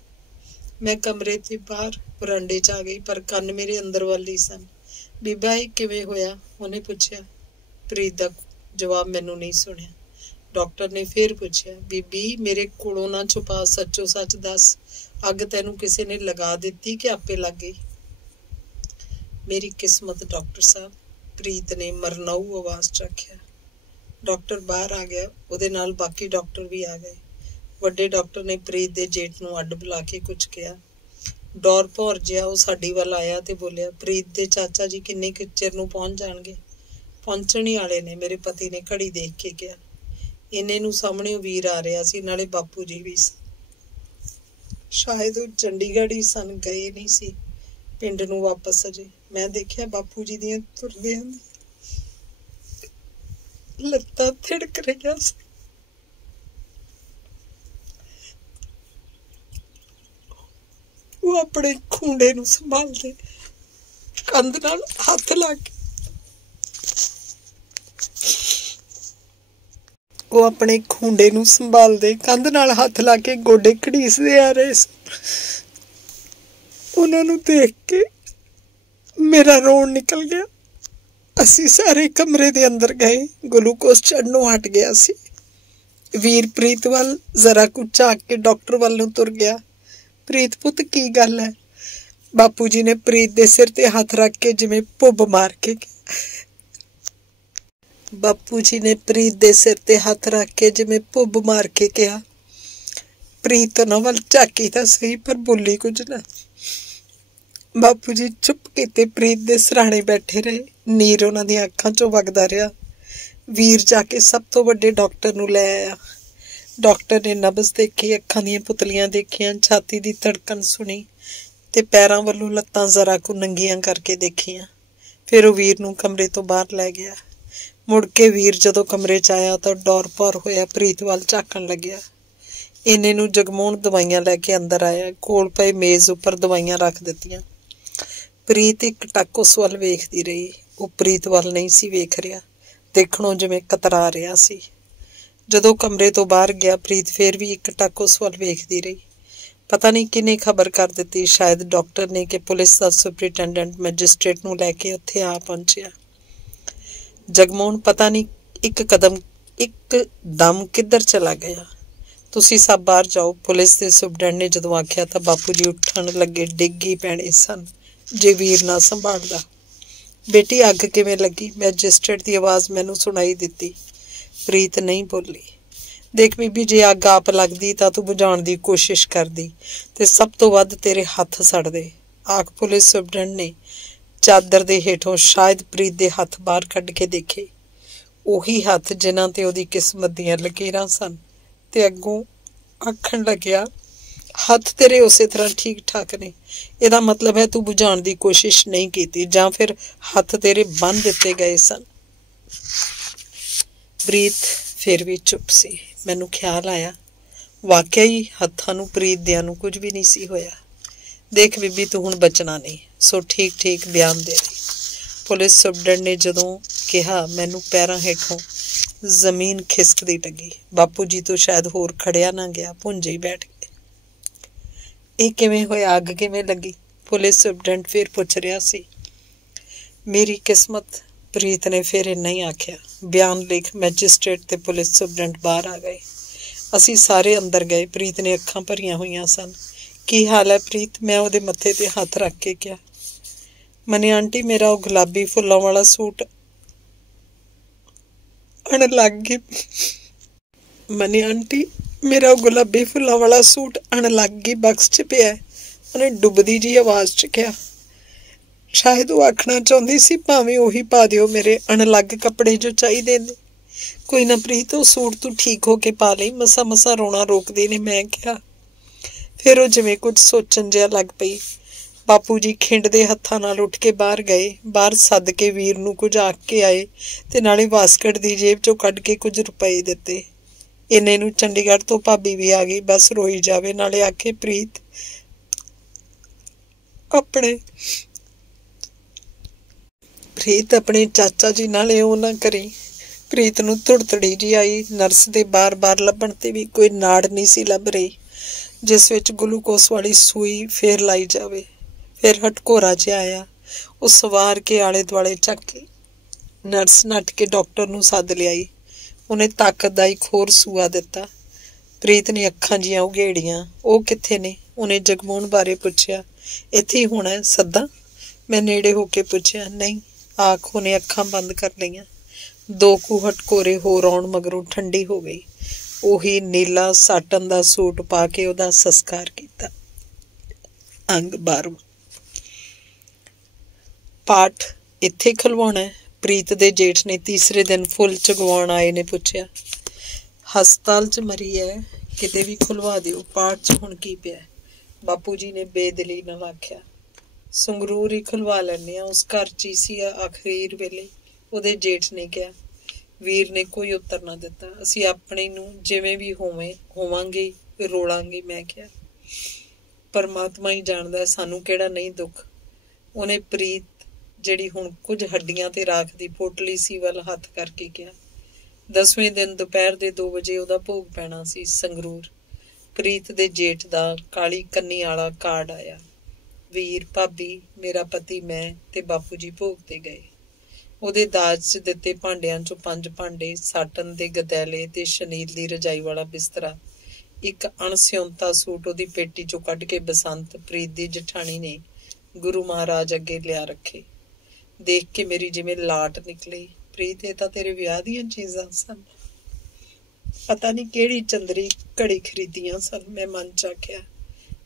मैं कमरे ते बाहर बरांडे च आ गई, पर कन्न मेरे अंदर वाल ही सन। बीबा ये किवें होया? उन्हें पुछया। प्रीत दा जवाब मैनू नहीं सुनिया। डॉक्टर ने फिर पूछया, बीबी मेरे कोलों ना छुपा, सच्चो सच दस, अग तैनू किसी ने लगा दी कि आपे लग गई? मेरी किस्मत डॉक्टर साहब, प्रीत ने मरनाऊ आवाज च आख्या। डॉक्टर बाहर आ गया, उहदे नाल बाकी डॉक्टर भी आ गए। वड्डे डॉक्टर ने प्रीत दे जेठ नूं अड्ड बुला के कुछ कहा। डौर भौर जिहा ਉਹ साडी ਵੱਲ आया ते बोलिया, प्रीत दे चाचा जी किन्ने कि चिर नूं पहुंच जाणगे? पहुंचण ही वाले ने, मेरे पति ने घड़ी देख के कहा। इन्ने नूं सामणे वीर आ रहा सी, नाले बापू जी भी सन। शायद वो चंडीगढ़ ही सन, गए नहीं सी पिंड नूं वापस अजे। मैं देखिया बापू जी दियां तुरदियां लत्तां थिड़क रहियां सी। वो अपने खूंडे नूं संभालदे कंध नाल हथ ला के वो अपने खूंडे नूं संभालदे कंध नाल हथ ला के गोडे घड़ीसदे आ रहे सन। उन्हां नूं देख के मेरा रोन निकल गया। असी सारे कमरे दे अंदर गए। ग्लूकोस चढ़नों हट गया सी। वीर प्रीत वाल जरा कुछ झाक के डॉक्टर वाल नूं तुर गया। प्रीत पुत की गल है? बापू जी ने प्रीत दे सिर ते हाथ रख के जिवें भुब मार के बापू जी ने प्रीत दे सिर ते हाथ रख के जिवें भुब मार के कहा। प्रीत उन्हां वल झाकी तां सही, पर बोली कुछ ना। बापू जी चुप कीते प्रीत दे सराणे बैठे रहे। नीर उन्हां दी अखां चों वगदा रहा। वीर जाके सब तो वड्डे डॉक्टर नूं लै आया। डॉक्टर ने नब्ज देखी, अखां दीयां पुतलियां देखियां, छाती दी धड़कन सुनी ते पैरां वल्लों लत्तां जरा को नंगियां करके देखियां। फिर वो वीर नूं कमरे तो बाहर लै गया। मुड़ के वीर जदों कमरे च आया तां डौर भौर होया प्रीत वाल झाकण लग्या। इन्ने नूं जगमोहन दवाइयां लैके अंदर आया। कोल पए मेज उपर दवाइयां रख दित्तियां। प्रीत एक टक उस वल वेखदी रही। वो प्रीत वल नहीं सी वेख रहा, देखणों जिवें कतरा रहा सी। जदों कमरे तो बाहर गया, प्रीत फिर भी एक टक उस वल वेखदी रही। पता नहीं किने खबर कर दी, शायद डॉक्टर ने कि पुलिस का सुपरिटेंडेंट मैजिस्ट्रेट नूं लैके उत्थे आ पहुंचिया। जगमोहन पता नहीं एक दम किधर चला गया। तुसी सब बाहर जाओ, पुलिस के सुपरिटेंडेंट ने जदों आख्या तां बापू जी उठण लगे, डिग ही पैणे सन जे वीर ना संभालदा। बेटी अग किवें लगी? मैजिस्ट्रेट की आवाज़ मैनू सुनाई दिती। प्रीत नहीं बोली। देख बीबी, जे अग आप लगदी तां तू बुझाउण दी कोशिश करदी ते सब तो वध तेरे हथ सड़दे। आख पुलिस सुपरिटेंडेंट ने चादर दे हेठों शायद प्रीत दे हथ बाहर कढ के देखे। उही हथ जिन्हां ते ओहदी किस्मत दीयां लकीरां सन। ते अग्गों आखण लग्या, हथ तेरे उस तरह ठीक ठाक ने। इहदा मतलब है तू बुझाउण दी कोशिश नहीं कीती, जां फिर हथ तेरे बन दिते गए सन। प्रीत फिर भी चुप सी। मैनू ख्याल आया, वाकई ही हत्थां नूं प्रीत दियां नूं कुछ भी नहीं सी होया। देख बीबी, तू हुण बचना नहीं, सो ठीक ठीक बयान दे रही। पुलिस सुपरिटेंडेंट ने जदों कहा, मैनू पैरां हेठों जमीन खिसकदी लगी। बापू जी तो शायद होर खड़िया ना गया, भुंजे ही बैठ गए। ये किवें होया? अग किवें लगी? पुलिस सुपरिटेंडेंट फिर पुछ रहा सी। मेरी किस्मत, प्रीत ने फिर इन्ना ही आख्या। बयान लिख। मैजिस्ट्रेट ते पुलिस सुपरिटेंडेंट बाहर आ गए। असी सारे अंदर गए। प्रीत ने अखां भरियां होईयां सन। की हाल है प्रीत? मैं ओहदे मत्थे ते हथ रख के कहा। मनी आंटी, मेरा वो गुलाबी फुल्लां वाला सूट अण लग गई। मनी आंटी, मेरा वो गुलाबी फुल्लां वाला सूट अण लग गई, बक्स च पिया। उन्हें डुबदी जी आवाज़ च कहा। शायद वो आखना चाहती सी, भावें उही पा दिओ, मेरे अणलग कपड़े जो चाहिए ने। कोई ना प्रीत, वो सूट तू ठीक होके पा लई। मसा मसा रोना रोकदी ने मैं कहा। फिर वो जिवें कुछ सोचन जिहा लग पई। ਬਾਪੂ ਜੀ ਖਿੰਡ ਦੇ ਹੱਥਾਂ ਨਾਲ ਉੱਠ ਕੇ ਬਾਹਰ ਗਏ। ਬਾਹਰ ਸੱਦ ਕੇ ਵੀਰ ਨੂੰ ਕੁਝ ਆਖ ਕੇ ਆਏ ਤੇ ਨਾਲੇ ਬਾਸਕਟ ਦੀ ਜੇਬ ਚੋਂ ਕੱਢ ਕੇ ਕੁਝ ਰੁਪਏ ਦਿੱਤੇ। ਇੰਨੇ ਨੂੰ ਚੰਡੀਗੜ੍ਹ ਤੋਂ ਭਾਬੀ ਵੀ ਆ ਗਈ। ਬਸ ਰੋਈ ਜਾਵੇ, ਨਾਲੇ ਆਖੇ ਪ੍ਰੀਤ ਆਪਣੇ ਚਾਚਾ ਜੀ ਨਾਲ ਇਉਂ ਨਾ ਕਰੀ। ਪ੍ਰੀਤ ਨੂੰ ਧੁੜਤੜੀ ਜੀ ਆਈ। ਨਰਸ ਦੇ ਬਾਰ-ਬਾਰ ਲੱਭਣ ਤੇ ਵੀ ਕੋਈ ਨਾੜ ਨਹੀਂ ਸੀ ਲੱਭ ਰਹੀ ਜਿਸ ਵਿੱਚ ਗਲੂਕੋਸ ਵਾਲੀ ਸੂਈ ਫੇਰ ਲਾਈ ਜਾਵੇ। ਫਿਰ ਹਟਕੋਰਾ ਜਿਹਾ ਆਇਆ। ਉਹ ਸਵਾਰ ਕੇ ਆਲੇ ਦੁਆਲੇ ਝੱਕ ਕੇ ਨਰਸ ਨੱਠ ਕੇ ਡਾਕਟਰ ਨੂੰ ਸੱਦ ਲਿਆਈ। ਉਹਨੇ ਤਾਕਤ ਦਾ ਇੱਕ ਹੋਰ ਸੂਆ ਦਿੱਤਾ। ਪ੍ਰੀਤ ਨੇ ਅੱਖਾਂ ਜੀਆਂ ਉਘੇੜੀਆਂ। ਉਹ ਕਿੱਥੇ ਨੇ? ਉਹਨੇ ਜਗਮੋਹਨ ਬਾਰੇ ਪੁੱਛਿਆ। ਇੱਥੇ ਹੀ ਹੋਣਾ, ਸੱਦਾਂ? ਮੈਂ ਨੇੜੇ ਹੋ ਕੇ ਪੁੱਛਿਆ। ਨਹੀਂ, ਆਖ ਉਹਨੇ ਅੱਖਾਂ ਬੰਦ ਕਰ ਲਈਆਂ। 2 ਕੁ ਹਟਕੋਰੇ ਹੋਰ ਆਉਣ ਮਗਰੋਂ ਠੰਡੀ ਹੋ ਗਈ। ਉਹੀ ਨੀਲਾ ਸਾਟਨ ਦਾ ਸੂਟ ਪਾ ਕੇ ਉਹਦਾ ਸੰਸਕਾਰ ਕੀਤਾ। ਅੰਗ 12ਵਾਂ। ਪਾਠ ਇੱਥੇ ਖਲਵਾਉਣਾ? ਪ੍ਰੀਤ ਦੇ ਜੇਠ ਨੇ ਤੀਸਰੇ ਦਿਨ ਫੁੱਲ ਚਗਵਾਉਣ ਆਏ ਨੇ ਪੁੱਛਿਆ। ਹਸਪਤਾਲ 'ਚ ਮਰੀ ਹੈ, ਕਿਤੇ ਵੀ ਖੁਲਵਾ ਦਿਓ। ਪਾਠ 'ਚ ਹੁਣ ਕੀ ਪਿਆ? ਬਾਪੂ ਜੀ ਨੇ ਬੇਦਿਲੀ ਨਾਲ ਆਖਿਆ। ਸੰਗਰੂਰ ਹੀ ਖੁਲਵਾ ਲੈਂਦੇ ਆ, ਉਸ ਘਰ 'ਚ ਹੀ ਸੀ ਆਖੀਰ ਵੇਲੇ, ਉਹਦੇ ਜੇਠ ਨੇ ਕਿਹਾ। ਵੀਰ ਨੇ ਕੋਈ ਉੱਤਰ ਨਾ ਦਿੱਤਾ। ਅਸੀਂ ਆਪਣੇ ਨੂੰ ਜਿਵੇਂ ਵੀ ਹੋਵਾਂਗੇ ਰੋਲਾਂਗੇ, ਮੈਂ ਕਿਹਾ। ਪਰਮਾਤਮਾ ਹੀ ਜਾਣਦਾ, ਸਾਨੂੰ ਕਿਹੜਾ ਨਹੀਂ ਦੁੱਖ। ਉਹਨੇ ਪ੍ਰੀਤ ਜਿਹੜੀ ਹੁਣ ਕੁਝ ਹੱਡੀਆਂ ਤੇ ਰਾਖ ਦੀ ਪੋਟਲੀ ਸੀ ਵੱਲ ਹੱਥ ਕਰਕੇ ਕਿਹਾ। 10ਵੇਂ ਦਿਨ ਦੁਪਹਿਰ ਦੇ 2 ਵਜੇ ਉਹਦਾ ਭੋਗ ਪੈਣਾ ਸੀ ਸੰਗਰੂਰ। ਪ੍ਰੀਤ ਦੇ ਜੇਠ ਦਾ ਕਾਲੀ ਕੰਨੀ ਵਾਲਾ ਕਾਰਡ ਆਇਆ। ਵੀਰ, ਭਾਬੀ, ਮੇਰਾ ਪਤੀ, ਮੈਂ ਤੇ ਬਾਪੂ ਜੀ ਭੋਗ ਤੇ ਗਏ। ਉਹਦੇ ਦਾਜ 'ਚ ਦਿੱਤੇ ਭਾਂਡਿਆਂ 'ਚੋਂ 5 ਭਾਂਡੇ, ਸਾਟਨ ਦੇ ਗਦੈਲੇ ਤੇ ਸ਼ਨੀਲ ਦੀ ਰਜਾਈ ਵਾਲਾ ਬਿਸਤਰਾ, ਇੱਕ ਅਣਸਿਉਂਤਾ ਸੂਟ ਉਹਦੀ ਪੇਟੀ 'ਚੋਂ ਕੱਢ ਕੇ ਬਸੰਤ, ਪ੍ਰੀਤ ਦੀ ਜਠਾਣੀ, ਨੇ ਗੁਰੂ ਮਹਾਰਾਜ ਅੱਗੇ ਲਿਆ ਰੱਖੇ। ਦੇਖ ਕੇ ਮੇਰੀ ਜਿਵੇਂ ਲਾਟ ਨਿਕਲੀ। ਪ੍ਰੀਤ, ਇਹ ਤਾਂ ਤੇਰੇ ਵਿਆਹ ਦੀਆਂ ਚੀਜ਼ਾਂ ਸਨ। ਪਤਾ ਨਹੀਂ ਕਿਹੜੀ ਚੰਦਰੀ ਘੜੀ ਖਰੀਦੀਆਂ ਸਨ, ਮੈਂ ਮਨ 'ਚ ਆਖਿਆ।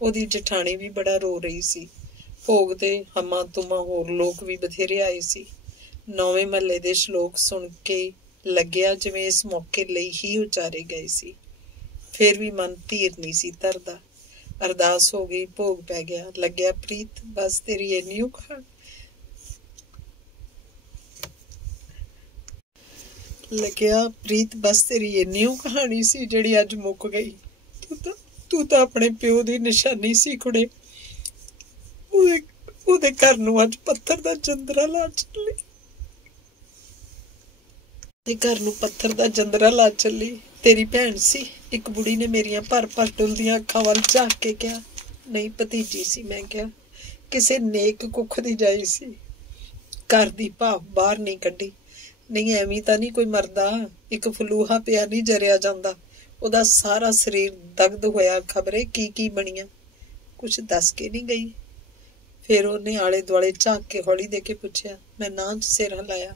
ਉਹਦੀ ਜਠਾਣੀ ਵੀ ਬੜਾ ਰੋ ਰਹੀ ਸੀ। ਭੋਗ ਤੇ ਹਮਾ ਤੁਮਾ ਹੋਰ ਲੋਕ ਵੀ ਬਥੇਰੇ ਆਏ ਸੀ। 9ਵੇਂ ਮਹੱਲੇ ਦੇ ਸ਼ਲੋਕ ਸੁਣ ਕੇ ਲੱਗਿਆ ਜਿਵੇਂ ਇਸ ਮੌਕੇ ਲਈ ਹੀ ਉਚਾਰੇ ਗਏ ਸੀ। ਫਿਰ ਵੀ ਮਨ ਧੀਰ ਨਹੀਂ ਸੀ ਧਰਦਾ। ਅਰਦਾਸ ਹੋ ਗਈ, ਭੋਗ ਪੈ ਗਿਆ। ਲੱਗਿਆ ਪ੍ਰੀਤ ਬਸ ਤੇਰੀ ਇੰਨੀ ਕਹਾਣੀ ਸੀ ਜਿਹੜੀ ਅੱਜ ਮੁੱਕ ਗਈ। ਤੂੰ ਤਾਂ ਆਪਣੇ ਪਿਓ ਦੀ ਨਿਸ਼ਾਨੀ ਸੀ ਕੁੜੇ। ਉਹਦੇ ਘਰ ਨੂੰ ਅੱਜ ਪੱਥਰ ਦਾ ਜੰਦਰਾ ਲਾ ਚੱਲੀ। ਤੇਰੀ ਭੈਣ ਸੀ। ਇੱਕ ਬੁੜੀ ਨੇ ਮੇਰੀਆਂ ਭਰ ਭਰ ਡੁੱਲਦੀਆਂ ਅੱਖਾਂ ਵੱਲ ਝਾਕ ਕੇ ਕਿਹਾ। ਨਹੀਂ, ਭਤੀਜੀ ਸੀ, ਮੈਂ ਕਿਹਾ। ਕਿਸੇ ਨੇਕ ਕੁੱਖ ਦੀ ਜਾਈ ਸੀ। ਘਰ ਦੀ ਭਾਵ ਬਾਹਰ ਨਹੀਂ ਕੱਢੀ। ਨਹੀਂ, ਐਵੇਂ ਤਾਂ ਨਹੀਂ ਕੋਈ ਮਰਦਾ। ਇੱਕ ਫਲੂਹਾ ਪਿਆ ਨਹੀਂ ਜਰਿਆ ਜਾਂਦਾ। ਉਹਦਾ ਸਾਰਾ ਸਰੀਰ ਦਗਦ ਹੋਇਆ। ਖਬਰੇ ਕੀ ਬਣੀਆਂ, ਕੁਛ ਦੱਸ ਕੇ ਨਹੀਂ ਗਈ। ਫਿਰ ਉਹਨੇ ਆਲੇ ਦੁਆਲੇ ਝਾਕ ਕੇ ਹੌਲੀ ਦੇ ਕੇ ਪੁੱਛਿਆ। ਮੈਂ ਨਾਂ 'ਚ ਸਿਰ ਹਿਲਾਇਆ।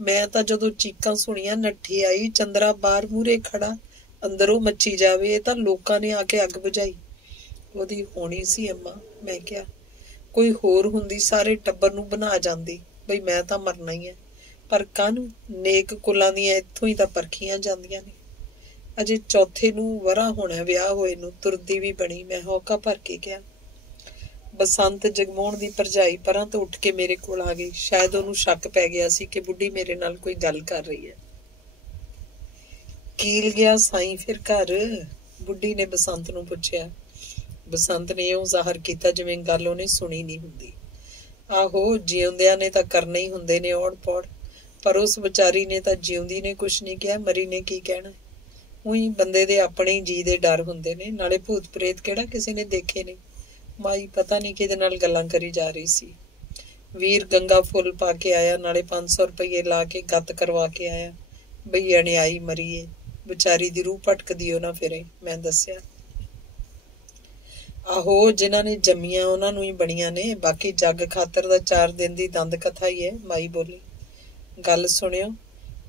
ਮੈਂ ਤਾਂ ਜਦੋਂ ਚੀਕਾਂ ਸੁਣੀਆਂ ਨੱਠੀ ਆਈ। ਚੰਦਰਾ ਬਾਹਰ ਮੂਹਰੇ ਖੜਾ, ਅੰਦਰੋਂ ਮੱਚੀ ਜਾਵੇ। ਇਹ ਤਾਂ ਲੋਕਾਂ ਨੇ ਆ ਕੇ ਅੱਗ ਬੁਝਾਈ। ਉਹਦੀ ਹੋਣੀ ਸੀ ਅੰਮਾ, ਮੈਂ ਕਿਹਾ। ਕੋਈ ਹੋਰ ਹੁੰਦੀ ਸਾਰੇ ਟੱਬਰ ਨੂੰ ਬਣਾ ਜਾਂਦੀ ਬਈ ਮੈਂ ਤਾਂ ਮਰਨਾ ਹੀ ਹੈ। ਪਰ ਕਾਹਨੂੰ? ਨੇਕ ਕੁਲਾਂ ਦੀਆਂ ਇੱਥੋਂ ਹੀ ਤਾਂ ਪਰਖੀਆਂ ਜਾਂਦੀਆਂ ਨੇ। ਅਜੇ ਚੌਥੇ ਨੂੰ ਵਰ੍ਹਾ ਹੋਣਾ ਵਿਆਹ ਹੋਏ ਨੂੰ। ਤੁਰਦੀ ਵੀ ਬਣੀ। ਮੈਂ ਹੌਕਾ ਭਰ ਕੇ ਕਿਹਾ। ਬਸੰਤ, ਜਗਮੋਹਨ ਦੀ ਭਰਜਾਈ, ਪਰਾਂ ਤੋਂ ਉੱਠ ਕੇ ਮੇਰੇ ਕੋਲ ਆ ਗਈ। ਸ਼ਾਇਦ ਉਹਨੂੰ ਸ਼ੱਕ ਪੈ ਗਿਆ ਸੀ ਕਿ ਬੁੱਢੀ ਮੇਰੇ ਨਾਲ ਕੋਈ ਗੱਲ ਕਰ ਰਹੀ ਹੈ। ਕੀਲ ਗਿਆ ਸਾਈਂ ਫਿਰ ਘਰ? ਬੁੱਢੀ ਨੇ ਬਸੰਤ ਨੂੰ ਪੁੱਛਿਆ। ਬਸੰਤ ਨੇ ਇਉਂ ਜ਼ਾਹਰ ਕੀਤਾ ਜਿਵੇਂ ਗੱਲ ਉਹਨੇ ਸੁਣੀ ਨਹੀਂ ਹੁੰਦੀ। ਆਹੋ, ਜਿਉਂਦਿਆਂ ਨੇ ਤਾਂ ਕਰਨੇ ਹੀ ਹੁੰਦੇ ਨੇ ਔੜ ਪੌੜ। ਪਰ ਉਸ ਵਿਚਾਰੀ ਨੇ ਤਾਂ ਜਿਉਂਦੀ ਨੇ ਕੁਛ ਨਹੀਂ ਕਿਹਾ, ਮਰੀ ਨੇ ਕੀ ਕਹਿਣਾ। ਉਹੀ ਬੰਦੇ ਦੇ ਆਪਣੇ ਹੀ ਜੀ ਦੇ ਡਰ ਹੁੰਦੇ ਨੇ। ਨਾਲੇ ਭੂਤ ਪ੍ਰੇਤ ਕਿਹੜਾ ਕਿਸੇ ਨੇ ਦੇਖੇ ਨੇ। ਮਾਈ ਪਤਾ ਨਹੀਂ ਕਿਹਦੇ ਨਾਲ ਗੱਲਾਂ ਕਰੀ ਜਾ ਰਹੀ ਸੀ। ਵੀਰ ਗੰਗਾ ਫੁੱਲ ਪਾ ਕੇ ਆਇਆ, ਨਾਲੇ 500 ਰੁਪਏ ਲਾ ਕੇ ਗੱਤ ਕਰਵਾ ਕੇ ਆਇਆ। ਬਈ ਅਣਿਆਈ ਮਰੀਏ, ਵਿਚਾਰੀ ਦੀ ਰੂਹ ਭਟਕਦੀ ਉਹ ਨਾ ਫਿਰੇ, ਮੈਂ ਦੱਸਿਆ। ਆਹੋ, ਜਿਨ੍ਹਾਂ ਨੇ ਜੰਮੀਆਂ ਉਹਨਾਂ ਨੂੰ ਹੀ ਬਣੀਆਂ ਨੇ। ਬਾਕੀ ਜੱਗ ਖਾਤਰ ਦਾ 4 ਦਿਨ ਦੀ ਦੰਦ ਕਥਾ ਹੀ ਹੈ, ਮਾਈ ਬੋਲੀ। ਗੱਲ ਸੁਣਿਓ।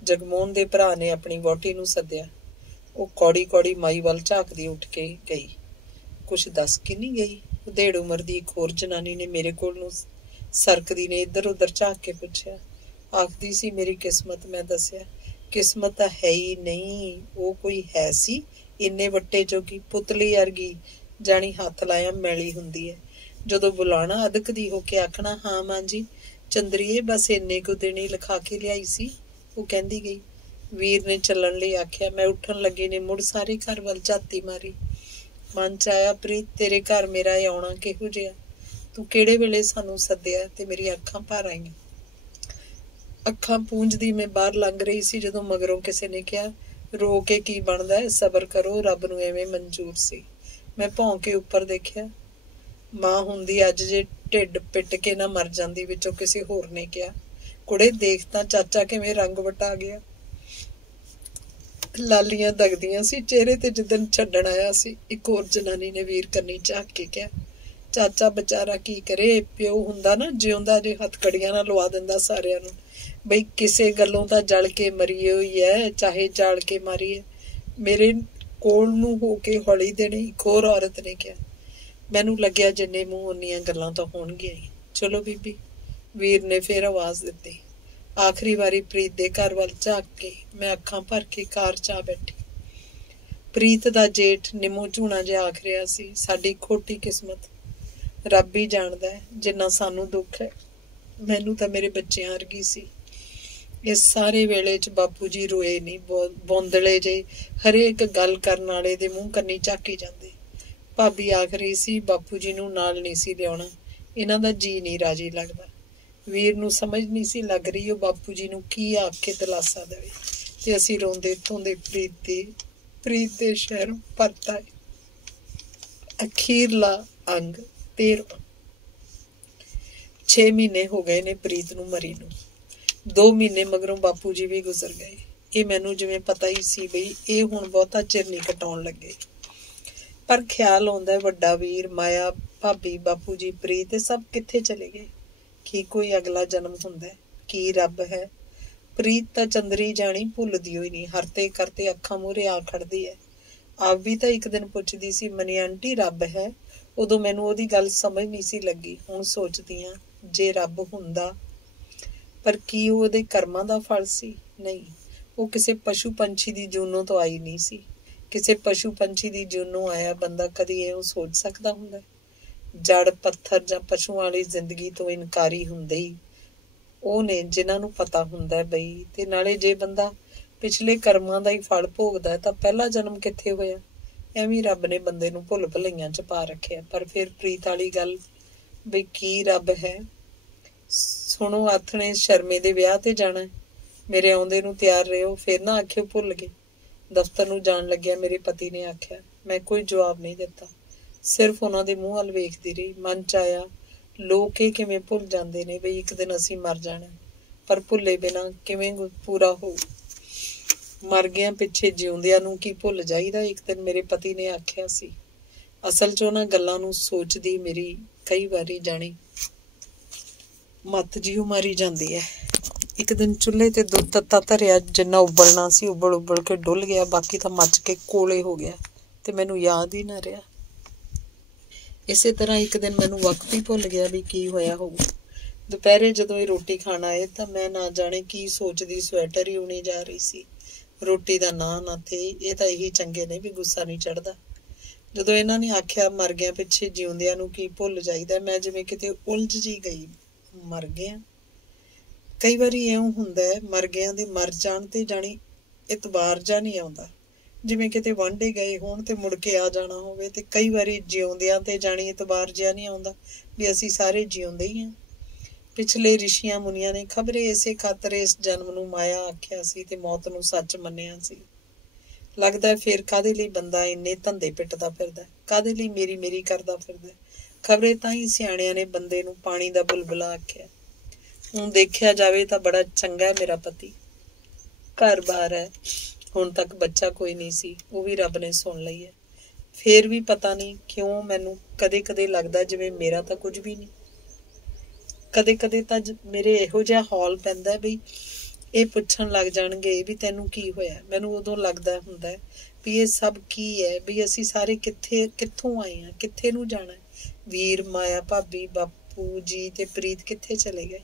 ਜਗਮੋਹਨ ਦੇ ਭਰਾ ਨੇ ਆਪਣੀ ਵਹੁਟੀ ਨੂੰ ਸੱਦਿਆ। ਉਹ ਕੌੜੀ ਮਾਈ ਵੱਲ ਝਾਕਦੀ ਉੱਠ ਕੇ ਗਈ। ਕੁਛ ਦੱਸ ਕੇ ਨਹੀਂ ਗਈ। ਉਧੇੜ ਉਮਰ ਦੀ ਇੱਕ ਹੋਰ ਜਨਾਨੀ ਨੇ ਮੇਰੇ ਕੋਲ ਨੂੰ ਸਰਕਦੀ ਨੇ ਇੱਧਰ ਉੱਧਰ ਝਾਕ ਕੇ ਪੁੱਛਿਆ। ਆਖਦੀ ਸੀ ਮੇਰੀ ਕਿਸਮਤ, ਮੈਂ ਦੱਸਿਆ। ਕਿਸਮਤ ਤਾਂ ਹੈ ਹੀ ਨਹੀਂ। ਉਹ ਕੋਈ ਹੈ ਸੀ ਇੰਨੇ ਵੱਟੇ ਜੋਗੀ, ਪੁਤਲੀ ਅਰਗੀ, ਜਾਣੀ ਹੱਥ ਲਾਇਆ ਮੈਲੀ ਹੁੰਦੀ ਹੈ। ਜਦੋਂ ਬੁਲਾਣਾ ਅਦਕਦੀ ਹੋ ਕੇ ਆਖਣਾ, ਹਾਂ ਮਾਂ ਜੀ ਚੰਦਰੀਏ ਬਸ ਇੰਨੇ ਕੁ ਦਿਨ ਹੀ ਲਿਖਾ ਕੇ ਲਿਆਈ ਸੀ, ਉਹ ਕਹਿੰਦੀ ਗਈ। ਵੀਰ ਨੇ ਚੱਲਣ ਲਈ ਆਖਿਆ। ਮੈਂ ਉੱਠਣ ਲੱਗੀ ਨੇ ਮੁੜ ਸਾਰੇ ਘਰ ਵੱਲ ਝਾਤੀ ਮਾਰੀ। ਮਨ ਚ ਆਇਆ, ਪ੍ਰੀਤ ਤੇਰੇ ਘਰ ਮੇਰਾ ਆਉਣਾ ਕਿਹੋ ਜਿਹਾ, ਤੂੰ ਕਿਹੜੇ ਵੇਲੇ ਸਾਨੂੰ ਸੱਦਿਆ ਤੇ ਮੇਰੀਆਂ ਅੱਖਾਂ ਭਰ ਆਈਆਂ। ਅੱਖਾਂ ਪੂੰਝਦੀ ਮੈਂ ਬਾਹਰ ਲੰਘ ਰਹੀ ਸੀ ਜਦੋਂ ਮਗਰੋਂ ਕਿਸੇ ਨੇ ਕਿਹਾ, ਰੋ ਕੇ ਕੀ ਬਣਦਾ, ਸਬਰ ਕਰੋ, ਰੱਬ ਨੂੰ ਐਵੇਂ ਮਨਜ਼ੂਰ ਸੀ। ਮੈਂ ਭੌਂ ਕੇ ਉੱਪਰ ਦੇਖਿਆ। ਮਾਂ ਹੁੰਦੀ ਅੱਜ ਜੇ ਢਿੱਡ ਪਿੱਟ ਕੇ ਨਾ ਮਰ ਜਾਂਦੀ, ਵਿੱਚੋਂ ਕਿਸੇ ਹੋਰ ਨੇ ਕਿਹਾ, ਕੁੜੇ ਦੇਖ ਤਾਂ ਚਾਚਾ ਕਿਵੇਂ ਰੰਗ ਵਟਾ ਗਿਆ। ਲਾਲੀਆਂ ਦਗਦੀਆਂ ਸੀ ਚਿਹਰੇ ਤੇ। ਜਿੱਦਣ ਛੱਡਣ ਆਇਆ ਸੀ ਇੱਕ ਹੋਰ ਜਨਾਨੀ ਨੇ ਵੀਰ ਕੰਨੀ ਝਾਕ ਕੇ ਕਿਹਾ, ਚਾਚਾ ਵਿਚਾਰਾ ਕੀ ਕਰੇ, ਪਿਓ ਹੁੰਦਾ ਨਾ ਜਿਉਂਦਾ ਜੇ ਹੱਥਕੜੀਆਂ ਨਾਲ ਲਵਾ ਦਿੰਦਾ ਸਾਰਿਆਂ ਨੂੰ, ਬਈ ਕਿਸੇ ਗੱਲੋਂ ਤਾਂ ਜਲ ਕੇ ਮਰੀ ਹੋਈ ਐ, ਚਾਹੇ ਜਾਲ ਕੇ ਮਾਰੀ ਐ। ਮੇਰੇ ਕੋਲ ਨੂੰ ਹੋ ਕੇ ਹੌਲੀ ਦੇਣੀ ਇੱਕ ਹੋਰ ਔਰਤ ਨੇ ਕਿਹਾ। ਮੈਨੂੰ ਲੱਗਿਆ ਜਿੰਨੇ ਮੂੰਹ ਓਨੀਆਂ ਗੱਲਾਂ ਤਾਂ ਹੋਣਗੀਆਂ ਹੀ। ਚਲੋ ਬੀਬੀ, ਵੀਰ ਨੇ ਫੇਰ ਆਵਾਜ਼ ਦਿੱਤੀ। ਆਖਰੀ ਵਾਰੀ ਪ੍ਰੀਤ ਦੇ ਘਰ ਵੱਲ ਝਾਕ ਕੇ ਮੈਂ ਅੱਖਾਂ ਭਰ ਕੇ ਕਾਰ ਚ ਆ ਬੈਠੀ। ਪ੍ਰੀਤ ਦਾ ਜੇਠ ਨਿੰਮੋ ਝੂਣਾ ਜਿਹਾ ਆਖ ਰਿਹਾ ਸੀ, ਸਾਡੀ ਖੋਟੀ ਕਿਸਮਤ, ਰੱਬ ਹੀ ਜਾਣਦਾ ਹੈ ਜਿੰਨਾ ਸਾਨੂੰ ਦੁੱਖ ਹੈ। ਮੈਨੂੰ ਤਾਂ ਮੇਰੇ ਬੱਚਿਆਂ ਵਰਗੀ ਸੀ। ਇਸ ਸਾਰੇ ਵੇਲੇ ਚ ਬਾਪੂ ਜੀ ਰੋਏ ਨਹੀਂ, ਬੌਂਦਲੇ ਜੇ ਹਰੇਕ ਗੱਲ ਕਰਨ ਵਾਲੇ ਦੇ ਮੂੰਹ ਕੰਨੀ ਝਾਕੀ ਜਾਂਦੇ। ਭਾਬੀ ਆਖ ਰਹੀ ਸੀ ਬਾਪੂ ਜੀ ਨੂੰ ਨਾਲ ਨਹੀਂ ਸੀ ਲਿਆਉਣਾ, ਇਹਨਾਂ ਦਾ ਜੀ ਨਹੀਂ ਰਾਜੀ ਲੱਗਦਾ। ਵੀਰ ਨੂੰ ਸਮਝ ਨਹੀਂ ਸੀ ਲੱਗ ਰਹੀ ਉਹ ਬਾਪੂ ਜੀ ਨੂੰ ਕੀ ਆਖ ਕੇ ਦਿਲਾਸਾ ਦੇਵੇ, ਤੇ ਅਸੀਂ ਰੋਂਦੇ ਧੋਂਦੇ ਪ੍ਰੀਤ ਦੇ ਸ਼ਹਿਰ ਪਰਤ ਆਏ। ਅਖੀਰਲਾ ਅੰਗ 13। 6 ਮਹੀਨੇ ਹੋ ਗਏ ਨੇ ਪ੍ਰੀਤ ਨੂੰ ਮਰੀ ਨੂੰ। 2 ਮਹੀਨੇ ਮਗਰੋਂ ਬਾਪੂ ਜੀ ਵੀ ਗੁਜ਼ਰ ਗਏ। ਇਹ ਮੈਨੂੰ ਜਿਵੇਂ ਪਤਾ ਹੀ ਸੀ ਬਈ ਇਹ ਹੁਣ ਬਹੁਤਾ ਚਿਰ ਨਹੀਂ ਕਟਾਉਣ ਲੱਗੇ। ਪਰ ਖਿਆਲ ਆਉਂਦਾ ਵੱਡਾ ਵੀਰ, ਮਾਇਆ, ਭਾਬੀ, ਬਾਪੂ ਜੀ, ਪ੍ਰੀਤ ਸਭ ਕਿੱਥੇ ਚਲੇ ਗਏ। ਕੀ ਕੋਈ ਅਗਲਾ ਜਨਮ ਹੁੰਦਾ, ਕੀ ਰੱਬ ਹੈ। ਪ੍ਰੀਤ ਤਾਂ ਚੰਦਰੀ ਜਾਣੀ ਭੁੱਲਦੀ ਹੋਈ ਨਹੀਂ, ਹਰਤੇ ਕਰਤੇ ਅੱਖਾਂ ਮੂਹਰੇ ਆ ਖੜਦੀ ਹੈ। ਆਪ ਵੀ ਤਾਂ ਇੱਕ ਦਿਨ ਪੁੱਛਦੀ ਸੀ, ਮਨੀ ਆਂਟੀ ਰੱਬ ਹੈ। ਉਦੋਂ ਮੈਨੂੰ ਉਹਦੀ ਗੱਲ ਸਮਝ ਨਹੀਂ ਸੀ ਲੱਗੀ। ਹੁਣ ਸੋਚਦੀ ਹਾਂ ਜੇ ਰੱਬ ਹੁੰਦਾ, ਪਰ ਕੀ ਉਹ ਉਹਦੇ ਕਰਮਾਂ ਦਾ ਫਲ ਸੀ? ਨਹੀਂ, ਉਹ ਕਿਸੇ ਪਸ਼ੂ ਪੰਛੀ ਦੀ ਜੂਨੋਂ ਤੋਂ ਆਈ ਨਹੀਂ ਸੀ। ਕਿਸੇ ਪਸ਼ੂ ਪੰਛੀ ਦੀ ਜੂਨੋਂ ਆਇਆ ਬੰਦਾ ਕਦੀ ਇਹੋ ਸੋਚ ਸਕਦਾ ਹੁੰਦਾ? ਜੜ ਪੱਥਰ ਜਾਂ ਪਸ਼ੂਆਂ ਵਾਲੀ ਜ਼ਿੰਦਗੀ ਤੋਂ ਇਨਕਾਰੀ ਹੁੰਦੇ ਹੀ ਉਹ ਨੇ ਜਿਨ੍ਹਾਂ ਨੂੰ ਪਤਾ ਹੁੰਦਾ ਬਈ। ਤੇ ਨਾਲੇ ਜੇ ਬੰਦਾ ਪਿਛਲੇ ਕਰਮਾਂ ਦਾ ਹੀ ਫਲ ਭੋਗਦਾ ਤਾਂ ਪਹਿਲਾ ਜਨਮ ਕਿੱਥੇ ਹੋਇਆ? ਐਵੇਂ ਰੱਬ ਨੇ ਬੰਦੇ ਨੂੰ ਭੁੱਲ ਭੁਲਈਆਂ ਚ ਪਾ ਰੱਖਿਆ। ਪਰ ਫਿਰ ਪ੍ਰੀਤ ਵਾਲੀ ਗੱਲ ਬਈ ਕੀ ਰੱਬ ਹੈ? ਸੁਣੋ, ਆਥਣੇ ਸ਼ਰਮੇ ਦੇ ਵਿਆਹ ਤੇ ਜਾਣਾ, ਮੇਰੇ ਆਉਂਦੇ ਨੂੰ ਤਿਆਰ ਰਹੋ, ਫਿਰ ਨਾ ਆਖਿਓ ਭੁੱਲ ਗਏ। ਦਫ਼ਤਰ ਨੂੰ ਜਾਣ ਲੱਗਿਆ ਮੇਰੇ ਪਤੀ ਨੇ ਆਖਿਆ। ਮੈਂ ਕੋਈ ਜਵਾਬ ਨਹੀਂ ਦਿੱਤਾ, ਸਿਰਫ ਉਹਨਾਂ ਦੇ ਮੂੰਹ ਵੱਲ ਵੇਖਦੀ ਰਹੀ। ਮਨ ਚ ਆਇਆ, ਲੋਕ ਇਹ ਕਿਵੇਂ ਭੁੱਲ ਜਾਂਦੇ ਨੇ ਬਈ ਇੱਕ ਦਿਨ ਅਸੀਂ ਮਰ ਜਾਣਾ, ਪਰ ਭੁੱਲੇ ਬਿਨਾਂ ਕਿਵੇਂ ਪੂਰਾ ਹੋਊ। ਮਰ ਗਿਆ ਪਿੱਛੇ ਜਿਉਂਦਿਆਂ ਨੂੰ ਕੀ ਭੁੱਲ ਜਾਈਦਾ, ਇੱਕ ਦਿਨ ਮੇਰੇ ਪਤੀ ਨੇ ਆਖਿਆ ਸੀ। ਅਸਲ ਚ ਉਹਨਾਂ ਗੱਲਾਂ ਨੂੰ ਸੋਚਦੀ ਮੇਰੀ ਕਈ ਵਾਰੀ ਜਾਣੀ ਮੱਤ ਜਿਹੀ ਮਾਰੀ ਜਾਂਦੀ ਹੈ। ਇੱਕ ਦਿਨ ਚੁੱਲ੍ਹੇ ਤੇ ਦੁੱਧ ਤੱਤਾ ਧਰਿਆ, ਜਿੰਨਾ ਉਬਲਣਾ ਸੀ ਉਬਲ ਕੇ ਡੁੱਲ ਗਿਆ, ਬਾਕੀ ਤਾਂ ਮੱਚ ਕੇ ਕੋਲੇ ਹੋ ਗਿਆ ਤੇ ਮੈਨੂੰ ਯਾਦ ਹੀ ਨਾ ਰਿਹਾ। ਇਸੇ ਤਰ੍ਹਾਂ ਇੱਕ ਦਿਨ ਮੈਨੂੰ ਵਕਤ ਹੀ ਭੁੱਲ ਗਿਆ ਵੀ ਕੀ ਹੋਇਆ ਹੋਊ। ਦੁਪਹਿਰੇ ਜਦੋਂ ਇਹ ਰੋਟੀ ਖਾਣ ਆਏ ਤਾਂ ਮੈਂ ਨਾ ਜਾਣੇ ਕੀ ਸੋਚਦੀ ਸਵੈਟਰ ਹੀ ਉਣੀ ਜਾ ਰਹੀ ਸੀ। ਰੋਟੀ ਦਾ ਨਾਂ ਨਾ ਥੇ, ਇਹ ਤਾਂ ਇਹੀ ਚੰਗੇ ਨੇ ਵੀ ਗੁੱਸਾ ਨਹੀਂ ਚੜ੍ਹਦਾ। ਜਦੋਂ ਇਹਨਾਂ ਨੇ ਆਖਿਆ ਮਰ ਗਿਆ ਪਿੱਛੇ ਜਿਉਂਦਿਆਂ ਨੂੰ ਕੀ ਭੁੱਲ ਜਾਈਦਾ, ਮੈਂ ਜਿਵੇਂ ਕਿਤੇ ਉਲਝ ਜੀ ਗਈ। ਮਰ ਗਿਆ, ਕਈ ਵਾਰੀ ਇਉਂ ਹੁੰਦਾ ਮਰ ਗਿਆਂ ਦੇ ਮਰ ਜਾਣ ਤੇ ਜਾਣੀ ਇਤਬਾਰ ਜਾ ਨਹੀਂ ਆਉਂਦਾ, ਜਿਵੇਂ ਕਿਤੇ ਵਾਂਢੇ ਗਏ ਹੋਣ ਤੇ ਮੁੜ ਕੇ ਆ ਜਾਣਾ ਹੋਵੇ। ਤੇ ਕਈ ਵਾਰੀ ਜਿਉਂਦਿਆਂ ਤੇ ਜਾਣੀ ਇਤਬਾਰ ਜਿਹਾ ਨਹੀਂ ਆਉਂਦਾ ਵੀ ਅਸੀਂ ਸਾਰੇ ਜਿਉਂਦੇ ਹੀ ਹਾਂ। ਪਿਛਲੇ ਰਿਸ਼ੀਆਂ ਮੁਨੀਆਂ ਨੇ ਖਬਰੇ ਇਸੇ ਖਾਤਰ ਇਸ ਜਨਮ ਨੂੰ ਮਾਇਆ ਆਖਿਆ ਸੀ ਤੇ ਮੌਤ ਨੂੰ ਸੱਚ ਮੰਨਿਆ ਸੀ। ਲੱਗਦਾ ਫਿਰ ਕਾਹਦੇ ਲਈ ਬੰਦਾ ਇੰਨੇ ਧੰਦੇ ਪਿੱਟਦਾ ਫਿਰਦਾ, ਕਾਹਦੇ ਲਈ ਮੇਰੀ ਕਰਦਾ ਫਿਰਦਾ। ਖਬਰੇ ਤਾਂ ਹੀ ਸਿਆਣਿਆਂ ਨੇ ਬੰਦੇ ਨੂੰ ਪਾਣੀ ਦਾ ਬੁਲਬੁਲਾ ਆਖਿਆ। ਹੁਣ ਦੇਖਿਆ ਜਾਵੇ ਤਾਂ ਬੜਾ ਚੰਗਾ ਮੇਰਾ ਪਤੀ, ਘਰ-ਬਾਰ ਹੈ। ਹੁਣ ਤੱਕ ਬੱਚਾ ਕੋਈ ਨਹੀਂ ਸੀ, ਉਹ ਵੀ ਰੱਬ ਨੇ ਸੁਣ ਲਈ ਹੈ। ਫੇਰ ਵੀ ਪਤਾ ਨਹੀਂ ਕਿਉਂ ਮੈਨੂੰ ਕਦੇ ਲੱਗਦਾ ਜਿਵੇਂ ਮੇਰਾ ਤਾਂ ਕੁਝ ਵੀ ਨਹੀਂ। ਕਦੇ ਤਾਂ ਮੇਰੇ ਇਹੋ ਜਿਹਾ ਹੌਲ ਪੈਂਦਾ ਬਈ ਇਹ ਪੁੱਛਣ ਲੱਗ ਜਾਣਗੇ ਵੀ ਤੈਨੂੰ ਕੀ ਹੋਇਆ। ਮੈਨੂੰ ਉਦੋਂ ਲੱਗਦਾ ਹੁੰਦਾ ਵੀ ਇਹ ਸਭ ਕੀ ਹੈ, ਵੀ ਅਸੀਂ ਸਾਰੇ ਕਿੱਥੋਂ ਆਏ ਹਾਂ, ਕਿੱਥੇ ਨੂੰ ਜਾਣਾ। ਵੀਰ, ਮਾਇਆ, ਭਾਬੀ, ਬਾਪੂ ਜੀ ਤੇ ਪ੍ਰੀਤ ਕਿੱਥੇ ਚਲੇ ਗਏ?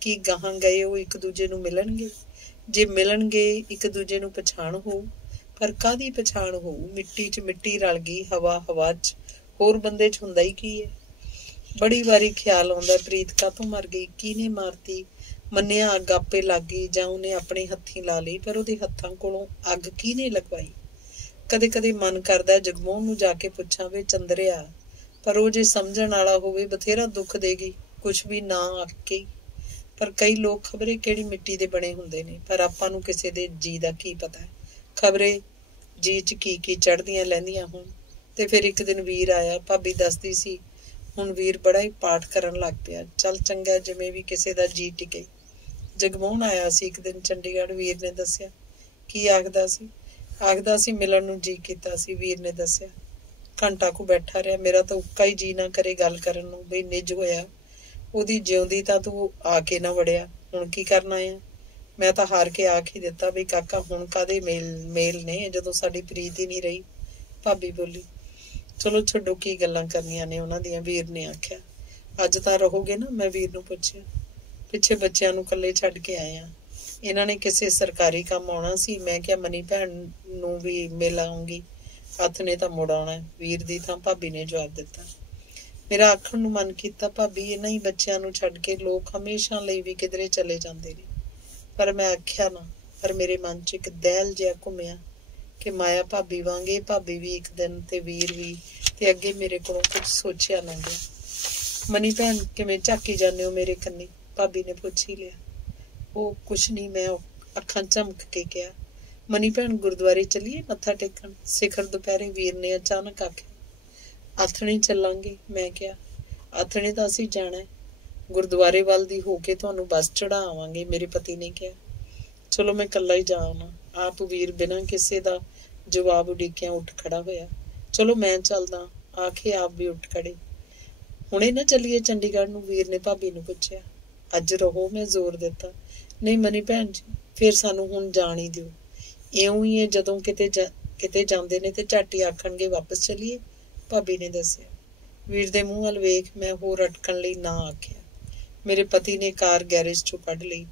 ਕੀ ਗਾਹਾਂ ਗਏ ਉਹ ਇੱਕ ਦੂਜੇ ਨੂੰ ਮਿਲਣਗੇ? ਜੇ ਮਿਲਣਗੇ ਇੱਕ ਦੂਜੇ ਨੂੰ ਪਛਾਣ ਹੋਊ, ਪਰ ਕਾਹਦੀ ਪਛਾਣ ਹੋਊ? ਮਿੱਟੀ 'ਚ ਮਿੱਟੀ ਰਲ ਗਈ, ਹਵਾ ਚ, ਹੋਰ ਬੰਦੇ 'ਚ ਹੁੰਦਾ ਹੀ ਕੀ ਹੈ? बड़ी वारी ख्याल आउंदा प्रीत कातों मर गई, किहने मारती। मन्निया अग आपे लग गई जां उहने अपने हत्थीं ला लई, पर उहदे हत्थां कोलों अग किहने लगवाई। कदे कदे मन करदा जगमोहन नूं जाके पुछां वे चंद्रिया, पर ਉਹ ਜੇ ਸਮਝਣ ਵਾਲਾ ਹੋਵੇ ਬਥੇਰਾ ਦੁੱਖ ਦੇਗੀ, ਕੁਛ ਵੀ ਨਾ ਆਕੇ। ਪਰ ਕਈ ਲੋਕ ਖਬਰੇ ਕਿਹੜੀ ਮਿੱਟੀ ਦੇ ਬਣੇ ਹੁੰਦੇ ਨੇ, ਪਰ ਆਪਾਂ ਨੂੰ ਕਿਸੇ ਦੇ ਜੀ ਦਾ ਕੀ ਪਤਾ ਹੈ। ਖਬਰੇ ਜੀ 'ਚ ਕੀ ਚੜ੍ਹਦੀਆਂ ਲਹਿੰਦੀਆਂ ਹੋਣ। ਤੇ ਫਿਰ ਇੱਕ ਦਿਨ ਵੀਰ ਆਇਆ, ਭਾਬੀ ਦੱਸਦੀ ਸੀ ਹੁਣ ਵੀਰ ਬੜਾ ਹੀ ਪਾਠ ਕਰਨ ਲੱਗ ਪਿਆ। ਚੱਲ ਚੰਗਾ, ਜਿਵੇਂ ਵੀ ਕਿਸੇ ਦਾ ਜੀ ਟਿਕੇ। ਜਗਮੋਹਨ ਆਇਆ ਸੀ ਇੱਕ ਦਿਨ ਚੰਡੀਗੜ੍ਹ, ਵੀਰ ਨੇ ਦੱਸਿਆ। ਕੀ ਆਖਦਾ ਸੀ? ਆਖਦਾ ਸੀ ਮਿਲਣ ਨੂੰ ਜੀ ਕੀਤਾ ਸੀ, ਵੀਰ ਨੇ ਦੱਸਿਆ। ਘੰਟਾ ਕੁ ਬੈਠਾ ਰਿਹਾ, ਮੇਰਾ ਤਾਂ ਉੱਕਾ ਹੀ ਜੀ ਨਾ ਕਰੇ ਗੱਲ ਕਰਨ ਨੂੰ, ਬਈ ਨਿੱਜ ਹੋਇਆ। ਉਹਦੀ ਜਿਉਂਦੀ ਤਾਂ ਤੂੰ ਆ ਕੇ ਨਾ ਵੜਿਆ, ਹੁਣ ਕੀ ਕਰਨਾ ਆ। ਮੈਂ ਤਾਂ ਹਾਰ ਕੇ ਆਖ ਹੀ ਦਿੱਤਾ ਬਈ ਕਾਕਾ ਹੁਣ ਕਾਹਦੇ ਮੇਲ ਨੇ, ਜਦੋਂ ਸਾਡੀ ਪ੍ਰੀਤ ਹੀ ਨਹੀਂ ਰਹੀ। ਭਾਬੀ ਬੋਲੀ, ਚਲੋ ਛੱਡੋ, ਕੀ ਗੱਲਾਂ ਕਰਨੀਆਂ ਨੇ ਉਹਨਾਂ ਦੀਆਂ, ਵੀਰ ਨੇ ਆਖਿਆ। ਅੱਜ ਤਾਂ ਰਹੋਗੇ ਨਾ? ਮੈਂ ਵੀਰ ਨੂੰ ਪੁੱਛਿਆ। ਪਿੱਛੇ ਬੱਚਿਆਂ ਨੂੰ ਇਕੱਲੇ ਛੱਡ ਕੇ ਆਏ ਆ, ਇਹਨਾਂ ਨੇ ਕਿਸੇ ਸਰਕਾਰੀ ਕੰਮ ਆਉਣਾ ਸੀ। ਮੈਂ ਕਿਹਾ ਮਨੀ ਭੈਣ ਨੂੰ ਵੀ ਮਿਲ ਆਉਂਗੀ, ਹੱਥ ਨੇ ਤਾਂ ਮੁੜ ਆਉਣਾ। ਵੀਰ ਦੀ ਥਾਂ ਭਾਬੀ ਨੇ ਜਵਾਬ ਦਿੱਤਾ। ਮੇਰਾ ਆਖਣ ਨੂੰ ਮਨ ਕੀਤਾ, ਭਾਬੀ ਇਹਨਾਂ ਹੀ ਬੱਚਿਆਂ ਨੂੰ ਛੱਡ ਕੇ ਲੋਕ ਹਮੇਸ਼ਾ ਲਈ ਵੀ ਕਿਧਰੇ ਚਲੇ ਜਾਂਦੇ ਨੇ। ਪਰ ਮੈਂ ਆਖਿਆ ਨਾ। ਪਰ ਮੇਰੇ ਮਨ 'ਚ ਇੱਕ ਦਹਿਲ ਜਿਹਾ ਘੁੰਮਿਆ ਕਿ ਮਾਇਆ ਭਾਬੀ ਵਾਂਗੇ ਭਾਬੀ ਵੀ ਇੱਕ ਦਿਨ ਤੇ ਵੀਰ ਵੀ, ਤੇ ਅੱਗੇ ਮੇਰੇ ਕੋਲੋਂ ਕੁਝ ਸੋਚਿਆ ਨਾ ਗਿਆ। ਮਨੀ ਭੈਣ ਕਿਵੇਂ ਝਾਕੀ ਜਾਂਦੇ ਹੋ ਮੇਰੇ ਕੰਨੀ? ਭਾਬੀ ਨੇ ਪੁੱਛ ਹੀ ਲਿਆ। ਉਹ ਕੁਛ ਨਹੀਂ, ਮੈਂ ਅੱਖਾਂ ਝਮਕ ਕੇ ਕਿਹਾ। ਮਨੀ ਭੈਣ ਗੁਰਦੁਆਰੇ ਚੱਲੀਏ ਮੱਥਾ ਟੇਕਣ? ਸਿਖਰ ਦੁਪਹਿਰੇ, ਵੀਰ ਨੇ ਅਚਾਨਕ ਆਖਿਆ। ਆਥਣੇ ਚੱਲਾਂਗੇ, ਮੈਂ ਕਿਹਾ। ਆਥਣੇ ਤਾਂ ਅਸੀਂ ਜਾਣਾ, ਗੁਰਦੁਆਰੇ ਵੱਲ ਦੀ ਹੋ ਕੇ ਤੁਹਾਨੂੰ ਬੱਸ ਚੜ੍ਹਾ ਆਵਾਂਗੇ, ਮੇਰੇ ਪਤੀ ਨੇ ਕਿਹਾ। ਚਲੋ ਮੈਂ ਇਕੱਲਾ ਹੀ ਜਾ ਆਉਣਾ। ਆਪ ਵੀਰ ਬਿਨਾਂ ਕਿਸੇ ਦਾ ਜਵਾਬ ਉਡੀਕਿਆਂ ਉੱਠ ਖੜਾ ਹੋਇਆ। ਚਲੋ ਮੈਂ ਚੱਲਦਾ, ਆਖੇ ਆਪ ਵੀ ਉੱਠ ਖੜੇ। ਹੁਣੇ ਨਾ ਚੱਲੀਏ ਚੰਡੀਗੜ੍ਹ ਨੂੰ? ਵੀਰ ਨੇ ਭਾਬੀ ਨੂੰ ਪੁੱਛਿਆ। ਅੱਜ ਰਹੋ, ਮੈਂ ਜ਼ੋਰ ਦਿੱਤਾ। ਨਹੀਂ ਮਨੀ ਭੈਣ ਜੀ, ਫਿਰ ਸਾਨੂੰ ਹੁਣ ਜਾਣ ਹੀ ਦਿਓ। ਇਉਂ ਹੀ ਹੈ, ਜਦੋਂ ਕਿਤੇ ਜਾਂਦੇ ਨੇ ਤੇ ਝੱਟ ਹੀ ਆਖਣਗੇ ਵਾਪਸ ਚੱਲੀਏ, ਭਾਬੀ ਨੇ ਦੱਸਿਆ। ਵੀਰ ਦੇ ਮੂੰਹ ਵੱਲ ਵੇਖ ਮੈਂ ਹੋਰ ਅਟਕਣ ਲਈ ਨਾ ਆਖਿਆ। ਮੇਰੇ ਪਤੀ ਨੇ ਕਾਰ ਗੈਰੇਜ 'ਚੋਂ ਕੱਢ ਲਈ।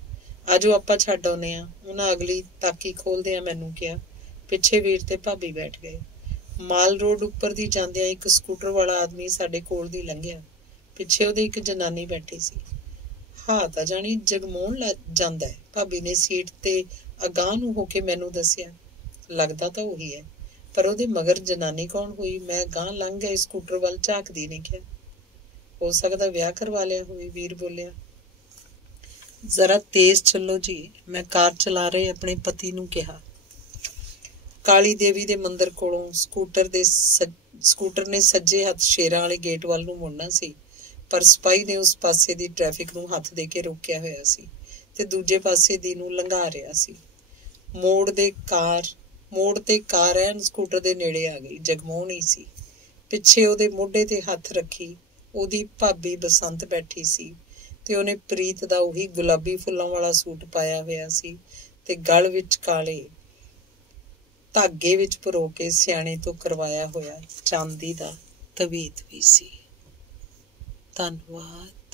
ਆਜੋ ਆਪਾਂ ਛੱਡ ਆਉਂਦੇ ਹਾਂ, ਉਹਨਾਂ ਅਗਲੀ ਤਾਕੀ ਖੋਲਦਿਆਂ ਮੈਨੂੰ ਕਿਹਾ। ਪਿੱਛੇ ਵੀਰ ਤੇ ਭਾਬੀ ਬੈਠ ਗਏ। ਮਾਲ ਰੋਡ ਉੱਪਰ ਦੀ ਜਾਂਦਿਆਂ ਇੱਕ ਸਕੂਟਰ ਵਾਲਾ ਆਦਮੀ ਸਾਡੇ ਕੋਲ ਦੀ ਲੰਘਿਆ। ਪਿੱਛੇ ਉਹਦੀ ਇੱਕ ਜਨਾਨੀ ਬੈਠੀ ਸੀ। ਹਾਂ ਤਾਂ ਜਾਣੀ ਜਗਮੋਹਨ ਜਾਂਦਾ ਹੈ, ਭਾਬੀ ਨੇ ਸੀਟ ਤੇ ਅਗਾਂਹ ਨੂੰ ਹੋ ਕੇ ਮੈਨੂੰ ਦੱਸਿਆ। ਲੱਗਦਾ ਤਾਂ ਉਹੀ ਹੈ, ਪਰ ਉਹਦੇ ਮਗਰ ਜਨਾਨੀ ਕੌਣ ਹੋਈ? ਮੈਂ ਗਾਂਹ ਲੰਘ ਗਏ, ਸਕੂਟਰ ਵੱਲ ਝਾਕਦੀ ਨੇ ਕਿਹਾ। ਹੋ ਸਕਦਾ ਵਿਆਹ ਕਰਵਾ ਲਿਆ ਹੋਵੇ, ਵੀਰ ਬੋਲਿਆ। ਜ਼ਰਾ ਤੇਜ਼ ਚੱਲੋ ਜੀ, ਮੈਂ ਕਾਰ ਚਲਾ ਰਹੇ ਆਪਣੇ ਪਤੀ ਨੂੰ ਕਿਹਾ। ਕਾਲੀ ਦੇਵੀ ਦੇ ਮੰਦਿਰ ਕੋਲੋਂ ਸਕੂਟਰ ਨੇ ਸੱਜੇ ਹੱਥ ਸ਼ੇਰਾਂ ਵਾਲੇ ਗੇਟ ਵੱਲ ਨੂੰ ਮੁੜਨਾ ਸੀ, ਪਰ ਸਿਪਾਹੀ ਨੇ ਉਸ ਪਾਸੇ ਦੀ ਟ੍ਰੈਫਿਕ ਨੂੰ ਹੱਥ ਦੇ ਕੇ ਰੋਕਿਆ ਹੋਇਆ ਸੀ ਤੇ ਦੂਜੇ ਪਾਸੇ ਦੀ ਨੂੰ ਲੰਘਾ ਰਿਹਾ ਸੀ। ਮੋੜ ਤੇ ਕਾਰ ਐਨ ਸਕੂਟਰ ਦੇ ਨੇੜੇ ਆ ਗਈ। ਜਗਮੋਹਨ ਹੀ ਸੀ। ਪਿੱਛੇ ਉਹਦੇ ਮੋਢੇ ਤੇ ਹੱਥ ਰੱਖੀ ਉਹਦੀ ਭਾਬੀ ਬਸੰਤ ਬੈਠੀ ਸੀ, ਤੇ ਉਹਨੇ ਪ੍ਰੀਤ ਦਾ ਉਹੀ ਗੁਲਾਬੀ ਫੁੱਲਾਂ ਵਾਲਾ ਸੂਟ ਪਾਇਆ ਹੋਇਆ ਸੀ ਤੇ ਗਲ ਵਿੱਚ ਕਾਲੇ ਧਾਗੇ ਵਿੱਚ ਪਰੋ ਕੇ ਸਿਆਣੇ ਤੋਂ ਕਰਵਾਇਆ ਹੋਇਆ ਚਾਂਦੀ ਦਾ ਤਵੀਤ ਵੀ ਸੀ। ਧੰਨਵਾਦ।